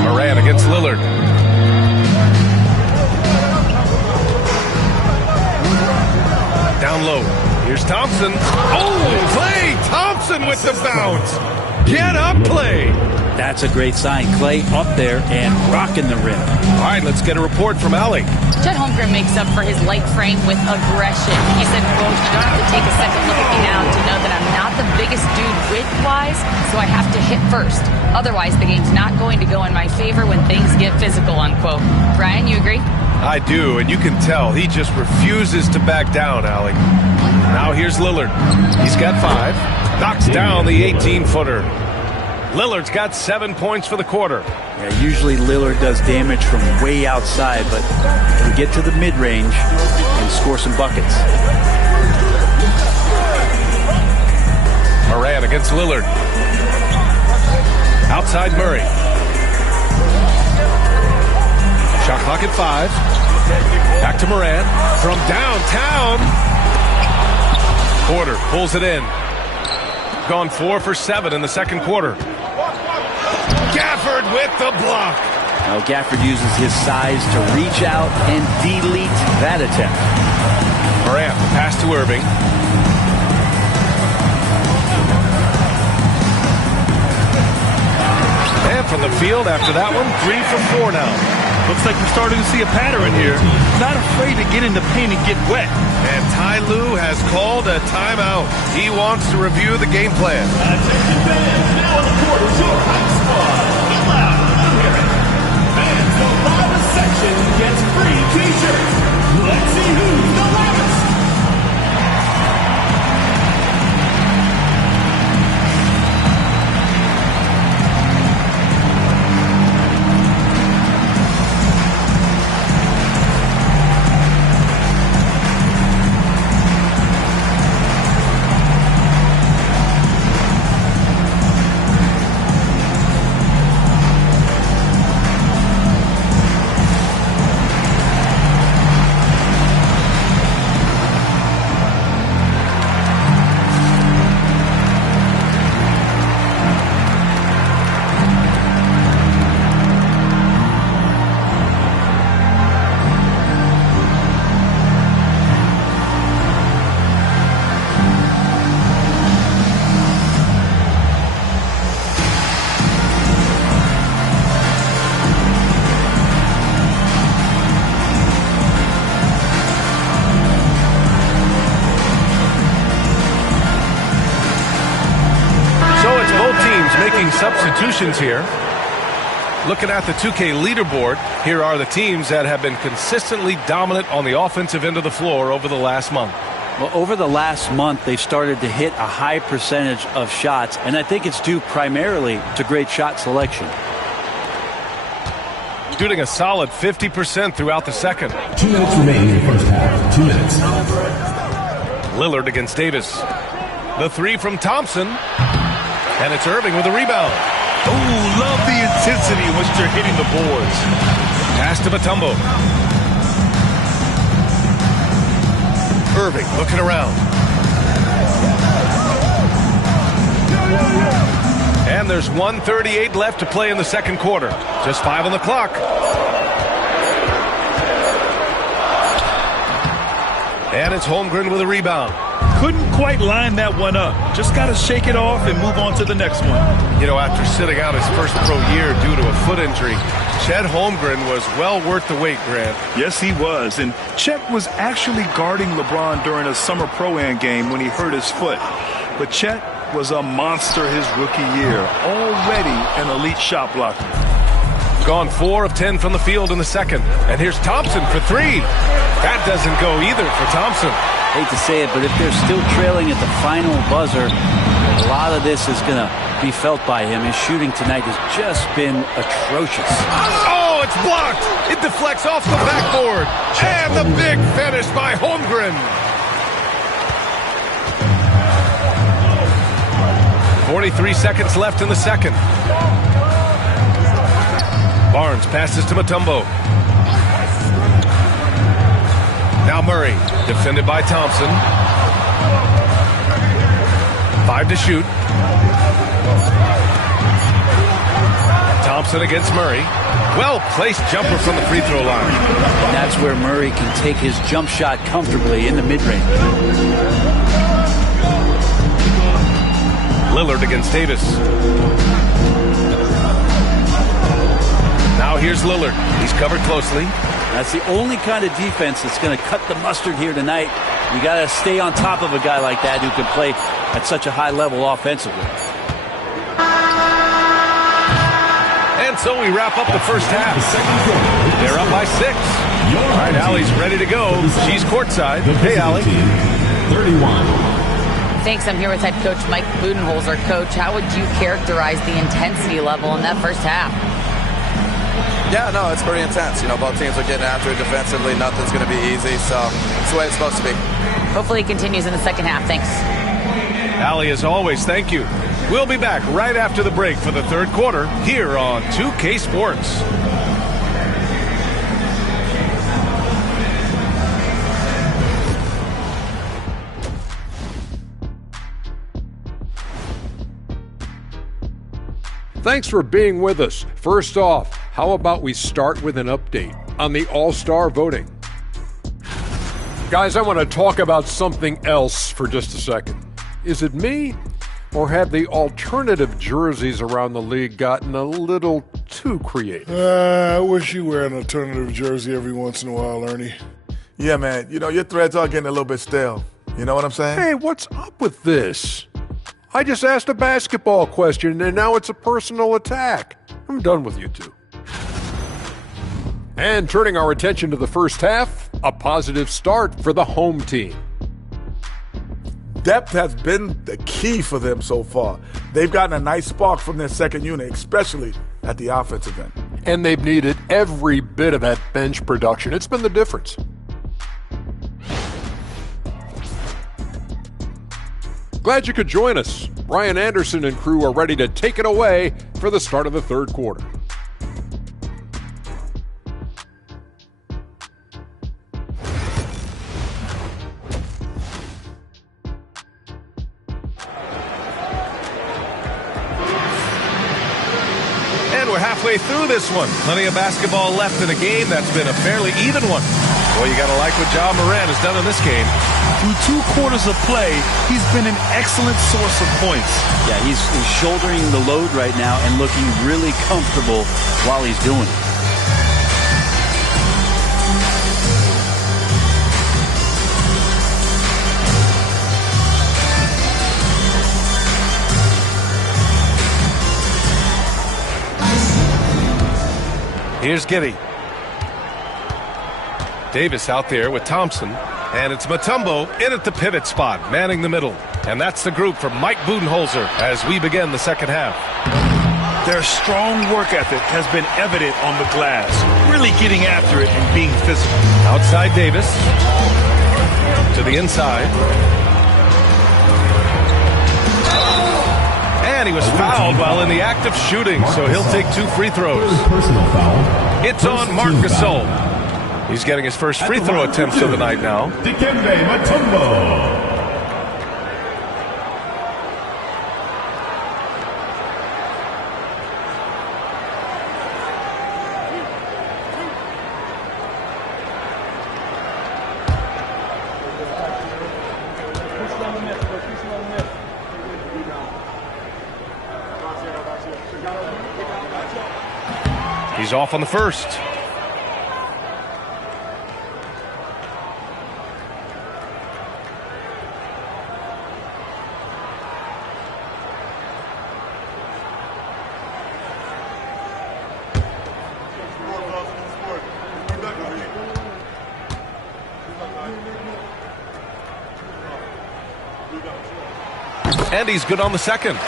Moran against Lillard. Down low. Here's Thompson. Oh, Klay Thompson with the bounce. Get up, Klay. That's a great sign. Klay up there and rocking the rim. All right, let's get a report from Allie. Chet Holmgren makes up for his light frame with aggression. He said, quote, "You don't have to take a second look at me now to know that I'm not the biggest dude width-wise, so I have to hit first. Otherwise, the game's not going to go in my favor when things get physical," unquote. Brian, you agree? I do, and you can tell he just refuses to back down, Allie. Now here's Lillard. He's got 5. Knocks down the 18-footer. Lillard's got 7 points for the quarter. Yeah, usually Lillard does damage from way outside, but can get to the mid-range and score some buckets. Moran against Lillard. Outside Murray. Shot clock at 5. Back to Moran. From downtown. Porter pulls it in. Gone 4 for 7 in the second quarter. Gafford with the block. Now Gafford uses his size to reach out and delete that attempt. Morant, pass to Irving. And from the field after that one, 3 for 4 now. Looks like we're starting to see a pattern here. Not afraid to get in the paint and get wet. And Ty Lue has called a timeout. He wants to review the game plan. Attention fans, now on the court is your hype squad. Get loud, I'm hearing. Fans of loudest section gets free t-shirts. Let's see who's the loudest. Substitutions here. Looking at the 2K leaderboard, here are the teams that have been consistently dominant on the offensive end of the floor over the last month. Well, over the last month, they've started to hit a high percentage of shots, and I think it's due primarily to great shot selection. Shooting a solid 50% throughout the second. 2 minutes remaining in the first half. 2 minutes. Lillard against Davis. The 3 from Thompson. And it's Irving with a rebound. Oh, love the intensity in which they're hitting the boards. Pass to Mutombo. Irving looking around. And there's 1:38 left to play in the second quarter. Just 5 on the clock. And it's Holmgren with a rebound. Couldn't quite line that one up. Just got to shake it off and move on to the next one. You know, after sitting out his first pro year due to a foot injury, Chet Holmgren was well worth the wait, Grant. Yes, he was. And Chet was actually guarding LeBron during a summer Pro-Am game when he hurt his foot. But Chet was a monster his rookie year. Already an elite shot blocker. Gone 4 of 10 from the field in the second. And here's Thompson for 3. That doesn't go either for Thompson. Hate to say it, but if they're still trailing at the final buzzer, a lot of this is going to be felt by him. His shooting tonight has just been atrocious. Oh, it's blocked. It deflects off the backboard. And the big finish by Holmgren. 43 seconds left in the second. Barnes passes to Mutombo. Now Murray, defended by Thompson. 5 to shoot. Thompson against Murray. Well-placed jumper from the free throw line. And that's where Murray can take his jump shot comfortably in the mid-range. Lillard against Davis. Now here's Lillard. He's covered closely. That's the only kind of defense that's going to cut the mustard here tonight. You got to stay on top of a guy like that who can play at such a high level offensively. And so we wrap up the first half. They're up by 6. All right, Allie's ready to go. She's courtside. Hey, Allie. 31. Thanks. I'm here with head coach Mike Budenholzer. Coach, how would you characterize the intensity level in that first half? Yeah, no, it's pretty intense. You know, both teams are getting after it defensively. Nothing's going to be easy, so it's the way it's supposed to be. Hopefully it continues in the second half. Thanks. Allie, as always, thank you. We'll be back right after the break for the third quarter here on 2K Sports. Thanks for being with us. First off, how about we start with an update on the All-Star voting? Guys, I want to talk about something else for just a second. Is it me, or have the alternative jerseys around the league gotten a little too creative? I wish you wear an alternative jersey every once in a while, Ernie. Yeah, man. You know, your threads are getting a little bit stale. You know what I'm saying? Hey, what's up with this? I just asked a basketball question, and now it's a personal attack. I'm done with you two. And turning our attention to the first half, a positive start for the home team. Depth has been the key for them so far. They've gotten a nice spark from their second unit, especially at the offensive end. And they've needed every bit of that bench production. It's been the difference. Glad you could join us. Brian Anderson and crew are ready to take it away for the start of the third quarter. We're halfway through this one. Plenty of basketball left in a game that's been a fairly even one. Boy, you got to like what Ja Morant has done in this game. Through 2 quarters of play, he's been an excellent source of points. Yeah, he's shouldering the load right now and looking really comfortable while he's doing it. Here's Giddey. Davis out there with Thompson. And it's Mutombo in at the pivot spot, manning the middle. And that's the group for Mike Budenholzer as we begin the second half. Their strong work ethic has been evident on the glass, really getting after it and being physical. Outside Davis. To the inside. And he was fouled while in the act of shooting, so he'll take 2 free throws. Personal foul. It's on Marc Gasol. He's getting his first free throw attempts of the night now. Dikembe Mutombo. He's off on the first. And he's good on the second.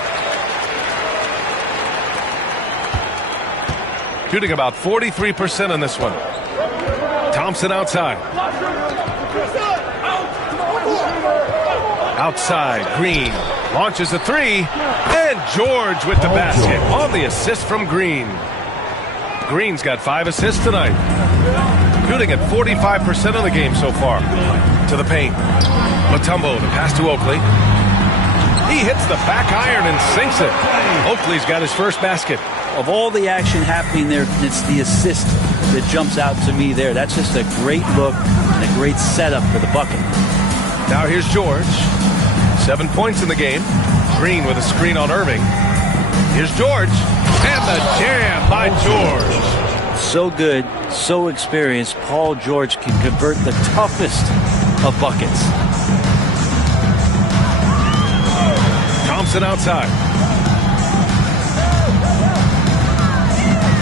Shooting about 43% in this one. Thompson outside. Outside, Green launches a 3. And George with the basket on the assist from Green. Green's got 5 assists tonight. Shooting at 45% of the game so far. To the paint. Mutombo, the pass to Oakley. He hits the back iron and sinks it. Oakley's got his first basket. Of all the action happening there, it's the assist that jumps out to me there. That's just a great look and a great setup for the bucket. Now here's George. 7 points in the game. Green with a screen on Irving. Here's George. And the jam by George. So good, so experienced. Paul George can convert the toughest of buckets. Thompson outside.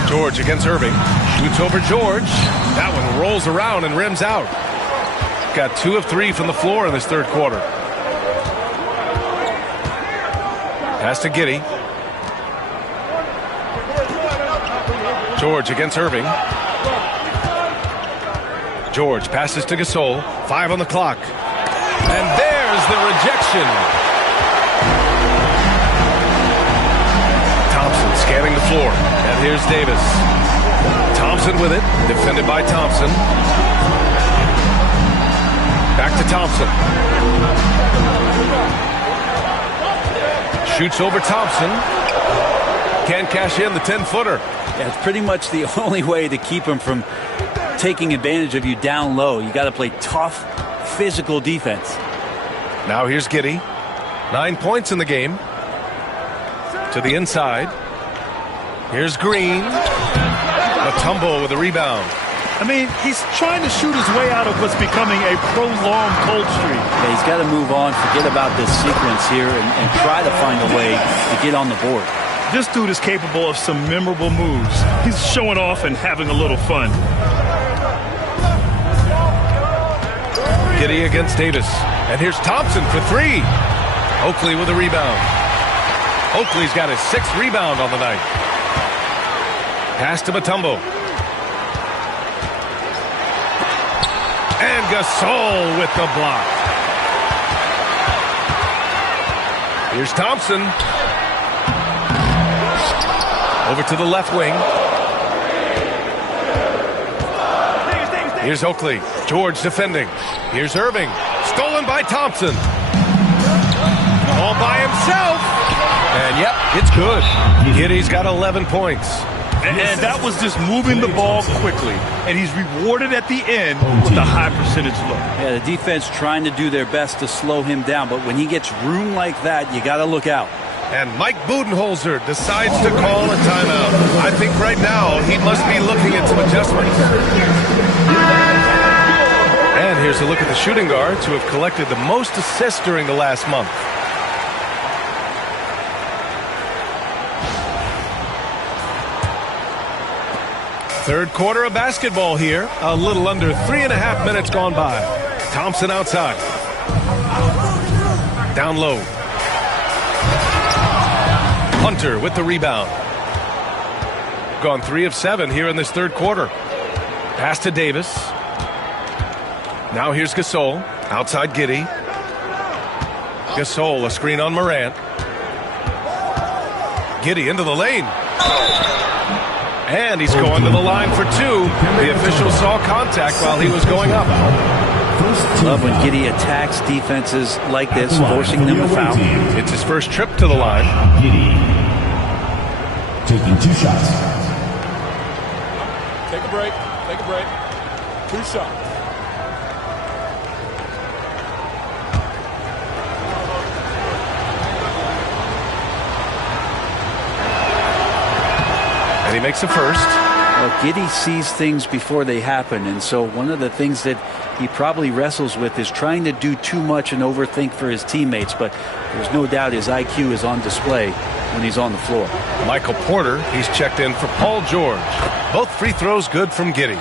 George against Irving. Shoots over George. That one rolls around and rims out. Got 2 of 3 from the floor in this third quarter. Pass to Giddey. George against Irving. George passes to Gasol. 5 on the clock. And there's the rejection. Thompson scanning the floor. And here's Davis. Thompson with it. Defended by Thompson. Back to Thompson. Shoots over Thompson. Can't cash in the 10-footer. Yeah, it's pretty much the only way to keep him from taking advantage of you down low. You got to play tough, physical defense. Now here's Giddey. 9 points in the game. To the inside. Here's Green. Mutombo with a rebound. I mean, he's trying to shoot his way out of what's becoming a prolonged cold streak. Yeah, he's got to move on, forget about this sequence here, and try to find a way to get on the board. This dude is capable of some memorable moves. He's showing off and having a little fun. Giddey against Davis. And here's Thompson for 3. Oakley with a rebound. Oakley's got his 6th rebound on the night. Pass to Mutombo. And Gasol with the block. Here's Thompson. Over to the left wing. Here's Oakley. George defending. Here's Irving. Stolen by Thompson. All by himself. And yep, it's good. Giddey's got 11 points. And that was just moving the ball quickly. And he's rewarded at the end with a high percentage look. Yeah, the defense trying to do their best to slow him down. But when he gets room like that, you got to look out. And Mike Budenholzer decides to call a timeout. I think right now he must be looking at some adjustments. And here's a look at the shooting guards who have collected the most assists during the last month. Third quarter of basketball here. A little under 3.5 minutes gone by. Thompson outside. Down low. Hunter with the rebound. Gone 3 of 7 here in this third quarter. Pass to Davis. Now here's Gasol. Outside Giddey. Gasol, a screen on Morant. Giddey into the lane. And he's going to the line for 2. The official saw contact while he was going up. Love when Giddey attacks defenses like this, forcing them to foul. It's his first trip to the line. Giddey taking 2 shots. Take a break. Take a break. 2 shots. And he makes the first. Well, Giddey sees things before they happen, and so one of the things that he probably wrestles with is trying to do too much and overthink for his teammates, but there's no doubt his IQ is on display when he's on the floor. Michael Porter, he's checked in for Paul George. Both free throws good from Giddey.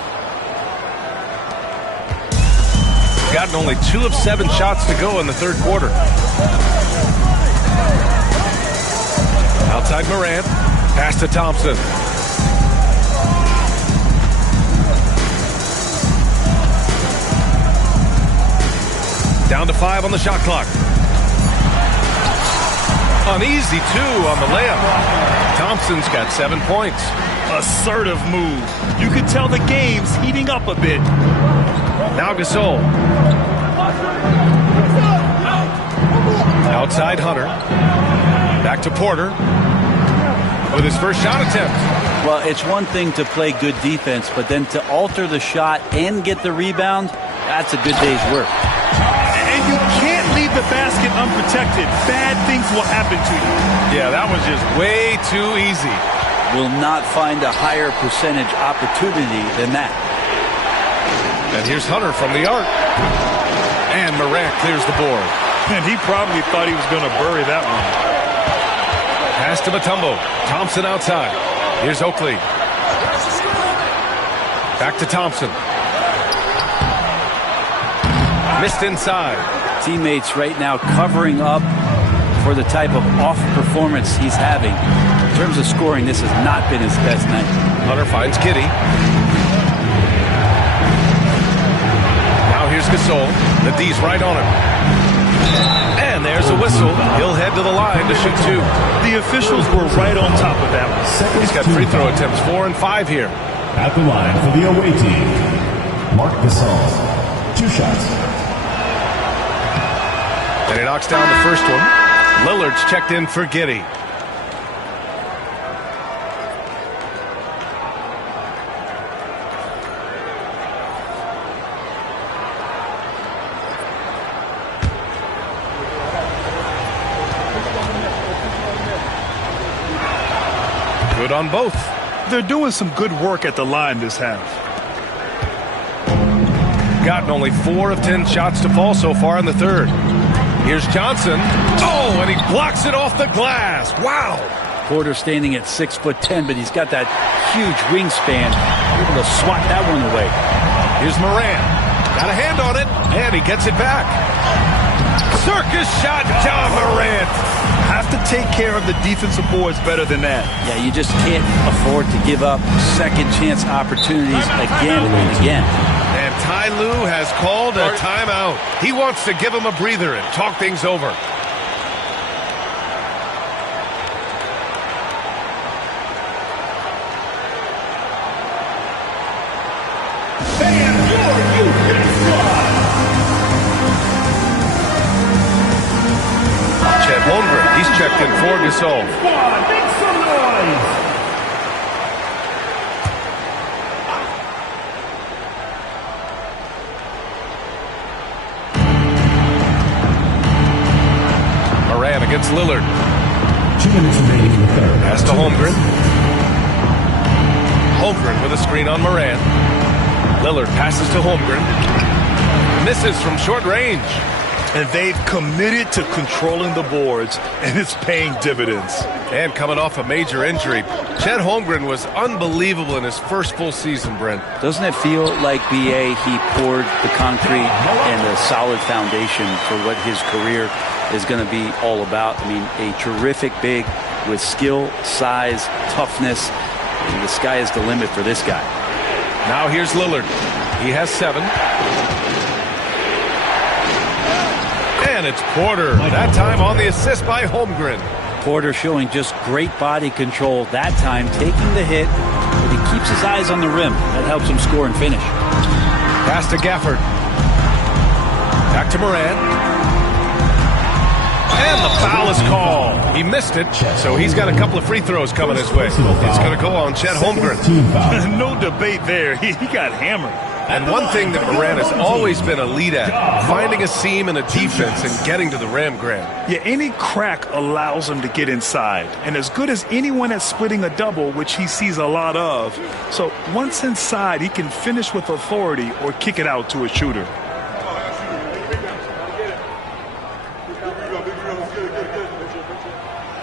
Gotten only 2 of 7 shots to go in the third quarter. Outside Morant, pass to Thompson. Down to 5 on the shot clock. Uneasy 2 on the layup. Thompson's got 7 points. Assertive move. You can tell the game's heating up a bit. Now Gasol. Outside Hunter. Back to Porter. With his first shot attempt. Well, it's one thing to play good defense, but then to alter the shot and get the rebound, that's a good day's work. And you can't leave the basket unprotected. Bad things will happen to you. Yeah, that was just way too easy. Will not find a higher percentage opportunity than that. And here's Hunter from the arc. And Morant clears the board. And he probably thought he was going to bury that one. Pass to Mutombo. Thompson outside. Here's Oakley. Back to Thompson. Missed inside. Teammates right now covering up for the type of off performance he's having. In terms of scoring, this has not been his best night. Hunter finds Giddey. Now here's Gasol. The D's right on him. And there's a whistle. He'll head to the line to shoot 2. The officials were right on top of that one. He's got free throw attempts 4 and 5 here. At the line for the away team, Marc Gasol. 2 shots. And he knocks down the first one. Lillard's checked in for Giddey. Good on both. They're doing some good work at the line this half. Gotten only 4 of 10 shots to fall so far in the third. Here's Johnson. Oh, and he blocks it off the glass. Wow. Porter standing at 6'10", but he's got that huge wingspan, able to swat that one away. Here's Morant. Got a hand on it, and he gets it back. Circus shot, John Morant. Have to take care of the defensive boards better than that. Yeah, you just can't afford to give up second chance opportunities again and again. And Ty Lue has called a timeout. He wants to give him a breather and talk things over. Chet Holmgren, he's checked in for Gasol. Make some noise. Morant against Lillard. 2 minutes remaining in the third. Pass to Holmgren. Holmgren with a screen on Morant. Lillard passes to Holmgren. Misses from short range. And they've committed to controlling the boards, and it's paying dividends. And coming off a major injury, Chet Holmgren was unbelievable in his first full season, Brent. Doesn't it feel like, B.A., he poured the concrete and a solid foundation for what his career is going to be all about? I mean, a terrific big with skill, size, toughness. And the sky is the limit for this guy. Now here's Lillard. He has 7. And it's Porter. That time on the assist by Holmgren. Porter showing just great body control that time, taking the hit, but he keeps his eyes on the rim. That helps him score and finish. Pass to Gafford. Back to Morant. And the foul is called. He missed it, so he's got a couple of free throws coming his way. It's going to go on Chet Holmgren. No debate there. He got hammered. And one thing that Morant has always been elite at, finding a seam in a defense and getting to the rim, Grant. Yeah, any crack allows him to get inside. And as good as anyone at splitting a double, which he sees a lot of. So once inside, he can finish with authority or kick it out to a shooter.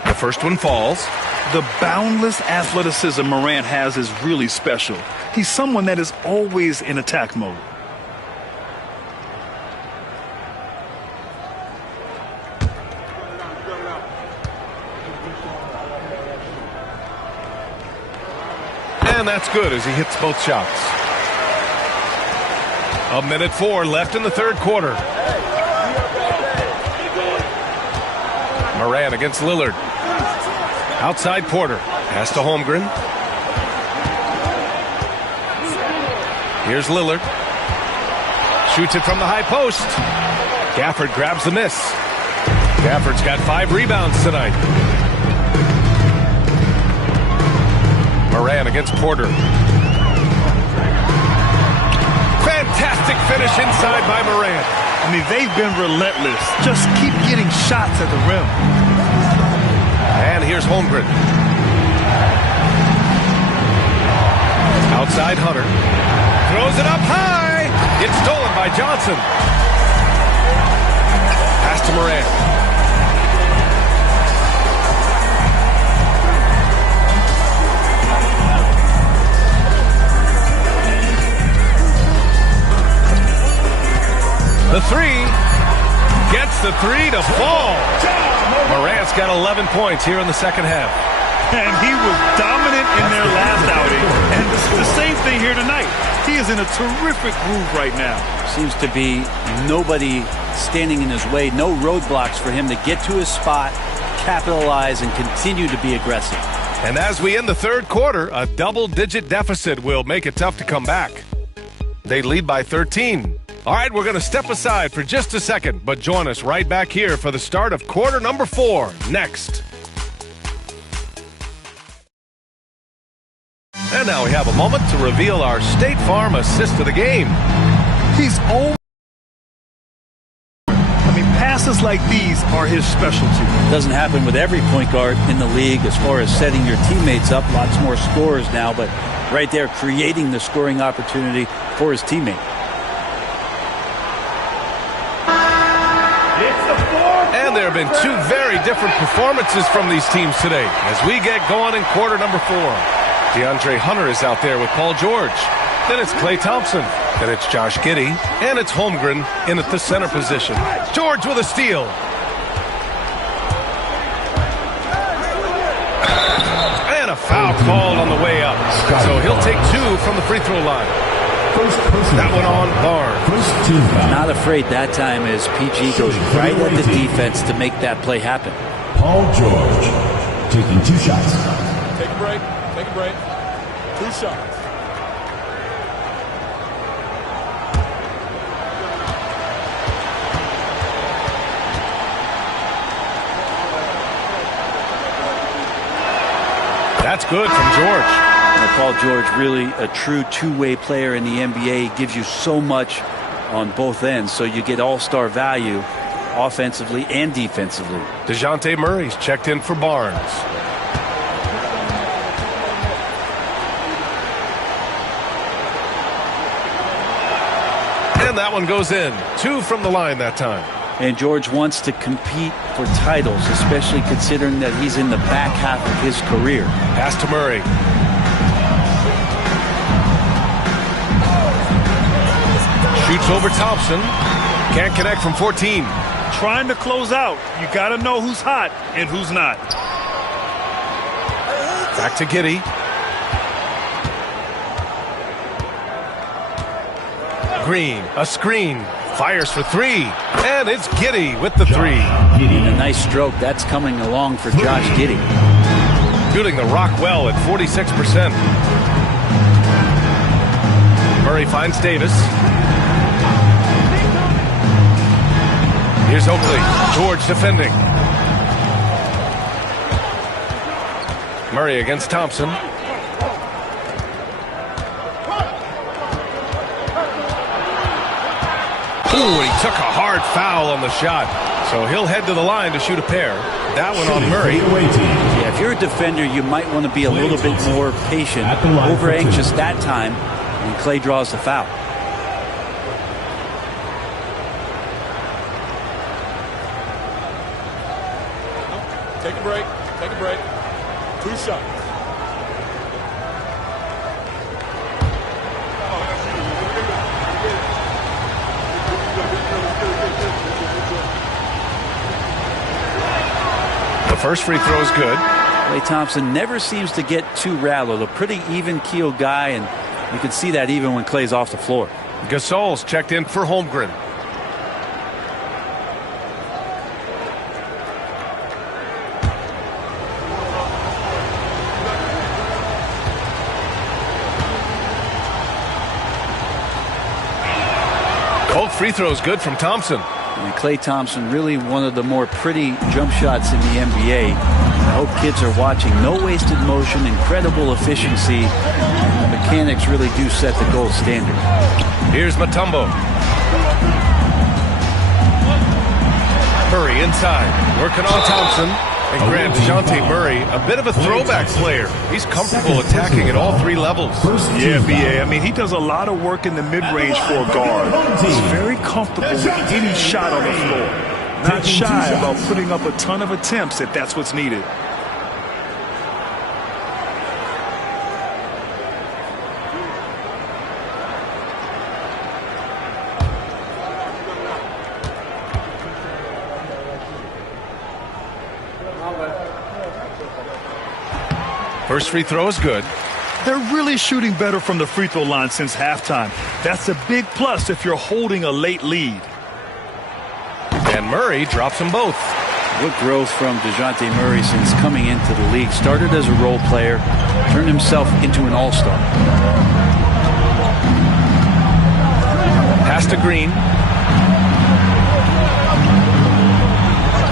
The first one falls. The boundless athleticism Morant has is really special. He's someone that is always in attack mode. And that's good as he hits both shots. 1:04 left in the third quarter. Morant against Lillard. Outside Porter. Pass to Holmgren. Here's Lillard. Shoots it from the high post. Gafford grabs the miss. Gafford's got 5 rebounds tonight. Morant against Porter. Fantastic finish inside by Morant. I mean, they've been relentless. Just keep getting shots at the rim. And here's Holmgren. Outside Hunter. Throws it up high. It's stolen by Johnson. Pass to Morant. The 3. Gets the 3 to fall. Morant's got 11 points here in the second half. And he was dominant in their last outing. And the same thing here tonight. He is in a terrific groove right now. Seems to be nobody standing in his way. No roadblocks for him to get to his spot, capitalize, and continue to be aggressive. And as we end the third quarter, a double-digit deficit will make it tough to come back. They lead by 13. All right, we're going to step aside for just a second, but join us right back here for the start of quarter number 4 next. And now we have a moment to reveal our State Farm assist of the game. He's passes like these are his specialty. Doesn't happen with every point guard in the league as far as setting your teammates up. Lots more scorers now, but right there creating the scoring opportunity for his teammate. And there have been two very different performances from these teams today as we get going in quarter number 4. DeAndre Hunter is out there with Paul George. Then it's Klay Thompson. Then it's Josh Giddey. And it's Holmgren in at the center position. George with a steal. And a foul called on the way up. So he'll take 2 from the free throw line. That one on Barnes. Not afraid that time as PG goes right at the defense to make that play happen. Paul George taking 2 shots. Take a break. Take a break. 2 shots. That's good from George. Paul George, really a true two-way player in the NBA. He gives you so much on both ends, so you get all-star value offensively and defensively. DeJounte Murray's checked in for Barnes. And that one goes in. 2 from the line that time. And George wants to compete for titles, especially considering that he's in the back half of his career. Pass to Murray. Shoots over Thompson. Can't connect from 14. Trying to close out. You got to know who's hot and who's not. Back to Giddey. Green, a screen. Fires for 3. And it's Giddey with the 3. And a nice stroke. That's coming along for Josh Giddey. Shooting the rock well at 46%. Murray finds Davis. Here's Oakley. George defending. Murray against Thompson. Ooh, he took a hard foul on the shot. So he'll head to the line to shoot a pair. That one on Murray. Yeah, if you're a defender, you might want to be a little bit more patient. Over anxious that time when Klay draws the foul. Take a break. Take a break. 2 shots. The first free throw is good. Klay Thompson never seems to get too rattled. A pretty even-keeled guy, and you can see that even when Klay's off the floor. Gasol's checked in for Holmgren. Both free throws good from Thompson. And Klay Thompson, really one of the more pretty jump shots in the NBA. I hope kids are watching. No wasted motion, incredible efficiency. And the mechanics really do set the gold standard. Here's Mutombo. Murray inside, working on Thompson. And Grant, DeJounte Murray, a bit of a throwback player. He's comfortable attacking at all 3 levels. Yeah, B.A. I mean, he does a lot of work in the mid-range for a guard. He's very comfortable with any shot on the floor. Not shy about putting up a ton of attempts if that's what's needed. First free throw is good. They're really shooting better from the free throw line since halftime. That's a big plus if you're holding a late lead. And Murray drops them both. What growth from DeJounte Murray since coming into the league. Started as a role player, turned himself into an all-star. Pass to Green.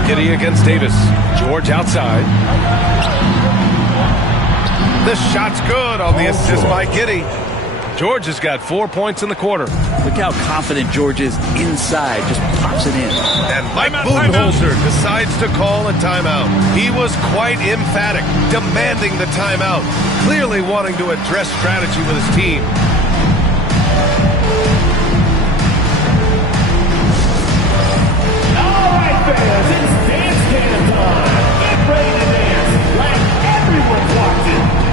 Giddey against Davis. George outside. This shot's good on the assist by Giddey. George has got 4 points in the quarter. Look how confident George is inside. Just pops it in. And Mike Budenholzer decides to call a timeout. He was quite emphatic, demanding the timeout, clearly wanting to address strategy with his team. All right, fans, it's dance can time. Get ready to dance like everyone's watching.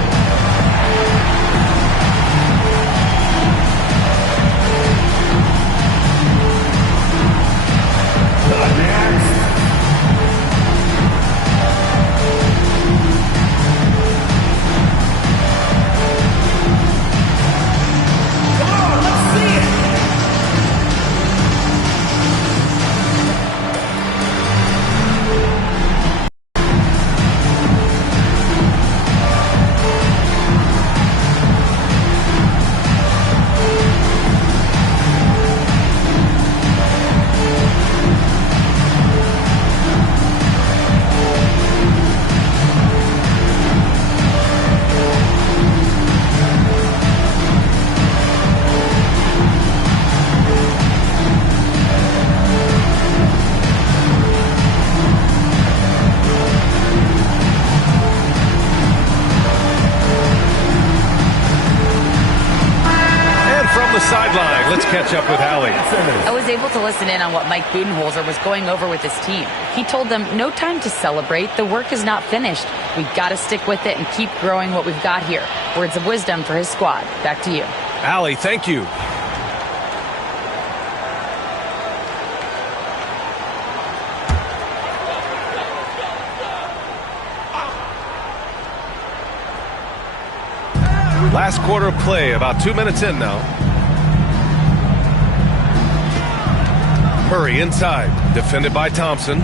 Sideline. Let's catch up with Allie. I was able to listen in on what Mike Budenholzer was going over with his team. He told them, no time to celebrate. The work is not finished. We've got to stick with it and keep growing what we've got here. Words of wisdom for his squad. Back to you. Allie, thank you. Last quarter of play, about 2 minutes in now. Murray inside, defended by Thompson.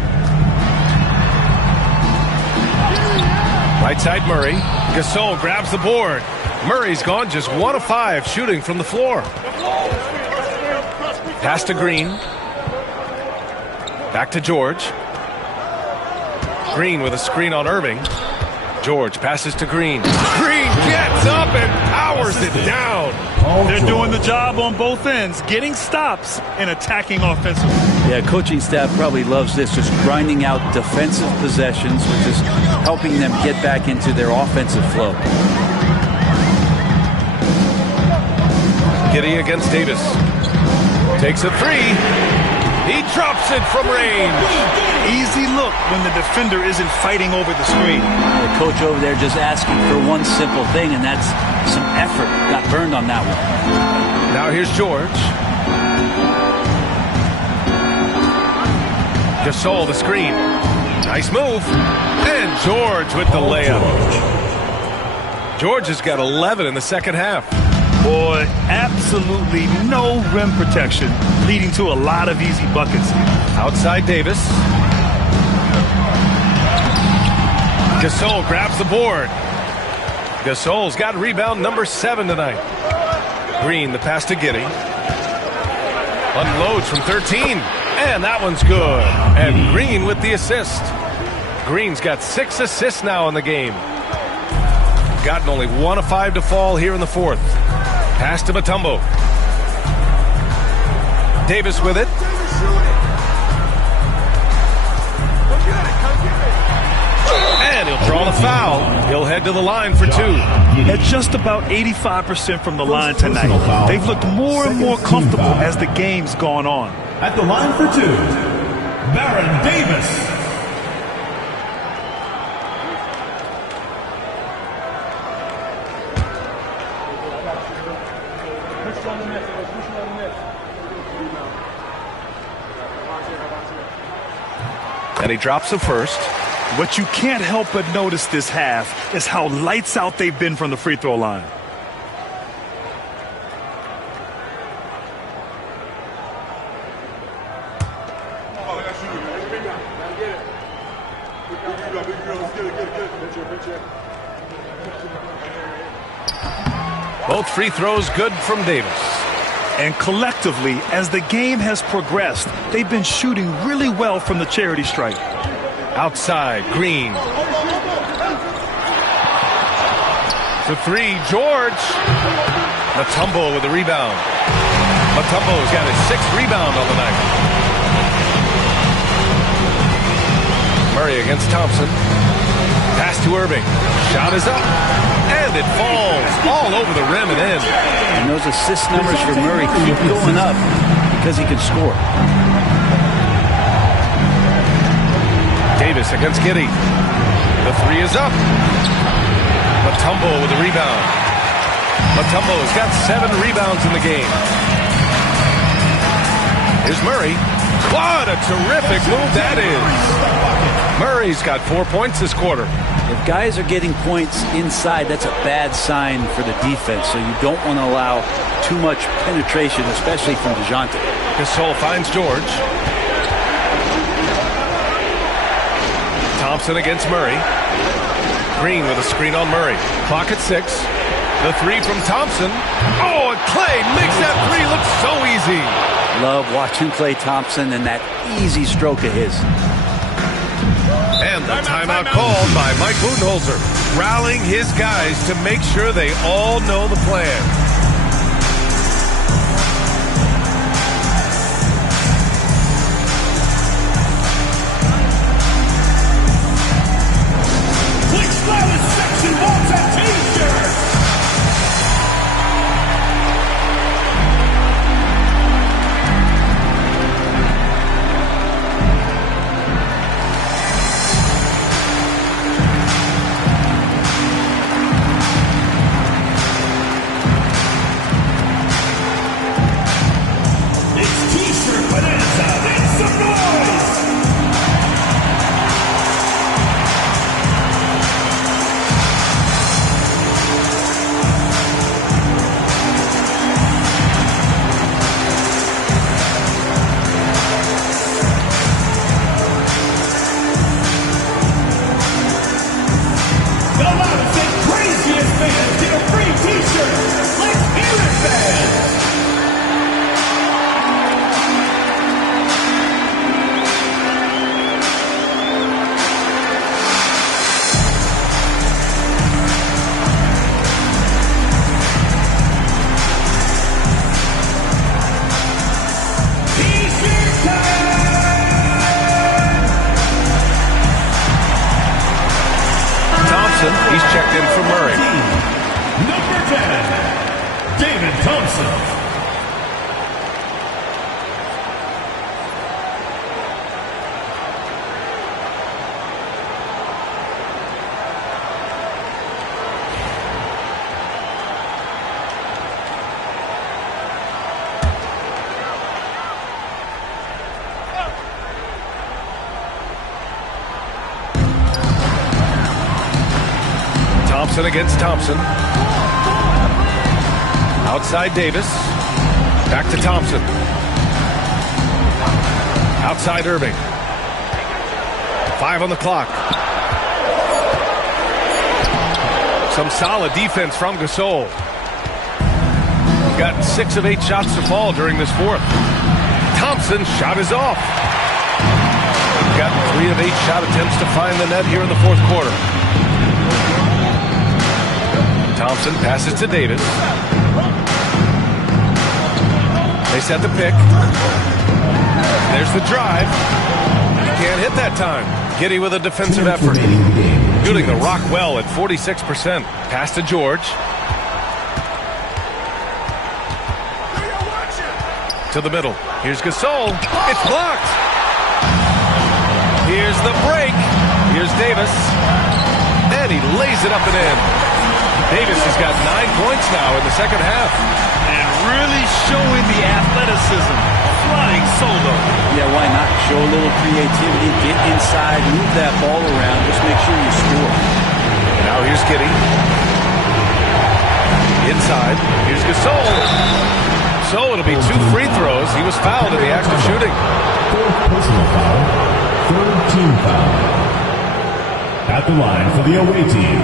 Right side Murray. Gasol grabs the board. Murray's gone just 1 of 5 shooting from the floor. Pass to Green. Back to George. Green with a screen on Irving. George passes to Green. Green gets up and powers it down. They're doing the job on both ends, getting stops and attacking offensively. Yeah, coaching staff probably loves this, just grinding out defensive possessions, which is helping them get back into their offensive flow. Giddey against Davis. Takes a 3. He drops it from range. Easy look when the defender isn't fighting over the screen. The coach over there just asking for one simple thing, and that's some effort. Got burned on that one. Now here's George. Gasol the screen. Nice move. And George with the layup. George has got 11 in the second half. Boy, absolutely no rim protection, leading to a lot of easy buckets. Outside Davis. Gasol grabs the board. Gasol's got rebound number 7 tonight. Green, the pass to Giddey. Unloads from 13. And that one's good. And Green with the assist. Green's got 6 assists now in the game. Gotten only 1 of 5 to fall here in the fourth. Pass to Mutombo. Davis with it. And he'll draw the foul. He'll head to the line for 2. At just about 85% from the line tonight, they've looked more and more comfortable as the game's gone on. At the line for 2, Baron Davis. And he drops the first. What you can't help but notice this half is how lights out they've been from the free throw line. Both free throws good from Davis. And collectively, as the game has progressed, they've been shooting really well from the charity stripe. Outside, Green. The 3, George. Mutombo with the rebound. Mutombo's got his 6th rebound on the night. Murray against Thompson. Pass to Irving. Shot is up. And it falls all over the rim and in. And those assist numbers for Murray keep going up because he can score. Davis against Giddey. The 3 is up. Mutombo with the rebound. Mutombo's got 7 rebounds in the game. Here's Murray. What a terrific move that is. Murray's got 4 points this quarter. If guys are getting points inside, that's a bad sign for the defense. So you don't want to allow too much penetration, especially from DeJounte. Gasol finds George. Thompson against Murray. Green with a screen on Murray. Clock at 6. The 3 from Thompson. Oh, and Klay makes that 3 look so easy. Love watching Klay Thompson and that easy stroke of his. And the timeout called by Mike Budenholzer, rallying his guys to make sure they all know the plan. Which Flowers section wants a t-shirt? He's checked in for Murray. Number 10, David Thompson. Thompson against Thompson. Outside Davis. Back to Thompson. Outside Irving. 5 on the clock. Some solid defense from Gasol. He's got 6 of 8 shots to fall during this fourth. Thompson's shot is off. Got 3 of 8 shot attempts to find the net here in the fourth quarter. Thompson passes to Davis. They set the pick. There's the drive. He can't hit that time. Giddey with a defensive effort. Shooting the rock well at 46%. Pass to George. To the middle. Here's Gasol. It's blocked. Here's the break. Here's Davis. And he lays it up and in. Davis has got 9 points now in the second half. And really showing the athleticism. Flying solo. Yeah, why not? Show a little creativity, get inside, move that ball around, just make sure you score. Now here's Giddey. Inside. Here's Gasol. So it'll be 2 free throws. He was fouled in the act of shooting. 4th personal foul. 3rd team foul. At the line for the away team,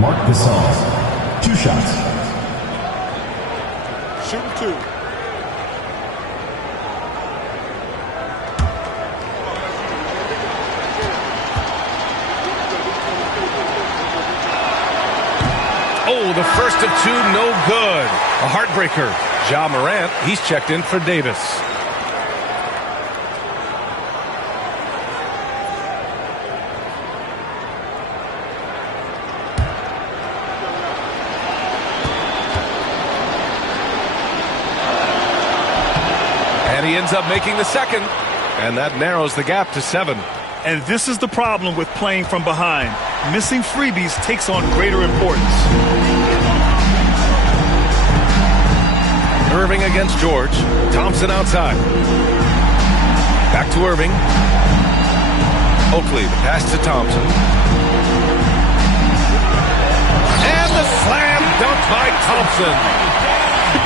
Marc Gasol. 2 shots. Shooting 2. Oh, the first of 2, no good. A heartbreaker. Ja Morant, he's checked in for Davis. And he ends up making the second. And that narrows the gap to 7. And this is the problem with playing from behind. Missing freebies takes on greater importance. Irving against George. Thompson outside. Back to Irving. Oakley, the pass to Thompson. And the slam dunk by Thompson.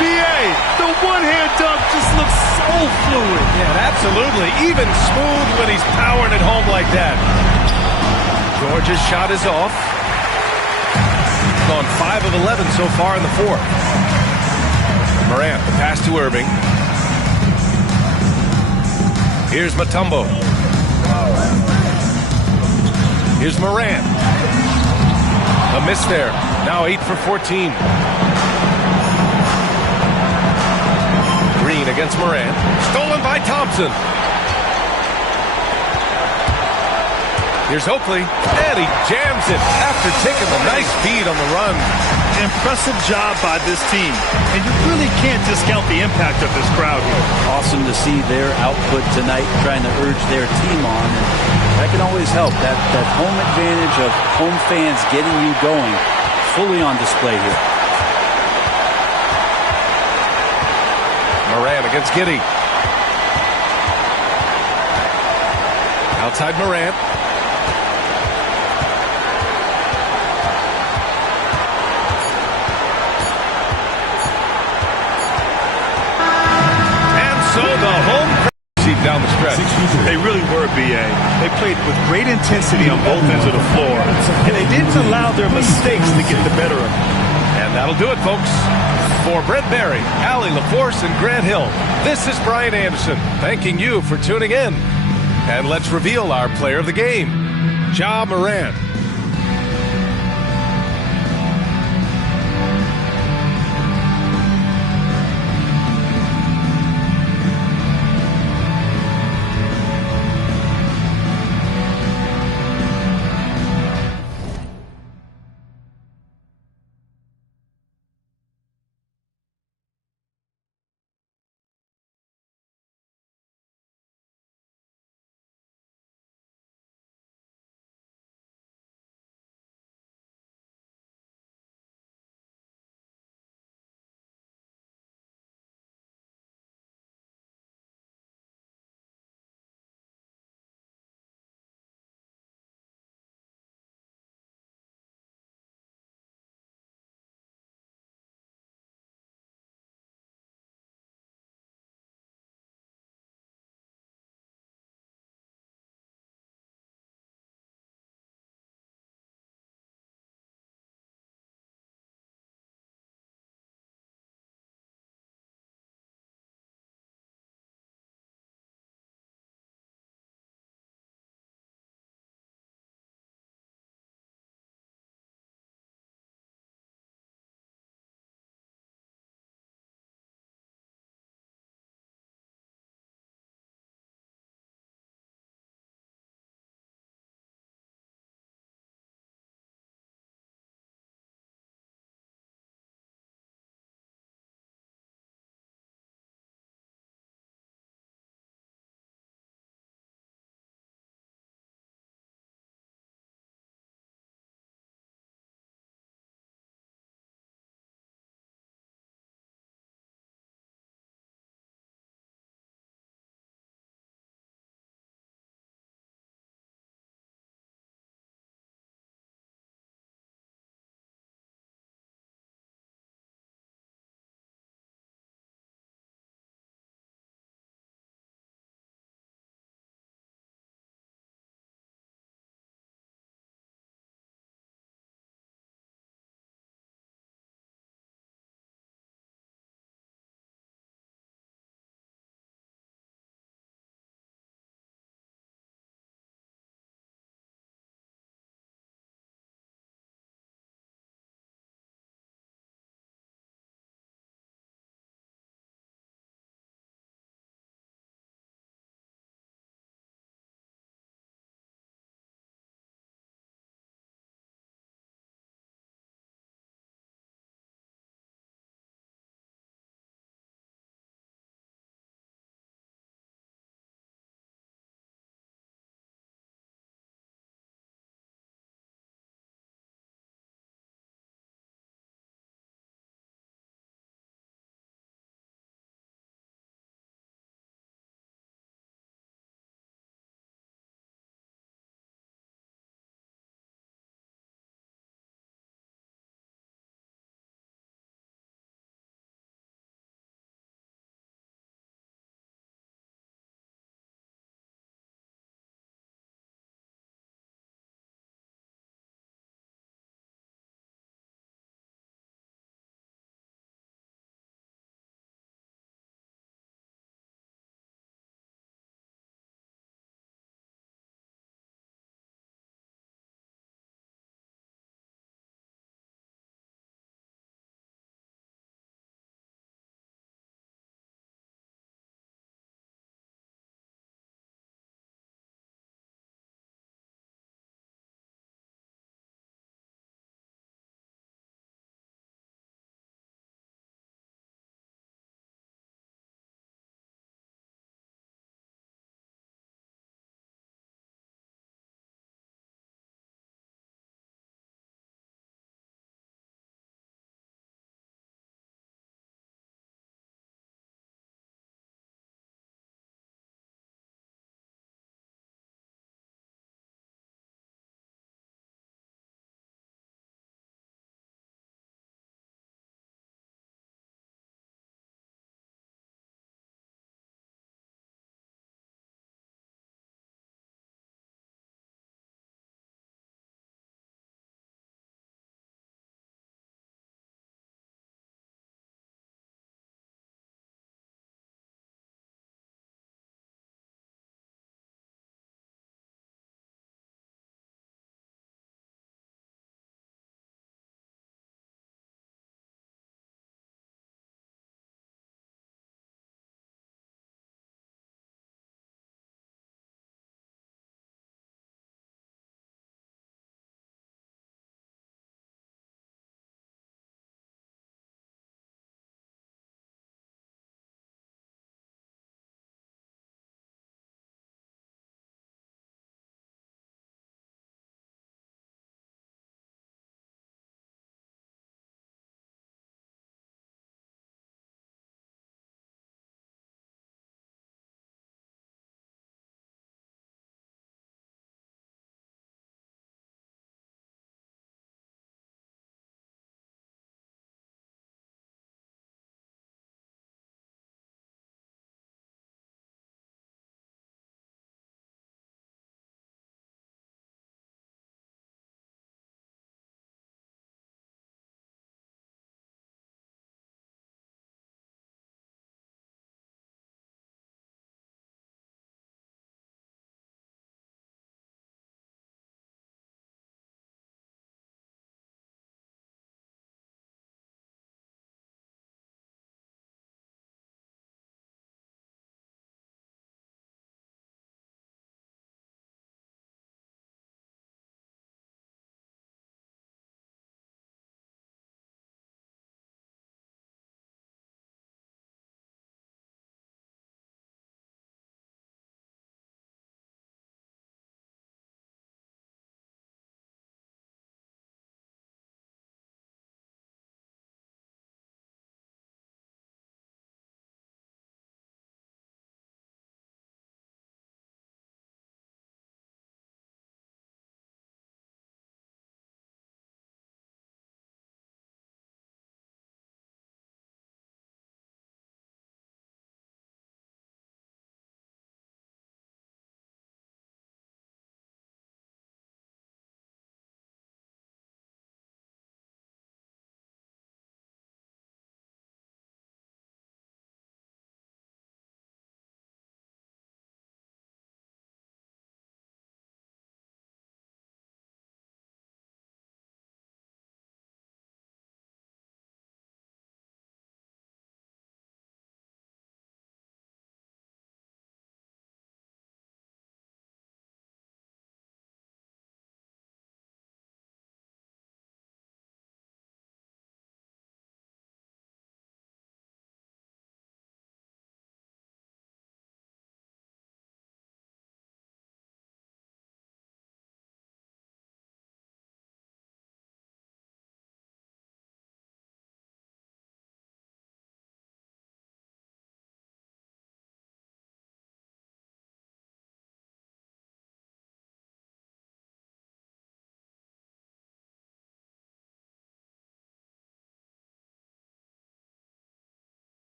BA, the one-hand dunk just looks so fluid. Yeah, absolutely. Even smooth when he's powering it home like that. George's shot is off. He's gone 5 of 11 so far in the fourth. Morant, the pass to Irving. Here's Mutombo. Here's Morant. A miss there. Now 8 for 14. Green against Morant. Stolen by Thompson. Here's Oakley. And he jams it after taking the nice feed on the run. Impressive job by this team. And you really can't discount the impact of this crowd here. Awesome to see their output tonight, trying to urge their team on. And that can always help. That home advantage of home fans getting you going, fully on display here. Morant against Giddey. Outside Morant. And so the home seat down the stretch. They really were, BA. They played with great intensity on both ends of the floor, and they didn't allow their mistakes to get the better of them. And that'll do it, folks. For Brent Barry, Allie LaForce, and Grant Hill, this is Brian Anderson thanking you for tuning in. And let's reveal our player of the game, Ja Morant.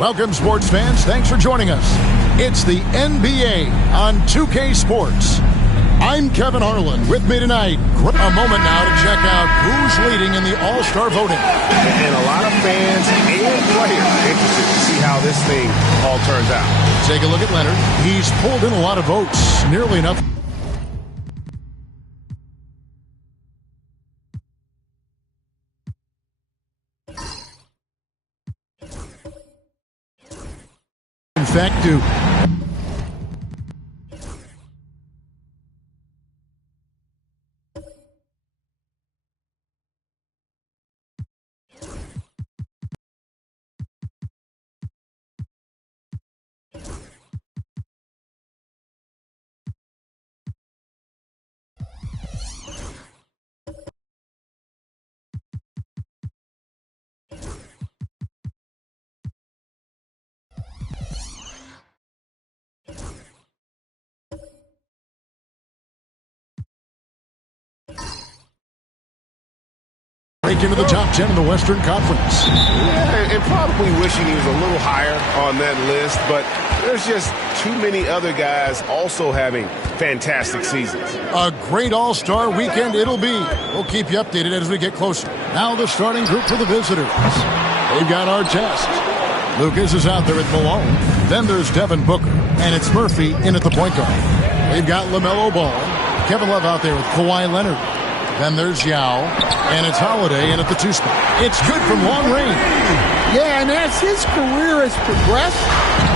Welcome, sports fans. Thanks for joining us. It's the NBA on 2K Sports. I'm Kevin Harlan. With me tonight, a moment now to check out who's leading in the All-Star voting. And a lot of fans and players interested to see how this thing all turns out. Take a look at Leonard. He's pulled in a lot of votes, nearly enough. In fact, Duke. Break into the top 10 in the Western Conference. Yeah, and probably wishing he was a little higher on that list, but there's just too many other guys also having fantastic seasons. A great All-Star weekend it'll be. We'll keep you updated as we get closer. Now the starting group for the visitors. They've got Artest. Lucas is out there at Malone. Then there's Devin Booker. And it's Murphy in at the point guard. They've got LaMelo Ball. Kevin Love out there with Kawhi Leonard. Then there's Yao, and it's Holiday in at the 2 spot. It's good from long range. Yeah, and as his career has progressed,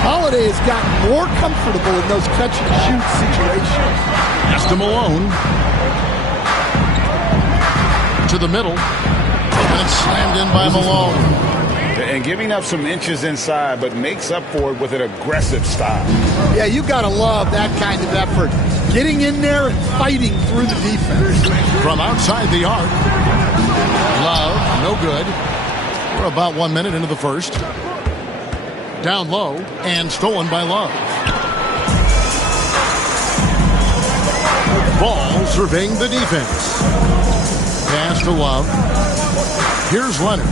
Holiday has gotten more comfortable in those catch-and-shoot situations. That's to Malone. To the middle. And it's slammed in by Malone. And giving up some inches inside, but makes up for it with an aggressive style. Yeah, you got to love that kind of effort. Getting in there and fighting through the defense. From outside the arc. Love, no good. We're about 1 minute into the first. Down low and stolen by Love. Ball surveying the defense. Pass to Love. Here's Leonard.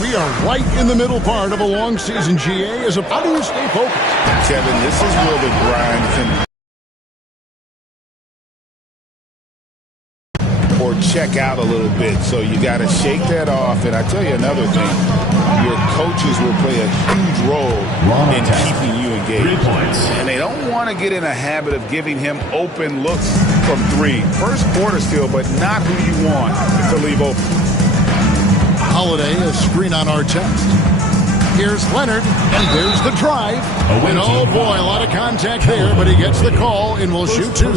We are right in the middle part of a long season, GA. How do you stay focused? Kevin, this is where the grind can or check out a little bit. So you got to shake that off. And I tell you another thing, your coaches will play a huge role in keeping you engaged. 3 points. And they don't want to get in a habit of giving him open looks from three. First quarter still, but not who you want to leave open. Holiday, a screen on Artest. Here's Leonard, and there's the drive. And oh boy, a lot of contact there, but he gets the call and will shoot two.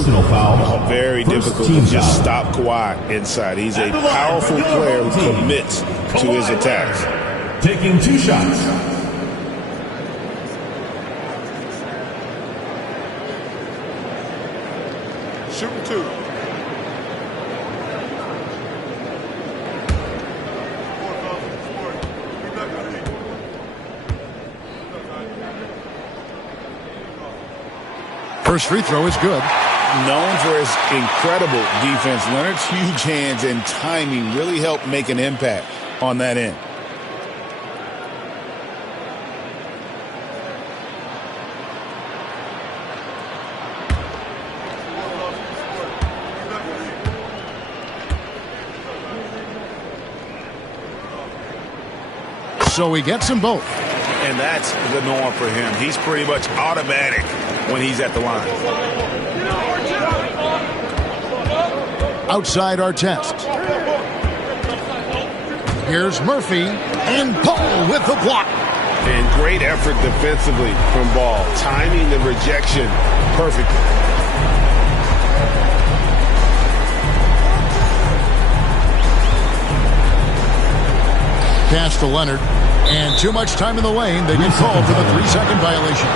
Very difficult to just stop Kawhi inside. He's a powerful player who commits to his attacks. Taking 2 shots. Shooting 2. First free throw is good. Known for his incredible defense, Leonard's huge hands and timing really helped make an impact on that end. So he gets them both. And that's the norm for him. He's pretty much automatic when he's at the line. Outside Artest. Here's Murphy and Paul with the block. And great effort defensively from Ball, timing the rejection perfectly. Pass to Leonard. And too much time in the lane. They get called for the 3-second violation.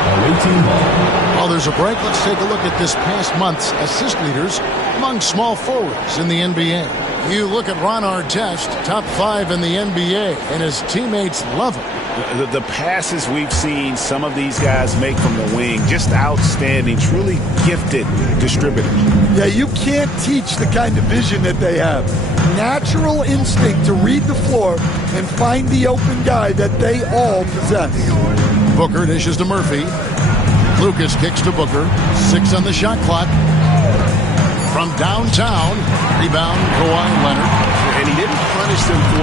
While there's a break, let's take a look at this past month's assist leaders among small forwards in the NBA. You look at Ron Artest, top 5 in the NBA, and his teammates love him. The passes we've seen some of these guys make from the wing, just outstanding, truly gifted distributors. Yeah, you can't teach the kind of vision that they have. Natural instinct to read the floor and find the open guy that they all possess. Booker dishes to Murphy. Lucas kicks to Booker. 6 on the shot clock. From downtown, rebound Kawhi Leonard. And he didn't punish them for